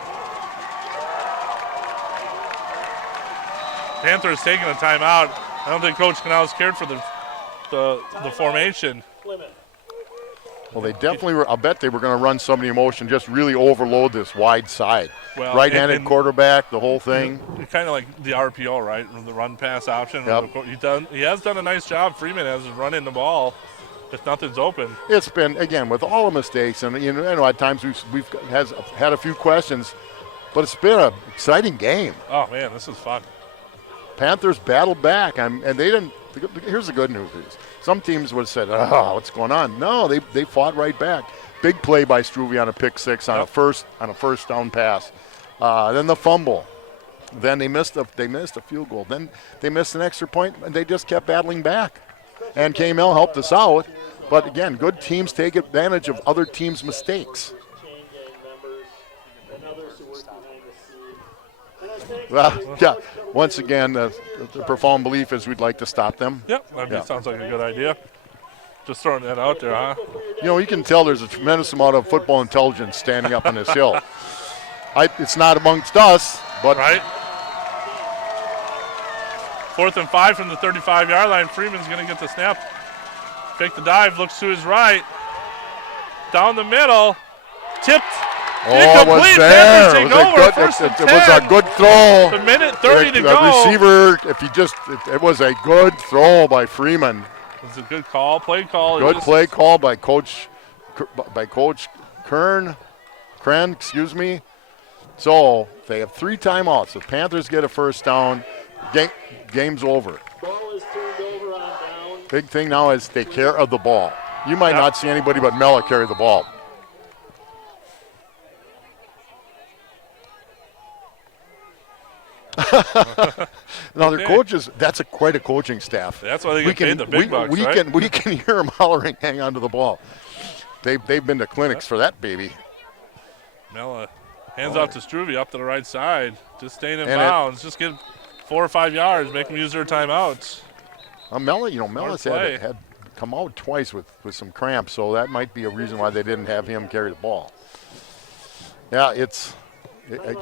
Panthers taking a timeout. I don't think Coach Canals cared for the formation. Plymouth. well, they definitely were. I'll bet they were going to run somebody in motion, just really overload this wide side. Well, Right-handed and- quarterback, the whole thing. Kind of like the RPO, right? The run pass option. Yep. He has done a nice job. Freeman has running the ball if nothing's open. It's been, again, with all the mistakes, and I know at times we've had a few questions, but it's been an exciting game. Oh man, this is fun. Panthers battled back, and they didn't. here's the good news: is some teams would have said, "Oh, what's going on?" No, they fought right back. Big play by Struve on a pick six on a first down pass. Then the fumble. Then they missed a field goal. Then they missed an extra point, and they just kept battling back. And KML helped us out. But again, good teams take advantage of other teams' mistakes. chain gang members and others who work behind the scenes. And I think Well, yeah. Once again, the profound belief is we'd like to stop them. Yep, that sounds like a good idea. Just throwing that out there, huh? You know, you can tell there's a tremendous amount of football intelligence standing up on this hill. It's not amongst us, but Right? 4th and 5 from the 35-yard line. Freeman's going to get the snap. Fake the dive, looks to his right. Down the middle. Tipped. it was Incomplete. there. Panthers It take was, over. a good, First and it was a 10. good throw. A minute 30 to The go. receiver, it was a good throw by Freeman. It's a good call, play call. Good play call by Coach Kern, excuse me. So they have 3 timeouts. The Panthers get a first down. Game's over. ball is turned over on down. Big thing now is take care of the ball. You might not see anybody but Mella carry the ball. Now their coaches, that's quite a coaching staff. That's why they get paid the big bucks, right? We can hear them hollering, hang on to the ball. They've been to clinics for that, baby. Mella hands off to Struve up to the right side. Just staying in And bounds. Just get 4 or 5 yards. Make them use their timeouts. Mella's play. had come out twice with some cramps, so that might be a reason why they didn't have him carry the ball. Yeah,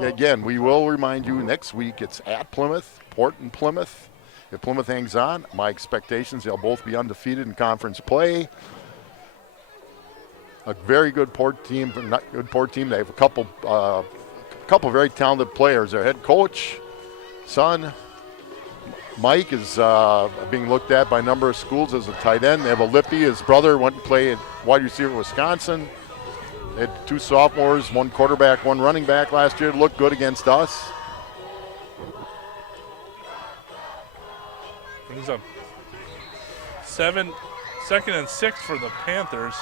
again, we will remind you next week it's at Plymouth, Port and Plymouth. If Plymouth hangs on, my expectations, they'll both be undefeated in conference play. A very good Port team, not good Port team. They have a couple very talented players. Their head coach, son, Mike, is being looked at by a number of schools as a tight end. They have a Lippy. His brother went to play at wide receiver at Wisconsin. They had 2 sophomores, 1 quarterback, 1 running back last year. Looked good against us. Brings up 2nd and 6 for the Panthers.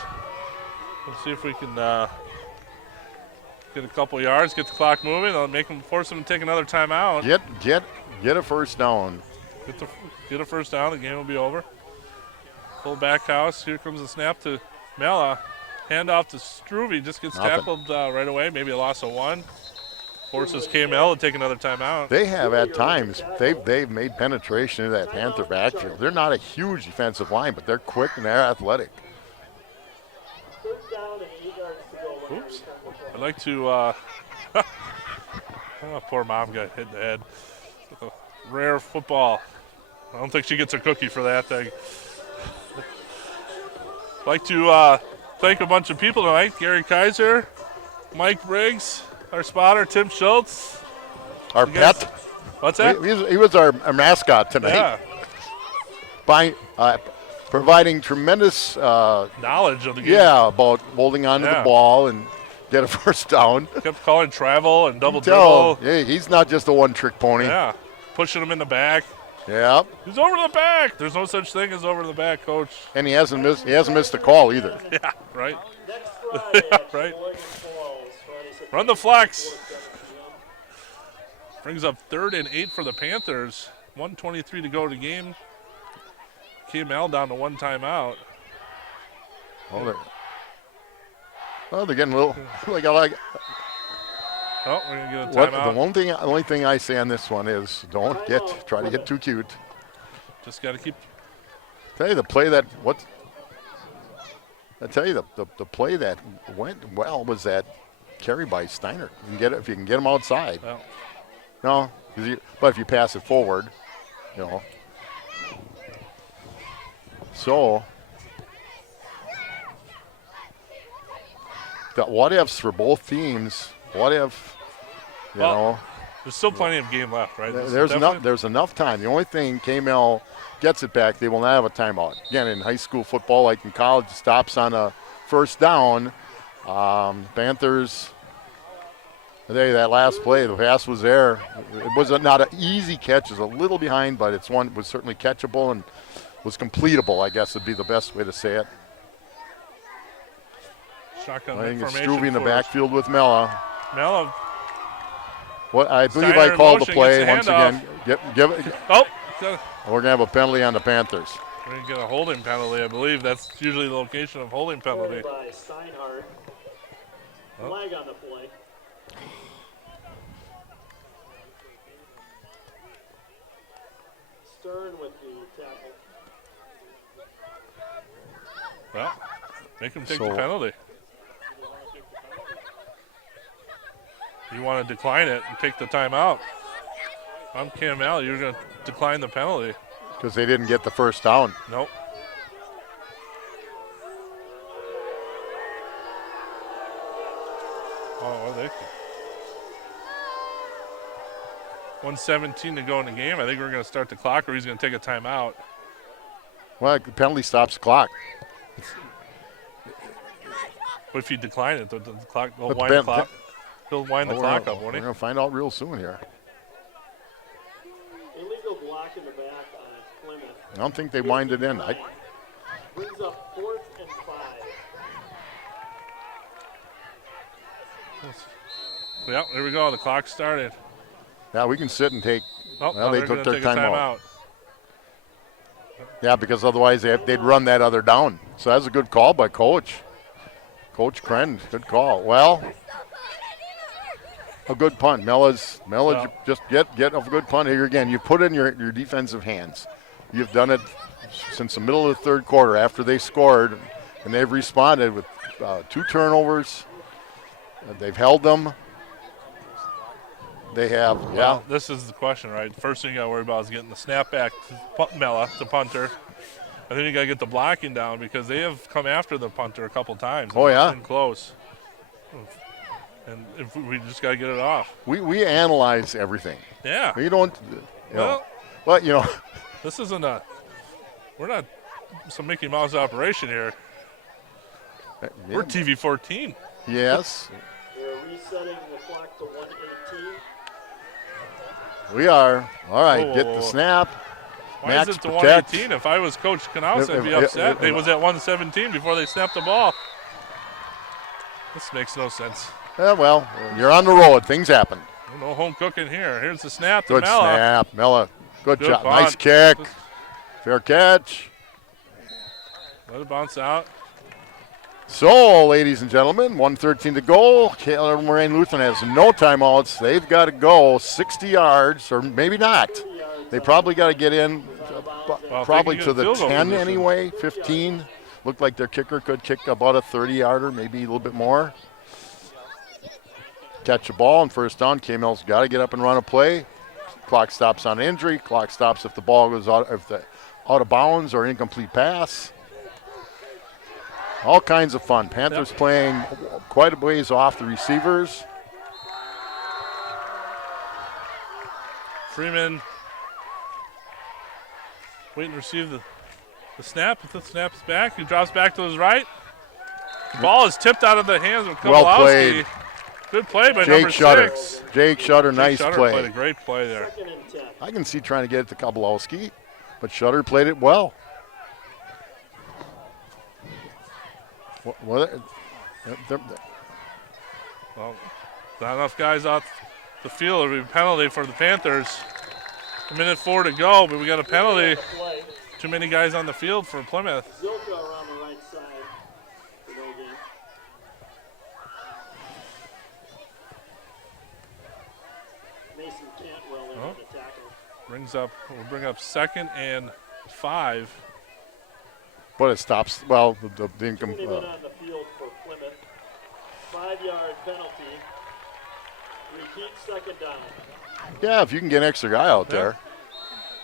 Let's see if we can get a couple yards, get the clock moving. I'll force them to take another timeout. Get a first down. Get a first down. The game will be over. Full back house. Here comes the snap to Mella. Hand off to Struve. Just gets tackled right away. Maybe a loss of 1. Forces KML to take another timeout. They have at times, they've made penetration into that Panther backfield. They're not a huge defensive line, but they're quick and they're athletic. 3rd down and 8 yards to go. Oops. I'd like to, oh, poor mom got hit in the head. Rare football. I don't think she gets a cookie for that thing. I'd like to thank a bunch of people tonight. Gary Kaiser, Mike Briggs, our spotter, Tim Schultz. Our pet. What's that? He was our mascot tonight. Yeah. By providing tremendous Knowledge of the game. yeah, about holding on to the ball and get a first down. Kept calling travel and double Tell, dribble. hey, he's not just a one-trick pony. Yeah. Pushing him in the back. Yeah, He's over the back. There's no such thing as over the back, coach. and he hasn't missed a call either. Yeah, right. Next Friday at Right. Sheboygan Falls, Friday, September Run the flex. 7 p.m. Brings up 3rd and 8 for the Panthers. 1:23 to go to the game. KML down to 1 timeout. They're getting a little like. Oh, we're gonna get a timeout. The only thing I say on this one is don't try to get too cute. Just got to keep. Tell you the play that I tell you the play that went well was that carry by Steiner. You can get it if you can get him outside. Well, No, but if you pass it forward, So the what ifs for both teams. What if there's still plenty of game left, right? There's enough time. The only thing KML gets it back, they will not have a timeout. Again, in high school football, like in college, stops on a first down. Panthers That last play, the pass was there. It was not an easy catch. It was a little behind, but it's one was certainly catchable and was completable, I guess would be the best way to say it. Shotgun I think it's formation Struve in the for backfield with Mella. Mella. What I believe Steiner I in called the motion, play gets the once again. Give it. Oh, We're gonna have a penalty on the Panthers. we're going to get a holding penalty, I believe. That's usually the location of holding penalty. By Steinhardt. Oh. Flag on the play. Stern with the tackle. Well, make him take So- the penalty. You want to decline it and take the timeout. I'm Cam Alley. You're going to decline the penalty. Because they didn't get the first down. Nope. Oh, well, they. 1:17 to go in the game. I think we're going to start the clock, or he's going to take a timeout. Well, the penalty stops the clock. But if you decline it, the clock will But wind the Ben- clock. He'll wind the clock up, won't We're he? going to find out real soon here. Illegal block in the back on Plymouth. I don't think they wind it in. Brings up 4th and 5. Yeah, there we go. The clock started. Yeah, we can sit and take. Oh, Well, no, they they're took gonna their take a timeout. Yeah, because otherwise they'd run that other down. So that's a good call by Coach. Coach Kren, good call. Well, a good punt. Mella, Well. just get a good punt here again. You put it in your defensive hands. You've done it since the middle of the third quarter after they scored, and they've responded with 2 turnovers. They've held them. They have, yeah. Well, this is the question, right? First thing you got to worry about is getting the snap back to Mella, the punter. And then you got to get the blocking down because they have come after the punter a couple times. Oh, yeah? Been close. And if we just got to get it off. We analyze everything. Yeah. We don't, Well, but, you know, this isn't we're not some Mickey Mouse operation here. We're TV 14. yes, They're resetting the clock to 1:18. we are. All right, Whoa, get whoa, the whoa. snap. Why Max is it to protect. 118? If I was Coach Knaus, I'd be If- upset. if- They was at 117 before they snapped the ball. This makes no sense. Yeah, well, you're on the road. Things happen. No home cooking here. Here's the snap to Good Mella. snap. Mella, good job. punt. Nice kick. Fair catch. Let it bounce out. So, ladies and gentlemen, 1:13 to go. Taylor Moraine Lutheran has no timeouts. They've got to go 60 yards, or maybe not. They probably got to get in Well, if probably they to can get the field goal 10 position. anyway, 15. Looked like their kicker could kick about a 30-yarder, maybe a little bit more. Catch the ball and first down. KML's got to get up and run a play. Clock stops on injury. Clock stops if the ball goes out of bounds or incomplete pass. All kinds of fun. Panthers playing quite a ways off the receivers. Freeman waiting to receive the snap. If the snap's back, he drops back to his right. The ball is tipped out of the hands of Kowalski. Well played. Good play by Jake number Shutter. 6. Jake Shutter, Jake nice Shutter play. played a great play there. 2nd and 10. I can see trying to get it to Kowalski, but Shutter played it well. Well, Well, not enough guys off the field. It'll be a penalty for the Panthers. 1:04 to go, but we got a penalty. Play. Too many guys on the field for Plymouth. Zilka around the right side for no gain. Mason Cantwell there on the tackle. We'll bring up 2nd and 5. but it stops. Well, the 20 men on the field for Plymouth. 5-yard penalty. Repeat 2nd down. yeah, if you can get an extra guy out Yeah. there.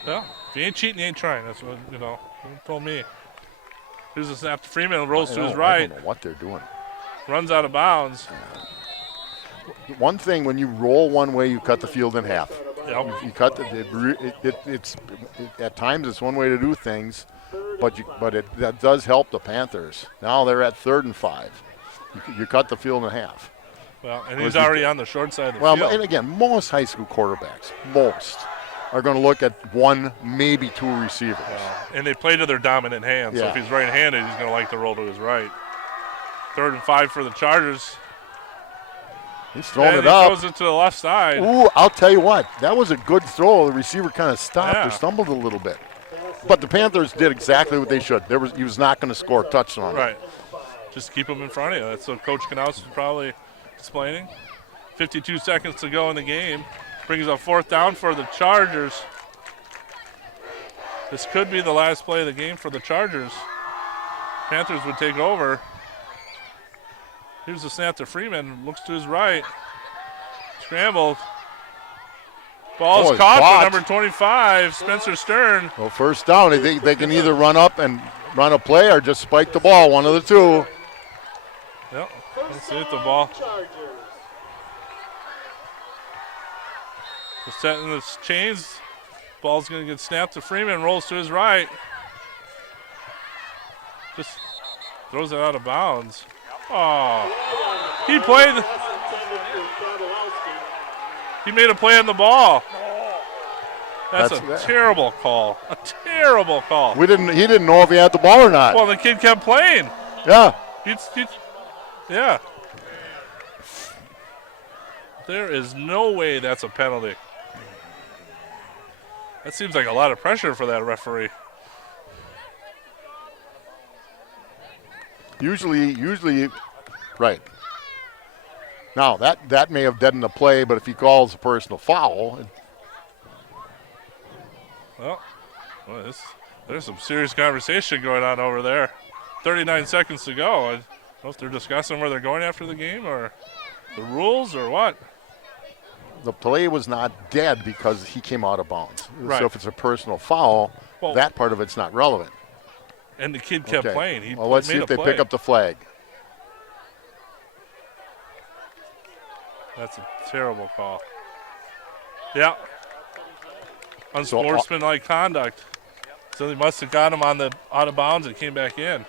Well, if you ain't cheating, you ain't trying. That's what, you told me. Here's the snap to Freeman, rolls to his I right, don't know what they're doing. runs out of bounds. One thing, when you roll one way, you cut the field in half. Yep. You cut it's at times it's one way to do things, but that does help the Panthers. Now they're at 3rd and 5. You cut the field in half. Well, and he's already on the short side of the Well, field. and again, most high school quarterbacks, are going to look at one, maybe two receivers. And they play to their dominant hand. So Yeah. if he's right-handed, he's going to like to roll to his right. 3rd and 5 for the Chargers. He's throwing And it he up. throws it to the left side. Ooh, I'll tell you what, that was a good throw. The receiver kind of stopped Yeah. or stumbled a little bit. But the Panthers did exactly what they should. He was not going to score a touchdown. Right. Just keep him in front of you. That's what Coach Knaus is probably explaining. 52 seconds to go in the game. Brings a 4th down for the Chargers. This could be the last play of the game for the Chargers. Panthers would take over. Here's the snap to Freeman. Looks to his right. Scrambled. Ball is caught for number 25, Spencer Stern. Well, first down, they can either run up and run a play or just spike the ball, one of the two. Yep. Let's see if the ball. Chargers. We're setting the chains. Ball's going to get snapped to Freeman. Rolls to his right. Just throws it out of bounds. Oh. He played. That's intended for Kabalowski. He made a play on the ball. That's That's- a terrible call. A terrible call. He didn't know if he had the ball or not. Well, the kid kept playing. Yeah. Yeah. There is no way that's a penalty. That seems like a lot of pressure for that referee. Usually, right. Now, that may have deadened the play, but if he calls a personal foul, Well, there's some serious conversation going on over there. 39 seconds to go. I don't know if they're discussing where they're going after the game or the rules or what. the play was not dead because he came out of bounds. Right. So if it's a personal foul, Well- that part of it's not relevant. And the kid kept Okay. playing. He Well, let's see made if a they play. pick up the flag. That's a terrible call. Yeah. Unsportsmanlike conduct. So they must have got him on the out of bounds and came back in.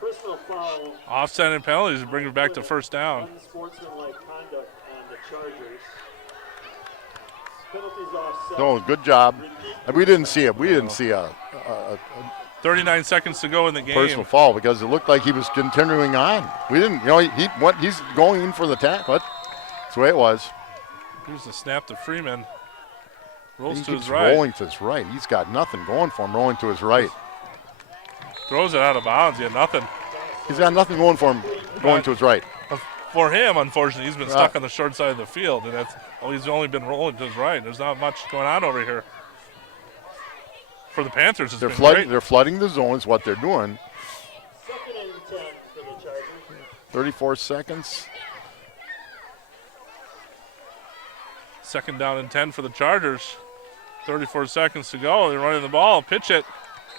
Personal foul. Offset and penalties to bring it back to first down. Unsportsmanlike conduct on the Chargers. Penalties offset. No, good job. We didn't see it. We didn't see a 39 seconds to go in the game. personal foul because it looked like he was continuing on. We didn't, he's going in for the tackle. That's the way it was. Here's the snap to Freeman. Rolls He to his keeps right. rolling to his right. He's got nothing going for him, rolling to his right. Throws it out of bounds. He had nothing. He's got nothing going for him, going to his right. For him, unfortunately, he's been stuck on the short side of the field, and he's only been rolling to his right. There's not much going on over here. For the Panthers, it's They're been flooding. great. They're flooding the zone. Is what they're doing. 2nd and 10 for the Chargers. 34 seconds. 2nd down and 10 for the Chargers. 34 seconds to go. They're running the ball. Pitch it.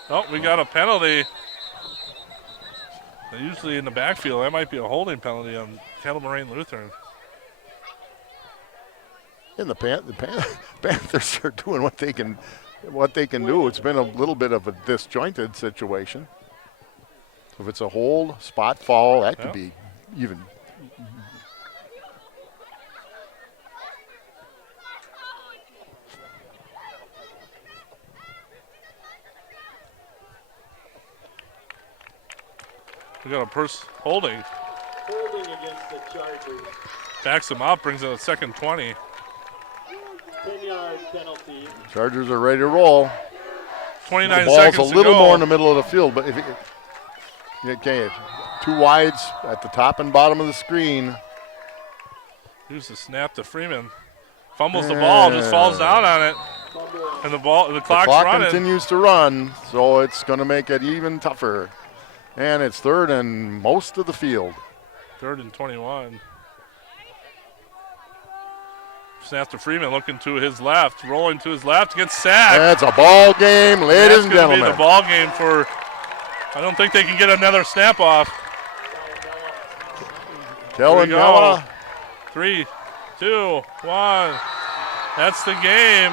Oh, we got a penalty. They're usually in the backfield. That might be a holding penalty on Kettle Moraine Lutheran. And the Panthers are doing what they can do. It's been a little bit of a disjointed situation. If it's a hold, spot foul, that could be even. We got a holding. Holding against the Chargers. Backs him up, brings it a 2nd 20. 10-yard penalty. Chargers are ready to roll. 29 The ball's seconds a to little go. more in the middle of the field, but okay, 2 wides at the top and bottom of the screen. Here's the snap to Freeman. Fumbles the ball, just falls down on it. And the clock's Clock running. continues to run, so it's going to make it even tougher. And it's 3rd and most of the field. 3rd and 21. Snap to Freeman, looking to his left, rolling to his left, gets sacked. That's a ball game, ladies and That's going to be gentlemen. the ball game for. I don't think they can get another snap off. Kellen Here we go. Mella. 3, 2, 1. That's the game.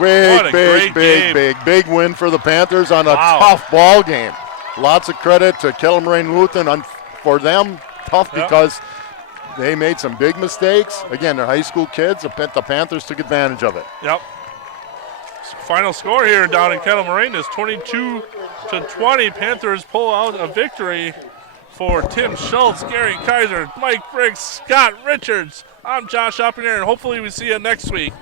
Big, What a great big win for the Panthers on a Wow. tough ball game. Lots of credit to Kettle Moraine Lutheran for them. Tough Yep. because they made some big mistakes. Again, they're high school kids. The Panthers took advantage of it. Yep. Final score here down in Kettle Moraine is 22-20. Panthers pull out a victory for Tim Schultz, Gary Kaiser, Mike Briggs, Scott Richards. I'm Josh Oppener, and hopefully we see you next week.